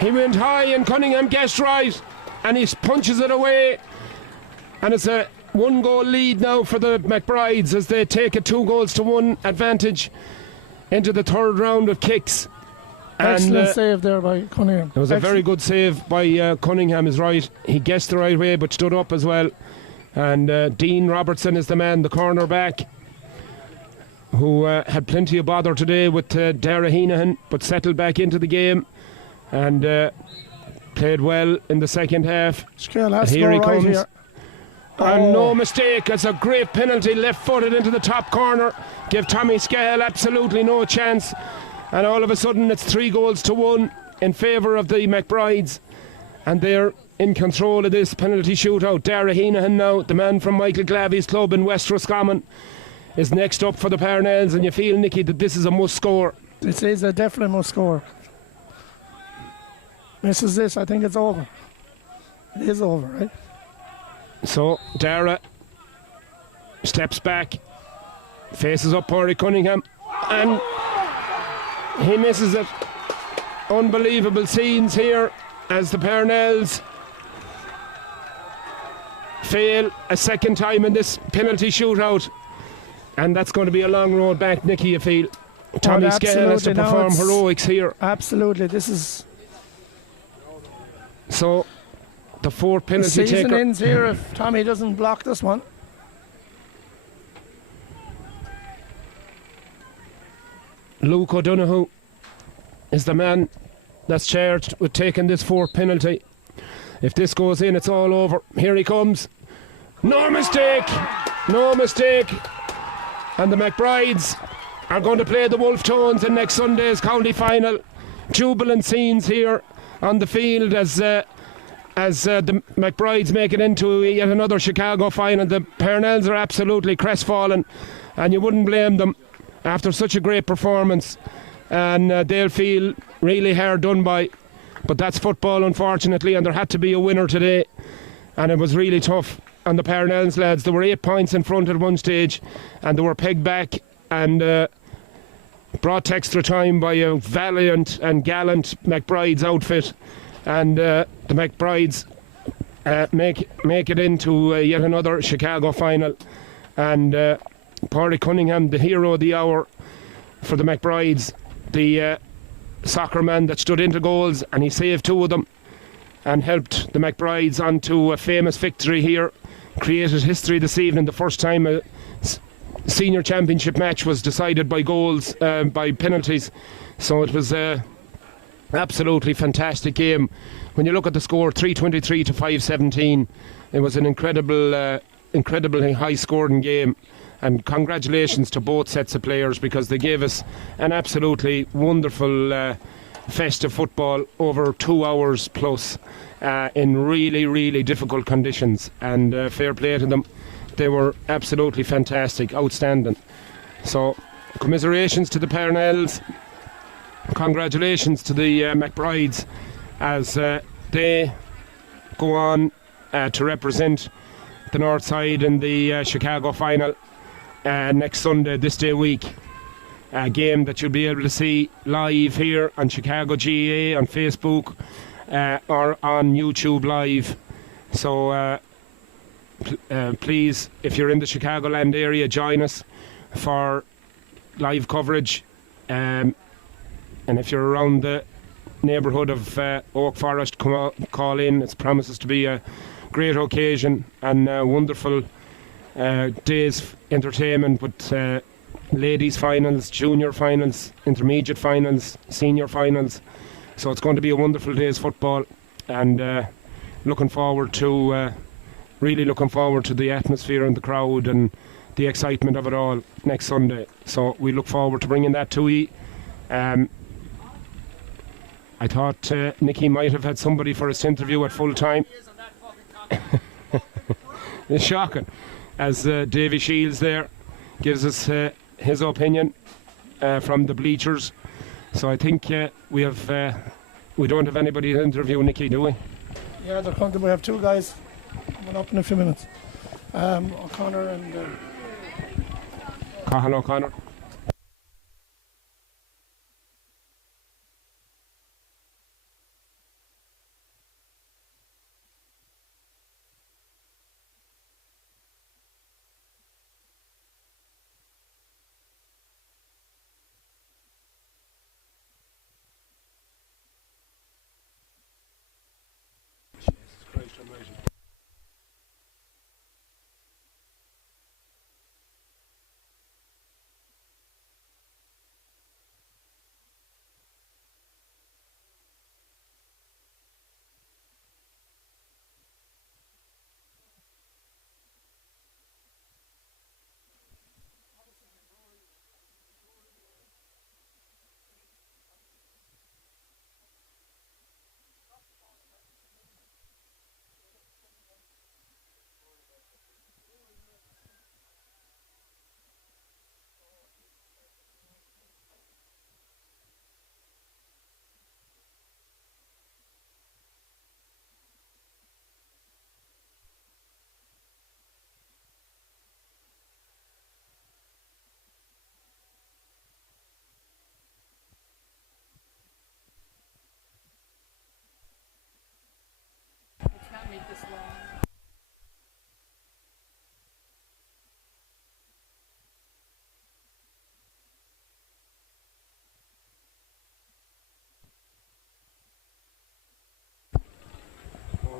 He went high and Cunningham guessed right, and he punches it away. And it's a 1-goal lead now for the McBrides as they take a 2-1 advantage into the third round of kicks. Excellent save there by Cunningham. It was a very good save by Cunningham, is right. He guessed the right way but stood up as well. And Dean Robertson is the man, the cornerback, who had plenty of bother today with Dara Heenahan, but settled back into the game and played well in the second half. Here he comes. Here. And no mistake, it's a great penalty, left-footed into the top corner. Give Tommy Scahill absolutely no chance. And all of a sudden it's 3-1 in favour of the McBrides. And they're in control of this penalty shootout. Dara Heenahan now, the man from Michael Glavy's club in West Roscommon, is next up for the Parnells, and you feel, Nicky, that this is a must score. This is a definite must score. Misses this, I think it's over. It is over, right? So Dara steps back, faces up Pádraig Cunningham, and he misses it. Unbelievable scenes here as the Parnells fail a second time in this penalty shootout. And that's going to be a long road back, Nicky, you feel. Tommy Scahill has to perform heroics here. Absolutely, this is... So, the fourth penalty taker... The season ends here if Tommy doesn't block this one. Luke O'Donoghue is the man that's charged with taking this fourth penalty. If this goes in, it's all over. Here he comes. No mistake! No mistake! And the McBrides are going to play the Wolf Tones in next Sunday's county final. Jubilant scenes here on the field as the McBrides make it into yet another Chicago final. The Parnells are absolutely crestfallen, and you wouldn't blame them after such a great performance. And they'll feel really hard done by. But that's football, unfortunately, and there had to be a winner today. And it was really tough on the Parnells lads. They were 8 points in front at one stage, and they were pegged back and brought to extra time by a valiant and gallant McBride's outfit. And the McBrides make it into yet another Chicago final. And Pádraig Cunningham, the hero of the hour for the McBrides, the soccer man that stood into goals, and he saved 2 of them and helped the McBrides onto a famous victory here. Created history this evening, the first time a senior championship match was decided by goals, by penalties. So it was a absolutely fantastic game. When you look at the score, 323 to 517, it was an incredibly high scoring game. And congratulations to both sets of players, because they gave us an absolutely wonderful festive football over 2 hours plus in really, really difficult conditions. And fair play to them. They were absolutely fantastic, outstanding. So commiserations to the Parnells. Congratulations to the McBrides as they go on to represent the north side in the Chicago final next Sunday, this day week. A game that you'll be able to see live here on Chicago GAA on Facebook or on YouTube Live. So please, if you're in the Chicagoland area, join us for live coverage. And if you're around the neighbourhood of Oak Forest, call in. It promises to be a great occasion and wonderful day's entertainment with ladies finals, junior finals, intermediate finals, senior finals. So it's going to be a wonderful day's football, and really looking forward to the atmosphere and the crowd and the excitement of it all next Sunday. So we look forward to bringing that to you. I thought Nicky might have had somebody for his interview at full time. It's shocking, as Davy Shields there gives us his opinion from the bleachers. So I think we don't have anybody to interview Nicky, do we? Yeah, they're coming. We have two guys coming up in a few minutes. O'Connor and Cathal O'Connor.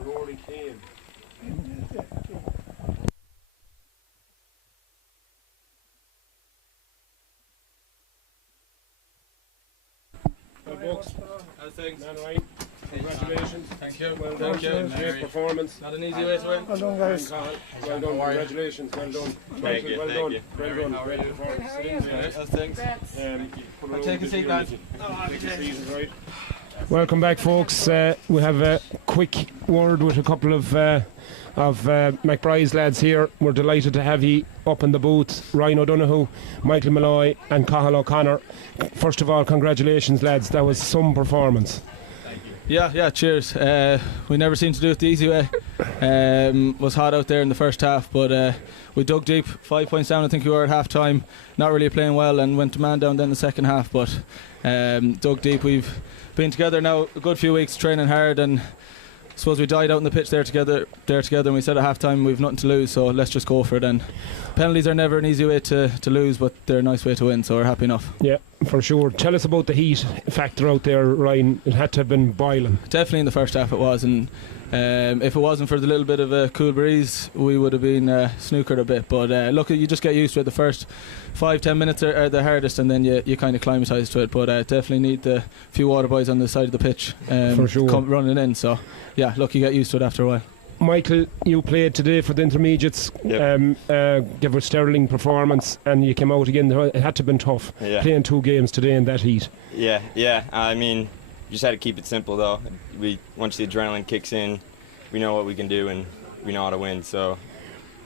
Rory Kane. Well, folks, how's things? Right. Congratulations. Thank you. Well done. Great performance. Not an easy way to win. well done, guys. Well done. Congratulations. Well done. Thank you. Well Thank done. you. Well done. Great performance. How's things? I'll take a seat, lads. Welcome back, folks. We have a quick word with a couple of McBride's lads here. We're delighted to have you up in the booth. Ryan O'Donoghue, Michael Malloy and Cathal O'Connor. First of all, congratulations, lads. That was some performance. Yeah, cheers. We never seemed to do it the easy way. Was hot out there in the first half, but we dug deep. 5 points down, I think we were at half time. Not really playing well, and went to man down then the second half, but dug deep. We've been together now a good few weeks, training hard, and I suppose we died out on the pitch there together, and we said at half time we've nothing to lose, so let's just go for it. And penalties are never an easy way to lose, but they're a nice way to win, so we're happy enough. Yeah, for sure. Tell us about the heat factor out there, Ryan. It had to have been boiling. Definitely in the first half it was, and if it wasn't for the little bit of a cool breeze, we would have been snookered a bit. But look, you just get used to it. The first 5-10 minutes are the hardest, and then you kind of climatise to it. But definitely need the few water boys on the side of the pitch for sure. running in. So yeah, look, you get used to it after a while. Michael, you played today for the intermediates. Yep. Gave a sterling performance, and you came out again. It had to have been tough playing 2 games today in that heat. Yeah. I mean, just had to keep it simple though. Once the adrenaline kicks in, we know what we can do and we know how to win. So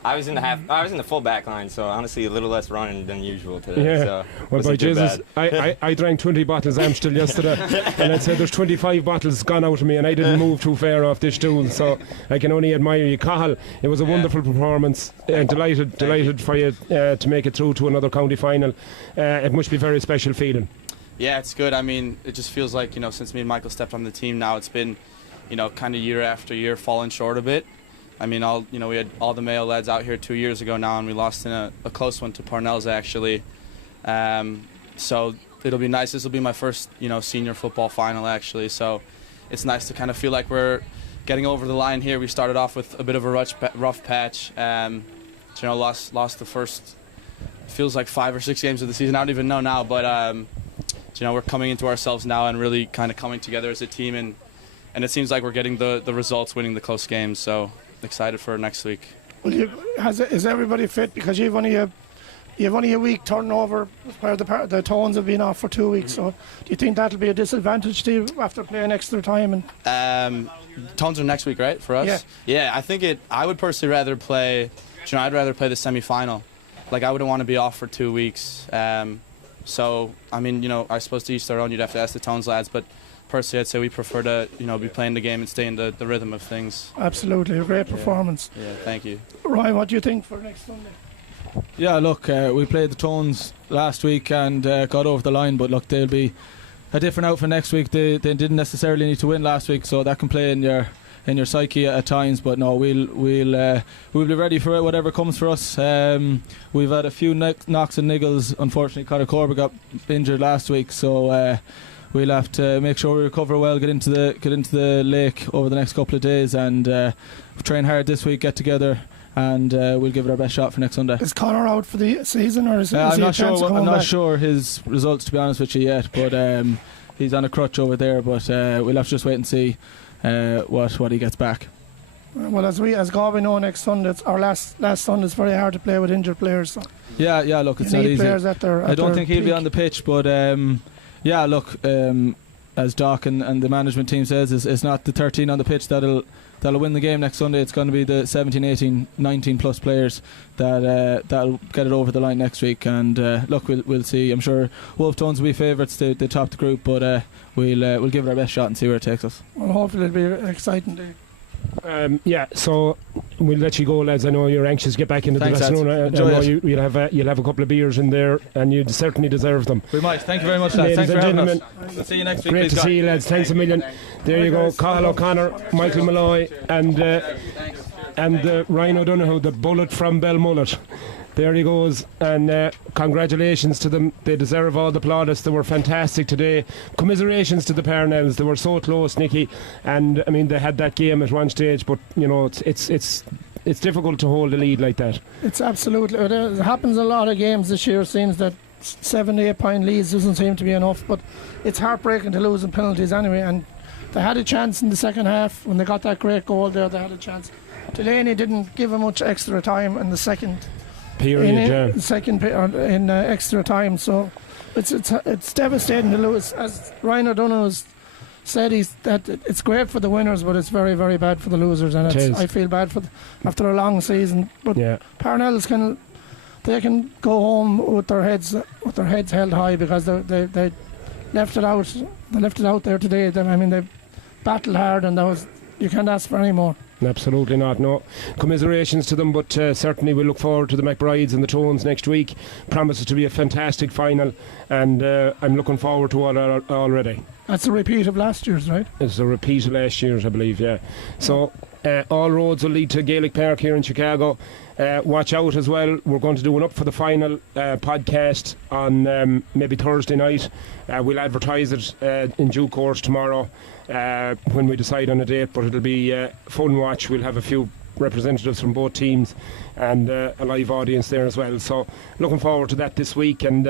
I was in the full back line, so honestly a little less running than usual today. Yeah. So Well, by Jesus, I drank 20 bottles Amstel yesterday, and I'd say there's 25 bottles gone out of me, and I didn't move too far off this stool, so I can only admire you. Cahill, it was a wonderful performance. Delighted for you to make it through to another county final. It must be a very special feeling. Yeah, it's good. I mean, it just feels like, since me and Michael stepped on the team now, it's been, kind of year after year falling short a bit. I mean, we had all the Mayo lads out here 2 years ago now, and we lost in a close one to Parnell's actually. So it'll be nice. This will be my first, senior football final actually. So it's nice to kind of feel like we're getting over the line here. We started off with a bit of a rough patch. Lost the first, feels like 5 or 6 games of the season. I don't even know now, but we're coming into ourselves now and really kind of coming together as a team, and it seems like we're getting the results, winning the close games. So excited for next week. Well, is everybody fit? Because you've only a week turnover where the Tones have been off for 2 weeks. So do you think that'll be a disadvantage to you after playing extra time? And Tones are next week, right, for us? Yeah, I think I would personally rather play. I'd rather play the semi-final. Like, I wouldn't want to be off for 2 weeks. So I mean, I suppose to each their own. You'd have to ask the Tones lads, but personally, I'd say we prefer to, be playing the game and stay in the rhythm of things. Absolutely, a great performance. Yeah, thank you. Ryan, what do you think for next Sunday? Yeah, look, we played the Tones last week and got over the line, but look, they'll be a different outfit next week. They didn't necessarily need to win last week, so that can play in your psyche at times. But no, we'll be ready for it, whatever comes for us. We've had a few knocks and niggles. Unfortunately, Conor Corber got injured last week, so we'll have to make sure we recover well, get into the lake over the next couple of days, and train hard this week, get together, and we'll give it our best shot for next Sunday. Is Conor out for the season, or is I'm he not sure? I'm not back? sure his results, to be honest with you, yet. But he's on a crutch over there. But we'll have to just wait and see what he gets back. Well, as Galway know, next Sunday, it's our last Sunday. It's very hard to play with injured players. So yeah. Look, it's not easy. I don't think he'll be on the pitch, but yeah. Look, as Doc and the management team says, it's not the 13 on the pitch that'll win the game next Sunday. It's going to be the 17, 18, 19 plus players that'll get it over the line next week. And look, we'll see. I'm sure Wolf Tones will be favourites. They top the group, but we'll give it our best shot and see where it takes us. Well, hopefully it'll be an exciting day. So we'll let you go, lads. I know you're anxious to get back into the dressing room. I know you'll have a couple of beers in there, and you certainly deserve them. We might. Thank you very much, lads. Thanks for having us. We'll see you next week. Great to see you, lads. Thanks a million. There you go, Cahill O'Connor, Michael Malloy, and Ryan O'Donoghue, the bullet from Belmullet. There he goes, and congratulations to them. They deserve all the plaudits. They were fantastic today. Commiserations to the Parnells. They were so close, Nicky, and I mean they had that game at one stage, but it's difficult to hold a lead like that. It's absolutely. It happens in a lot of games this year. It seems that 7 to 8 point leads doesn't seem to be enough, but it's heartbreaking to lose in penalties anyway. And they had a chance in the second half when they got that great goal there. They had a chance. Delaney didn't give them much extra time in the second period, in extra time. So it's devastating to lose. As Ryan O'Donoghue said, that it's great for the winners, but it's very, very bad for the losers. And I feel bad after a long season. But Parnells can go home with their heads held high, because they left it out. They left it out there today. I mean, they battled hard, and you can't ask for any more. Absolutely not, no. Commiserations to them, but certainly we'll look forward to the McBrides and the Tones next week. Promises to be a fantastic final, and I'm looking forward to it already. That's a repeat of last year's, right? It's a repeat of last year's, I believe, yeah. So all roads will lead to Gaelic Park here in Chicago. Watch out as well. We're going to do an Up for the Final podcast on maybe Thursday night. We'll advertise it in due course tomorrow when we decide on a date, but it'll be a fun watch. We'll have a few representatives from both teams and a live audience there as well. So looking forward to that this week, and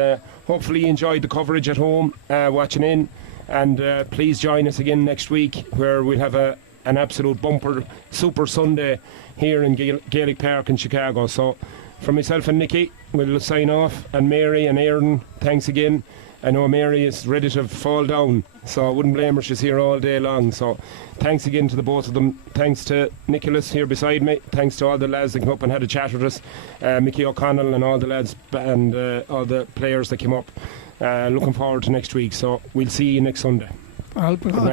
hopefully you enjoyed the coverage at home watching in, and please join us again next week, where we'll have an absolute bumper Super Sunday here in Gaelic Park in Chicago. So from myself and Nicky, we'll sign off, and Mary and Aidan, thanks again, I know Mary is ready to fall down, so I wouldn't blame her. She's here all day long. So thanks again to the both of them. Thanks to Nicholas here beside me. Thanks to all the lads that came up and had a chat with us. Mickey O'Connell and all the lads and all the players that came up. Looking forward to next week. So we'll see you next Sunday. Good night.